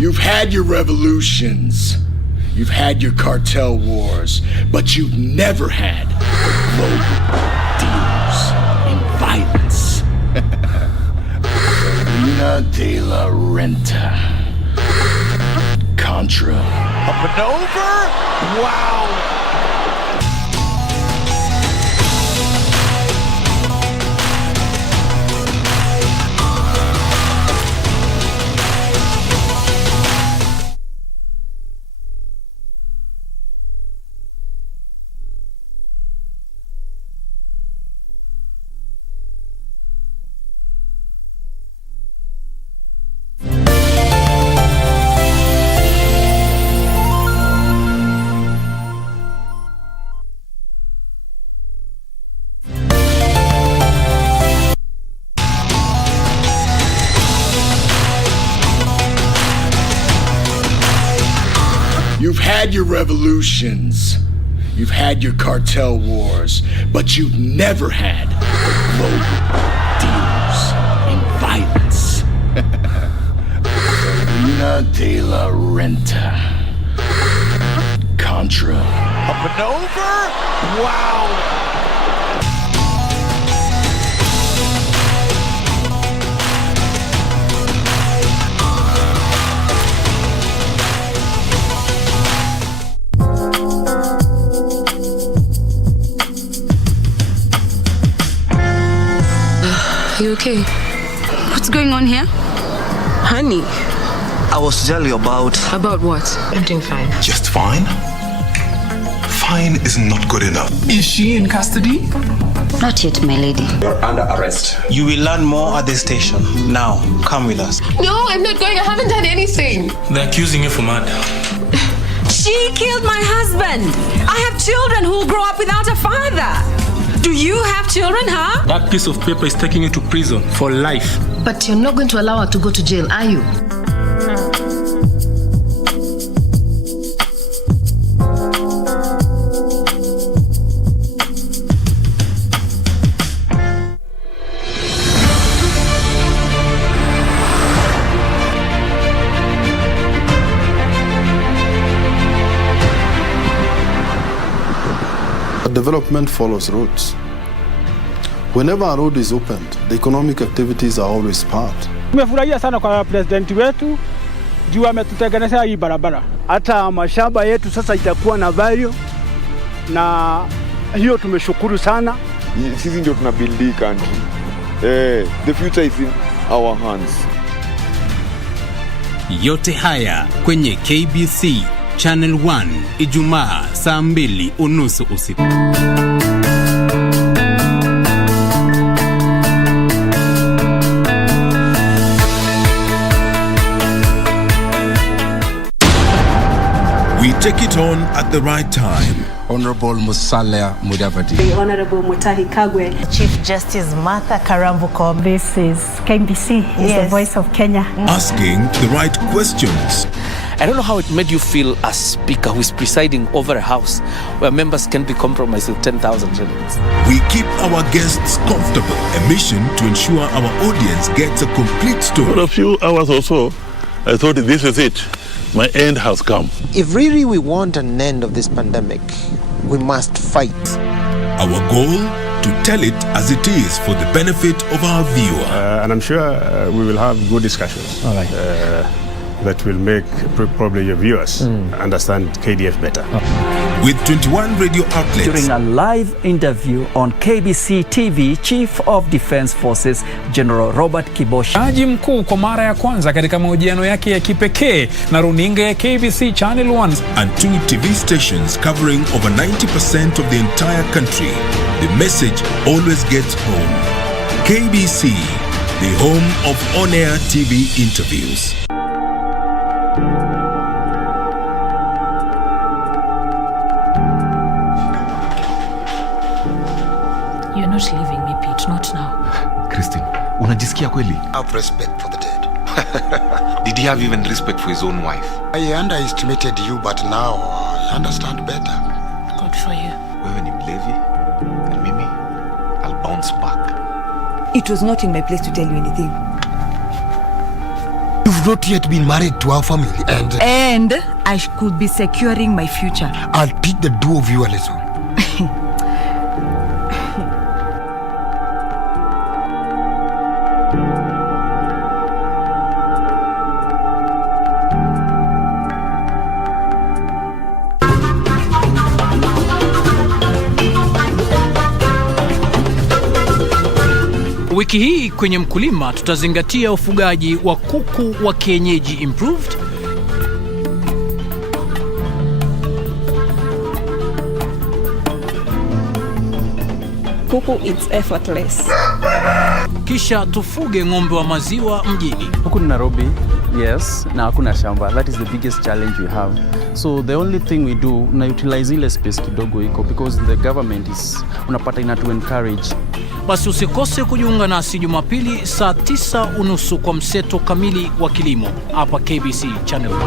You've had your revolutions, you've had your cartel wars, but you've never had global dealers in violence. Lina de la Renta. Contra. Up and over? Wow! You've had your revolutions, you've had your cartel wars, but you've never had global dealers in violence. Lina de la Renta. Contra. Up and over? Wow! You okay? What's going on here? Honey. I was telling you about... About what? I'm doing fine. Just fine? Fine is not good enough. Is she in custody? Not yet, my lady. You're under arrest. You will learn more at the station. Now, come with us. No, I'm not going. I haven't done anything. They're accusing you for murder. She killed my husband. I have children who will grow up without a father. Do you have children, huh? That piece of paper is taking you to prison for life. But you're not going to allow her to go to jail, are you? Development follows roads. Whenever a road is opened, the economic activities are always part. Tumefurahia sana kwa president wetu juu ametutengenezea hii barabara. Hata mashamba yetu sasa itakuwa na value, na hiyo tumeshukuru sana. Sisi ndio tuna build the country. The future is in our hands. Yote haya kwenye KBC Channel 1 Ijumaa saa 2:30 usiku. We take it on at the right time. Honorable Musalia Mudavadi. The Honorable Mutahi Kagwe. Chief Justice Martha Karambuko. This is KBC, the voice of Kenya. Asking the right questions. I don't know how it made you feel as Speaker who is presiding over a house where members can be compromised with 10,000 shillings. We keep our guests comfortable. A mission to ensure our audience gets a complete story. For a few hours or so, I thought this is it. My end has come. If really we want an end of this pandemic, we must fight. Our goal, to tell it as it is for the benefit of our viewer. And I'm sure we will have good discussions. All right. That will make probably your viewers understand KDF better. With 21 radio outlets. During a live interview on KBC TV, Chief of Defense Forces General Robert Kibosha. Jaji mkuu kwa mara ya kwanza katika mahojiano yake ya kipekee na runinga ya KBC Channel 1. And 2 TV stations covering over 90% of the entire country. The message always gets home. KBC, the home of on-air TV interviews. You're not leaving me, Pete, not now. Christine, unajisikia kweli? Have respect for the dead. Did he have even respect for his own wife? I underestimated you, but now I understand better. Good for you. Wewe ni mlevi, and mimi, I'll bounce back. It was not in my place to tell you anything. You've not yet been married to our family, and I could be securing my future. I'll teach the two of you a lesson. Wiki hii kwenye Mkulima tutazingatia ufugaji wa kuku wa kienyeji improved. Kuku, it's effortless. Kisha tufuge ng'ombe wa maziwa mjini. Huku ni Nairobi, yes, na hakuna shamba. That is the biggest challenge we have. So the only thing we do, na utilize ile space kidogo iko because the government is unapata ina to encourage. Basi usikose kujiunga nasi Jumapili saa 9:30 kwa mseto kamili wa kilimo hapa KBC Channel 1.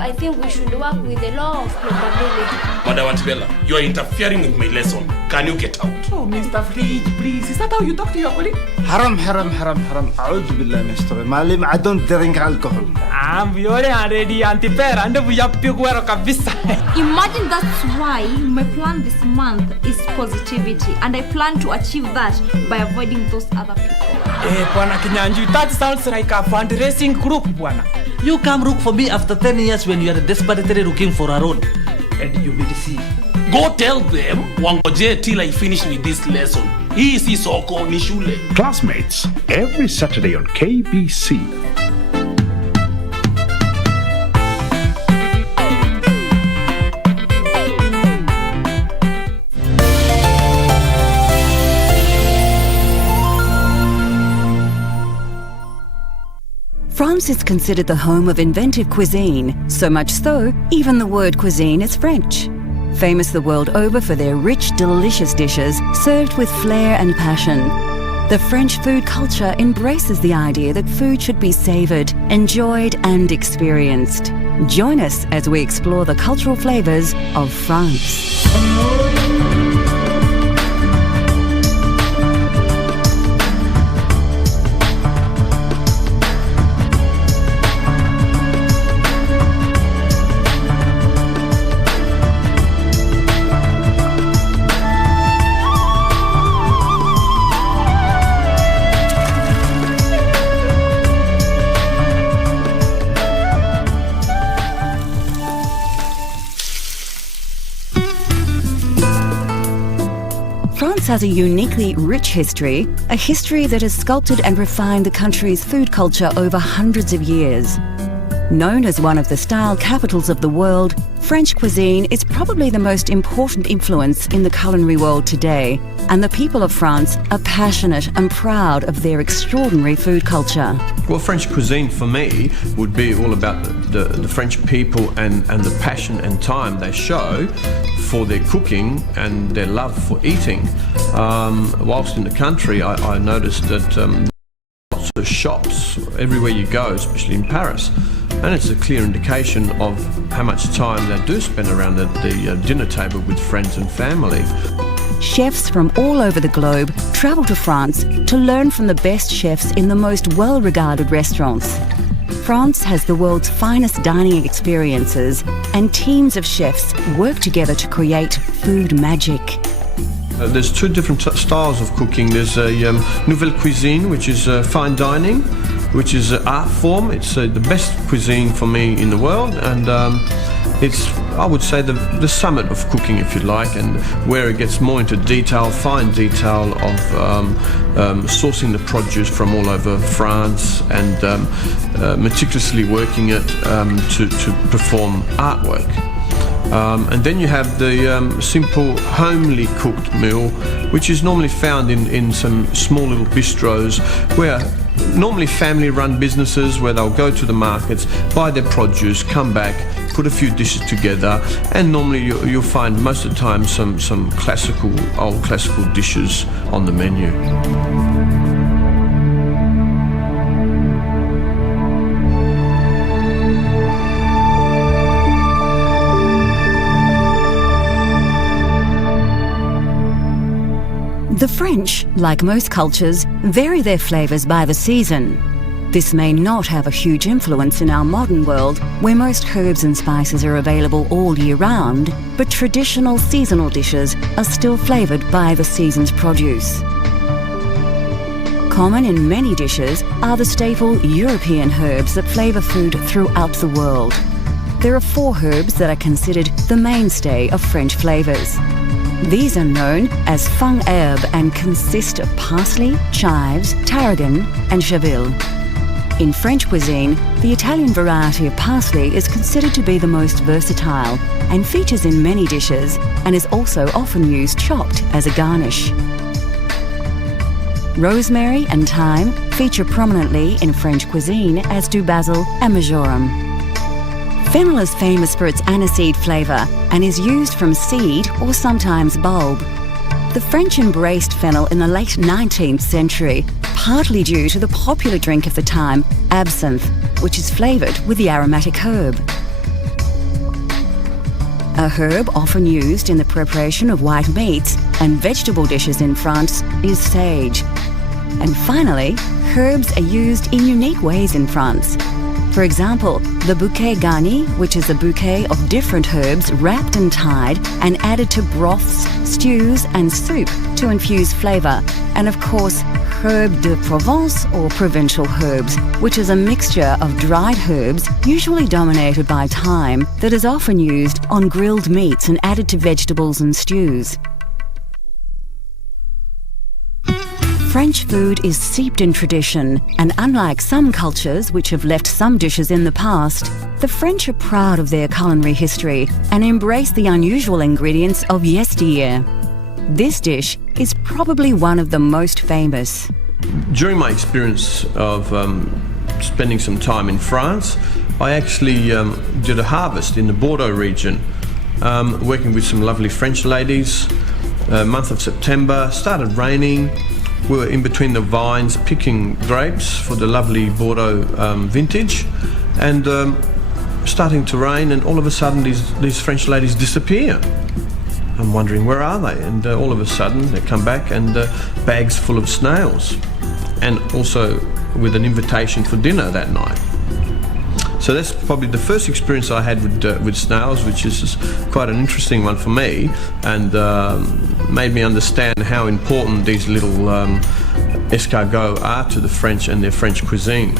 I think we should work with the law of probability. Madam Antibella, you are interfering with my lesson. Can you get out? Oh, Mr. Fleet, please. Is that how you talk to your colleague? Haram. A'udhu billah, Mr. Malim, I don't drink alcohol. I'm already Antibella, and we have to wear a kabisa. Imagine that's why my plan this month is positivity, and I plan to achieve that by avoiding those other people. Bwana Kinyanju, that sounds like a fundraising group, Bwana. You come look for me after 10 years when you are desperately looking for a road. And you will see. Go tell them, wangoje till I finish with this lesson. Hii si soko, ni shule. Classmates, every Saturday on KBC. France is considered the home of inventive cuisine, so much so, even the word cuisine is French. Famous the world over for their rich, delicious dishes served with flair and passion. The French food culture embraces the idea that food should be savoured, enjoyed and experienced. Join us as we explore the cultural flavours of France. France has a uniquely rich history, a history that has sculpted and refined the country's food culture over hundreds of years. Known as one of the style capitals of the world, French cuisine is probably the most important influence in the culinary world today, and the people of France are passionate and proud of their extraordinary food culture. Well, French cuisine for me would be all about the French people and the passion and time they show for their cooking and their love for eating. Whilst in the country, I noticed that lots of shops everywhere you go, especially in Paris, and it's a clear indication of how much time they do spend around the dinner table with friends and family. Chefs from all over the globe travel to France to learn from the best chefs in the most well-regarded restaurants. France has the world's finest dining experiences, and teams of chefs work together to create food magic. There's two different styles of cooking. There's a nouvelle cuisine, which is fine dining, which is an art form. It's the best cuisine for me in the world, and it's, I would say, the summit of cooking, if you like, and where it gets more into detail, fine detail of sourcing the produce from all over France and meticulously working it to perform artwork. And then you have the simple, homely cooked meal, which is normally found in some small little bistros where normally family-run businesses where they'll go to the markets, buy their produce, come back, put a few dishes together, and normally you'll find most of the time some old classical dishes on the menu. The French, like most cultures, vary their flavours by the season. This may not have a huge influence in our modern world, where most herbs and spices are available all year round, but traditional seasonal dishes are still flavoured by the season's produce. Common in many dishes are the staple European herbs that flavour food throughout the world. There are 4 herbs that are considered the mainstay of French flavours. These are known as fung herbe and consist of parsley, chives, tarragon and chervil. In French cuisine, the Italian variety of parsley is considered to be the most versatile and features in many dishes, and is also often used chopped as a garnish. Rosemary and thyme feature prominently in French cuisine, as do basil and marjoram. Fennel is famous for its aniseed flavour and is used from seed or sometimes bulb. The French embraced fennel in the late 19th century, partly due to the popular drink of the time, absinthe, which is flavoured with the aromatic herb. A herb often used in the preparation of white meats and vegetable dishes in France is sage. And finally, herbs are used in unique ways in France. For example, the bouquet garni, which is a bouquet of different herbs wrapped and tied and added to broths, stews and soup to infuse flavour. And of course, herbe de Provence or provincial herbs, which is a mixture of dried herbs, usually dominated by thyme, that is often used on grilled meats and added to vegetables and stews. French food is steeped in tradition, and unlike some cultures which have left some dishes in the past, the French are proud of their culinary history and embrace the unusual ingredients of yesteryear. This dish is probably one of the most famous. During my experience of spending some time in France, I actually did a harvest in the Bordeaux region, working with some lovely French ladies. Month of September, started raining. We were in between the vines picking grapes for the lovely Bordeaux vintage, and starting to rain, and all of a sudden these French ladies disappear. I'm wondering, where are they? And all of a sudden they come back, and bags full of snails, and also with an invitation for dinner that night. So that's probably the first experience I had with snails, which is quite an interesting one for me, and made me understand how important these little escargots are to the French and their French cuisine.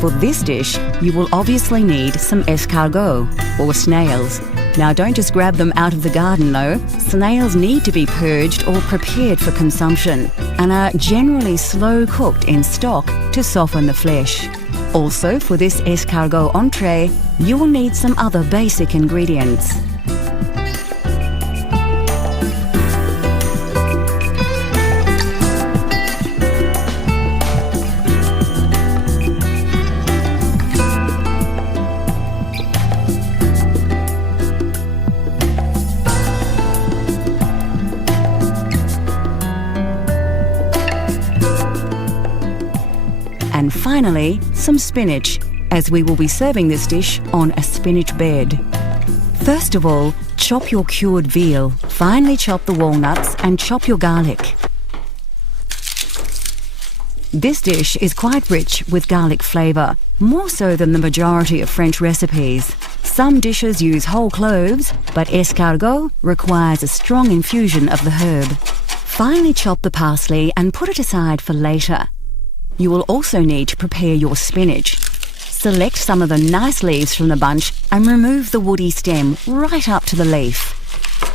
For this dish, you will obviously need some escargot, or snails. Now don't just grab them out of the garden though. Snails need to be purged or prepared for consumption and are generally slow cooked in stock to soften the flesh. Also, for this escargot entree, you will need some other basic ingredients. And finally, some spinach, as we will be serving this dish on a spinach bed. First of all, chop your cured veal, finely chop the walnuts and chop your garlic. This dish is quite rich with garlic flavour, more so than the majority of French recipes. Some dishes use whole cloves, but escargot requires a strong infusion of the herb. Finely chop the parsley and put it aside for later. You will also need to prepare your spinach. Select some of the nice leaves from the bunch and remove the woody stem right up to the leaf.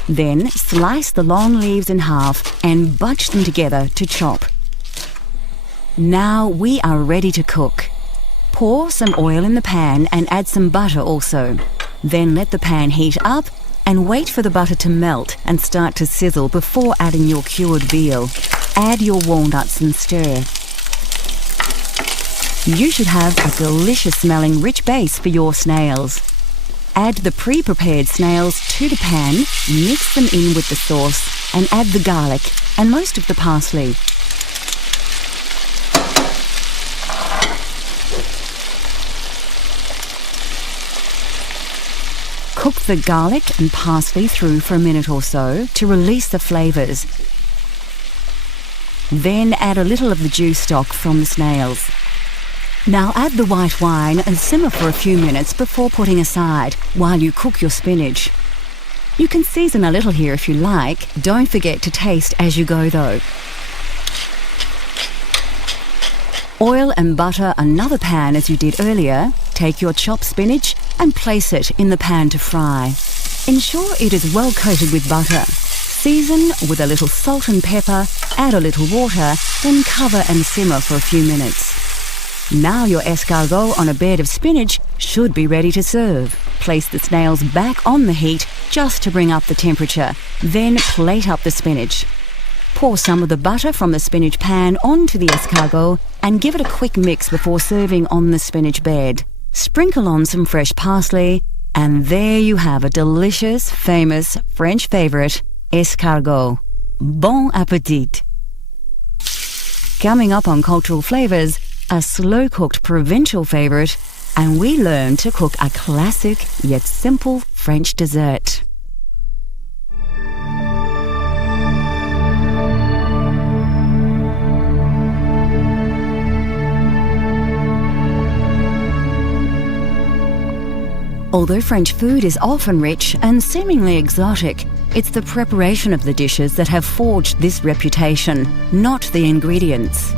Then slice the long leaves in half and bunch them together to chop. Now we are ready to cook. Pour some oil in the pan and add some butter also. Then let the pan heat up and wait for the butter to melt and start to sizzle before adding your cured veal. Add your walnuts and stir. You should have a delicious smelling rich base for your snails. Add the pre-prepared snails to the pan, mix them in with the sauce and add the garlic and most of the parsley. Cook the garlic and parsley through for a minute or so to release the flavours. Then add a little of the juice stock from the snails. Now add the white wine and simmer for a few minutes before putting aside while you cook your spinach. You can season a little here if you like. Don't forget to taste as you go though. Oil and butter another pan as you did earlier. Take your chopped spinach and place it in the pan to fry. Ensure it is well coated with butter. Season with a little salt and pepper, add a little water, then cover and simmer for a few minutes. Now your escargot on a bed of spinach should be ready to serve. Place the snails back on the heat just to bring up the temperature. Then plate up the spinach. Pour some of the butter from the spinach pan onto the escargot and give it a quick mix before serving on the spinach bed. Sprinkle on some fresh parsley and there you have a delicious, famous French favourite, escargot. Bon appétit! Coming up on Cultural Flavours, a slow-cooked provincial favourite, and we learn to cook a classic yet simple French dessert. Although French food is often rich and seemingly exotic, it's the preparation of the dishes that have forged this reputation, not the ingredients.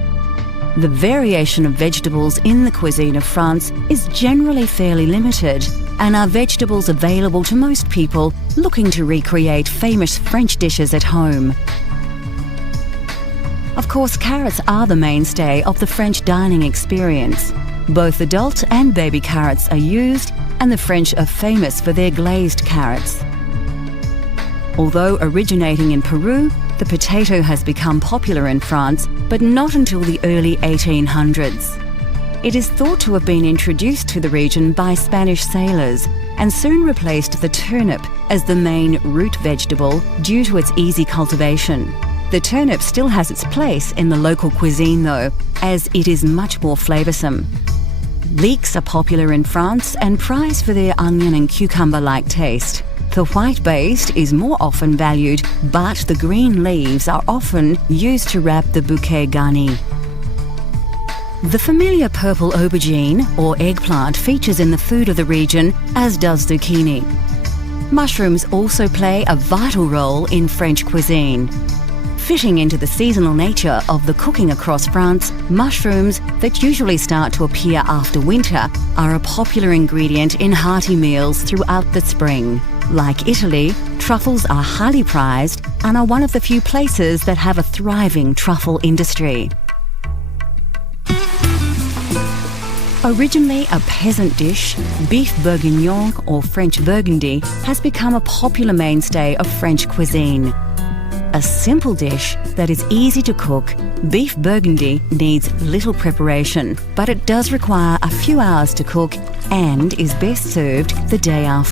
The variation of vegetables in the cuisine of France is generally fairly limited, and are vegetables available to most people looking to recreate famous French dishes at home. Of course, carrots are the mainstay of the French dining experience. Both adult and baby carrots are used, and the French are famous for their glazed carrots. Although originating in Peru, the potato has become popular in France, but not until the early 1800s. It is thought to have been introduced to the region by Spanish sailors and soon replaced the turnip as the main root vegetable due to its easy cultivation. The turnip still has its place in the local cuisine though, as it is much more flavoursome. Leeks are popular in France and prized for their onion and cucumber-like taste. The white base is more often valued, but the green leaves are often used to wrap the bouquet garni. The familiar purple aubergine or eggplant features in the food of the region, as does zucchini. Mushrooms also play a vital role in French cuisine. Fitting into the seasonal nature of the cooking across France, mushrooms that usually start to appear after winter are a popular ingredient in hearty meals throughout the spring. Like Italy, truffles are highly prized and are one of the few places that have a thriving truffle industry. Originally a peasant dish, beef bourguignon or French burgundy has become a popular mainstay of French cuisine. A simple dish that is easy to cook, beef burgundy needs little preparation, but it does require a few hours to cook and is best served the day after.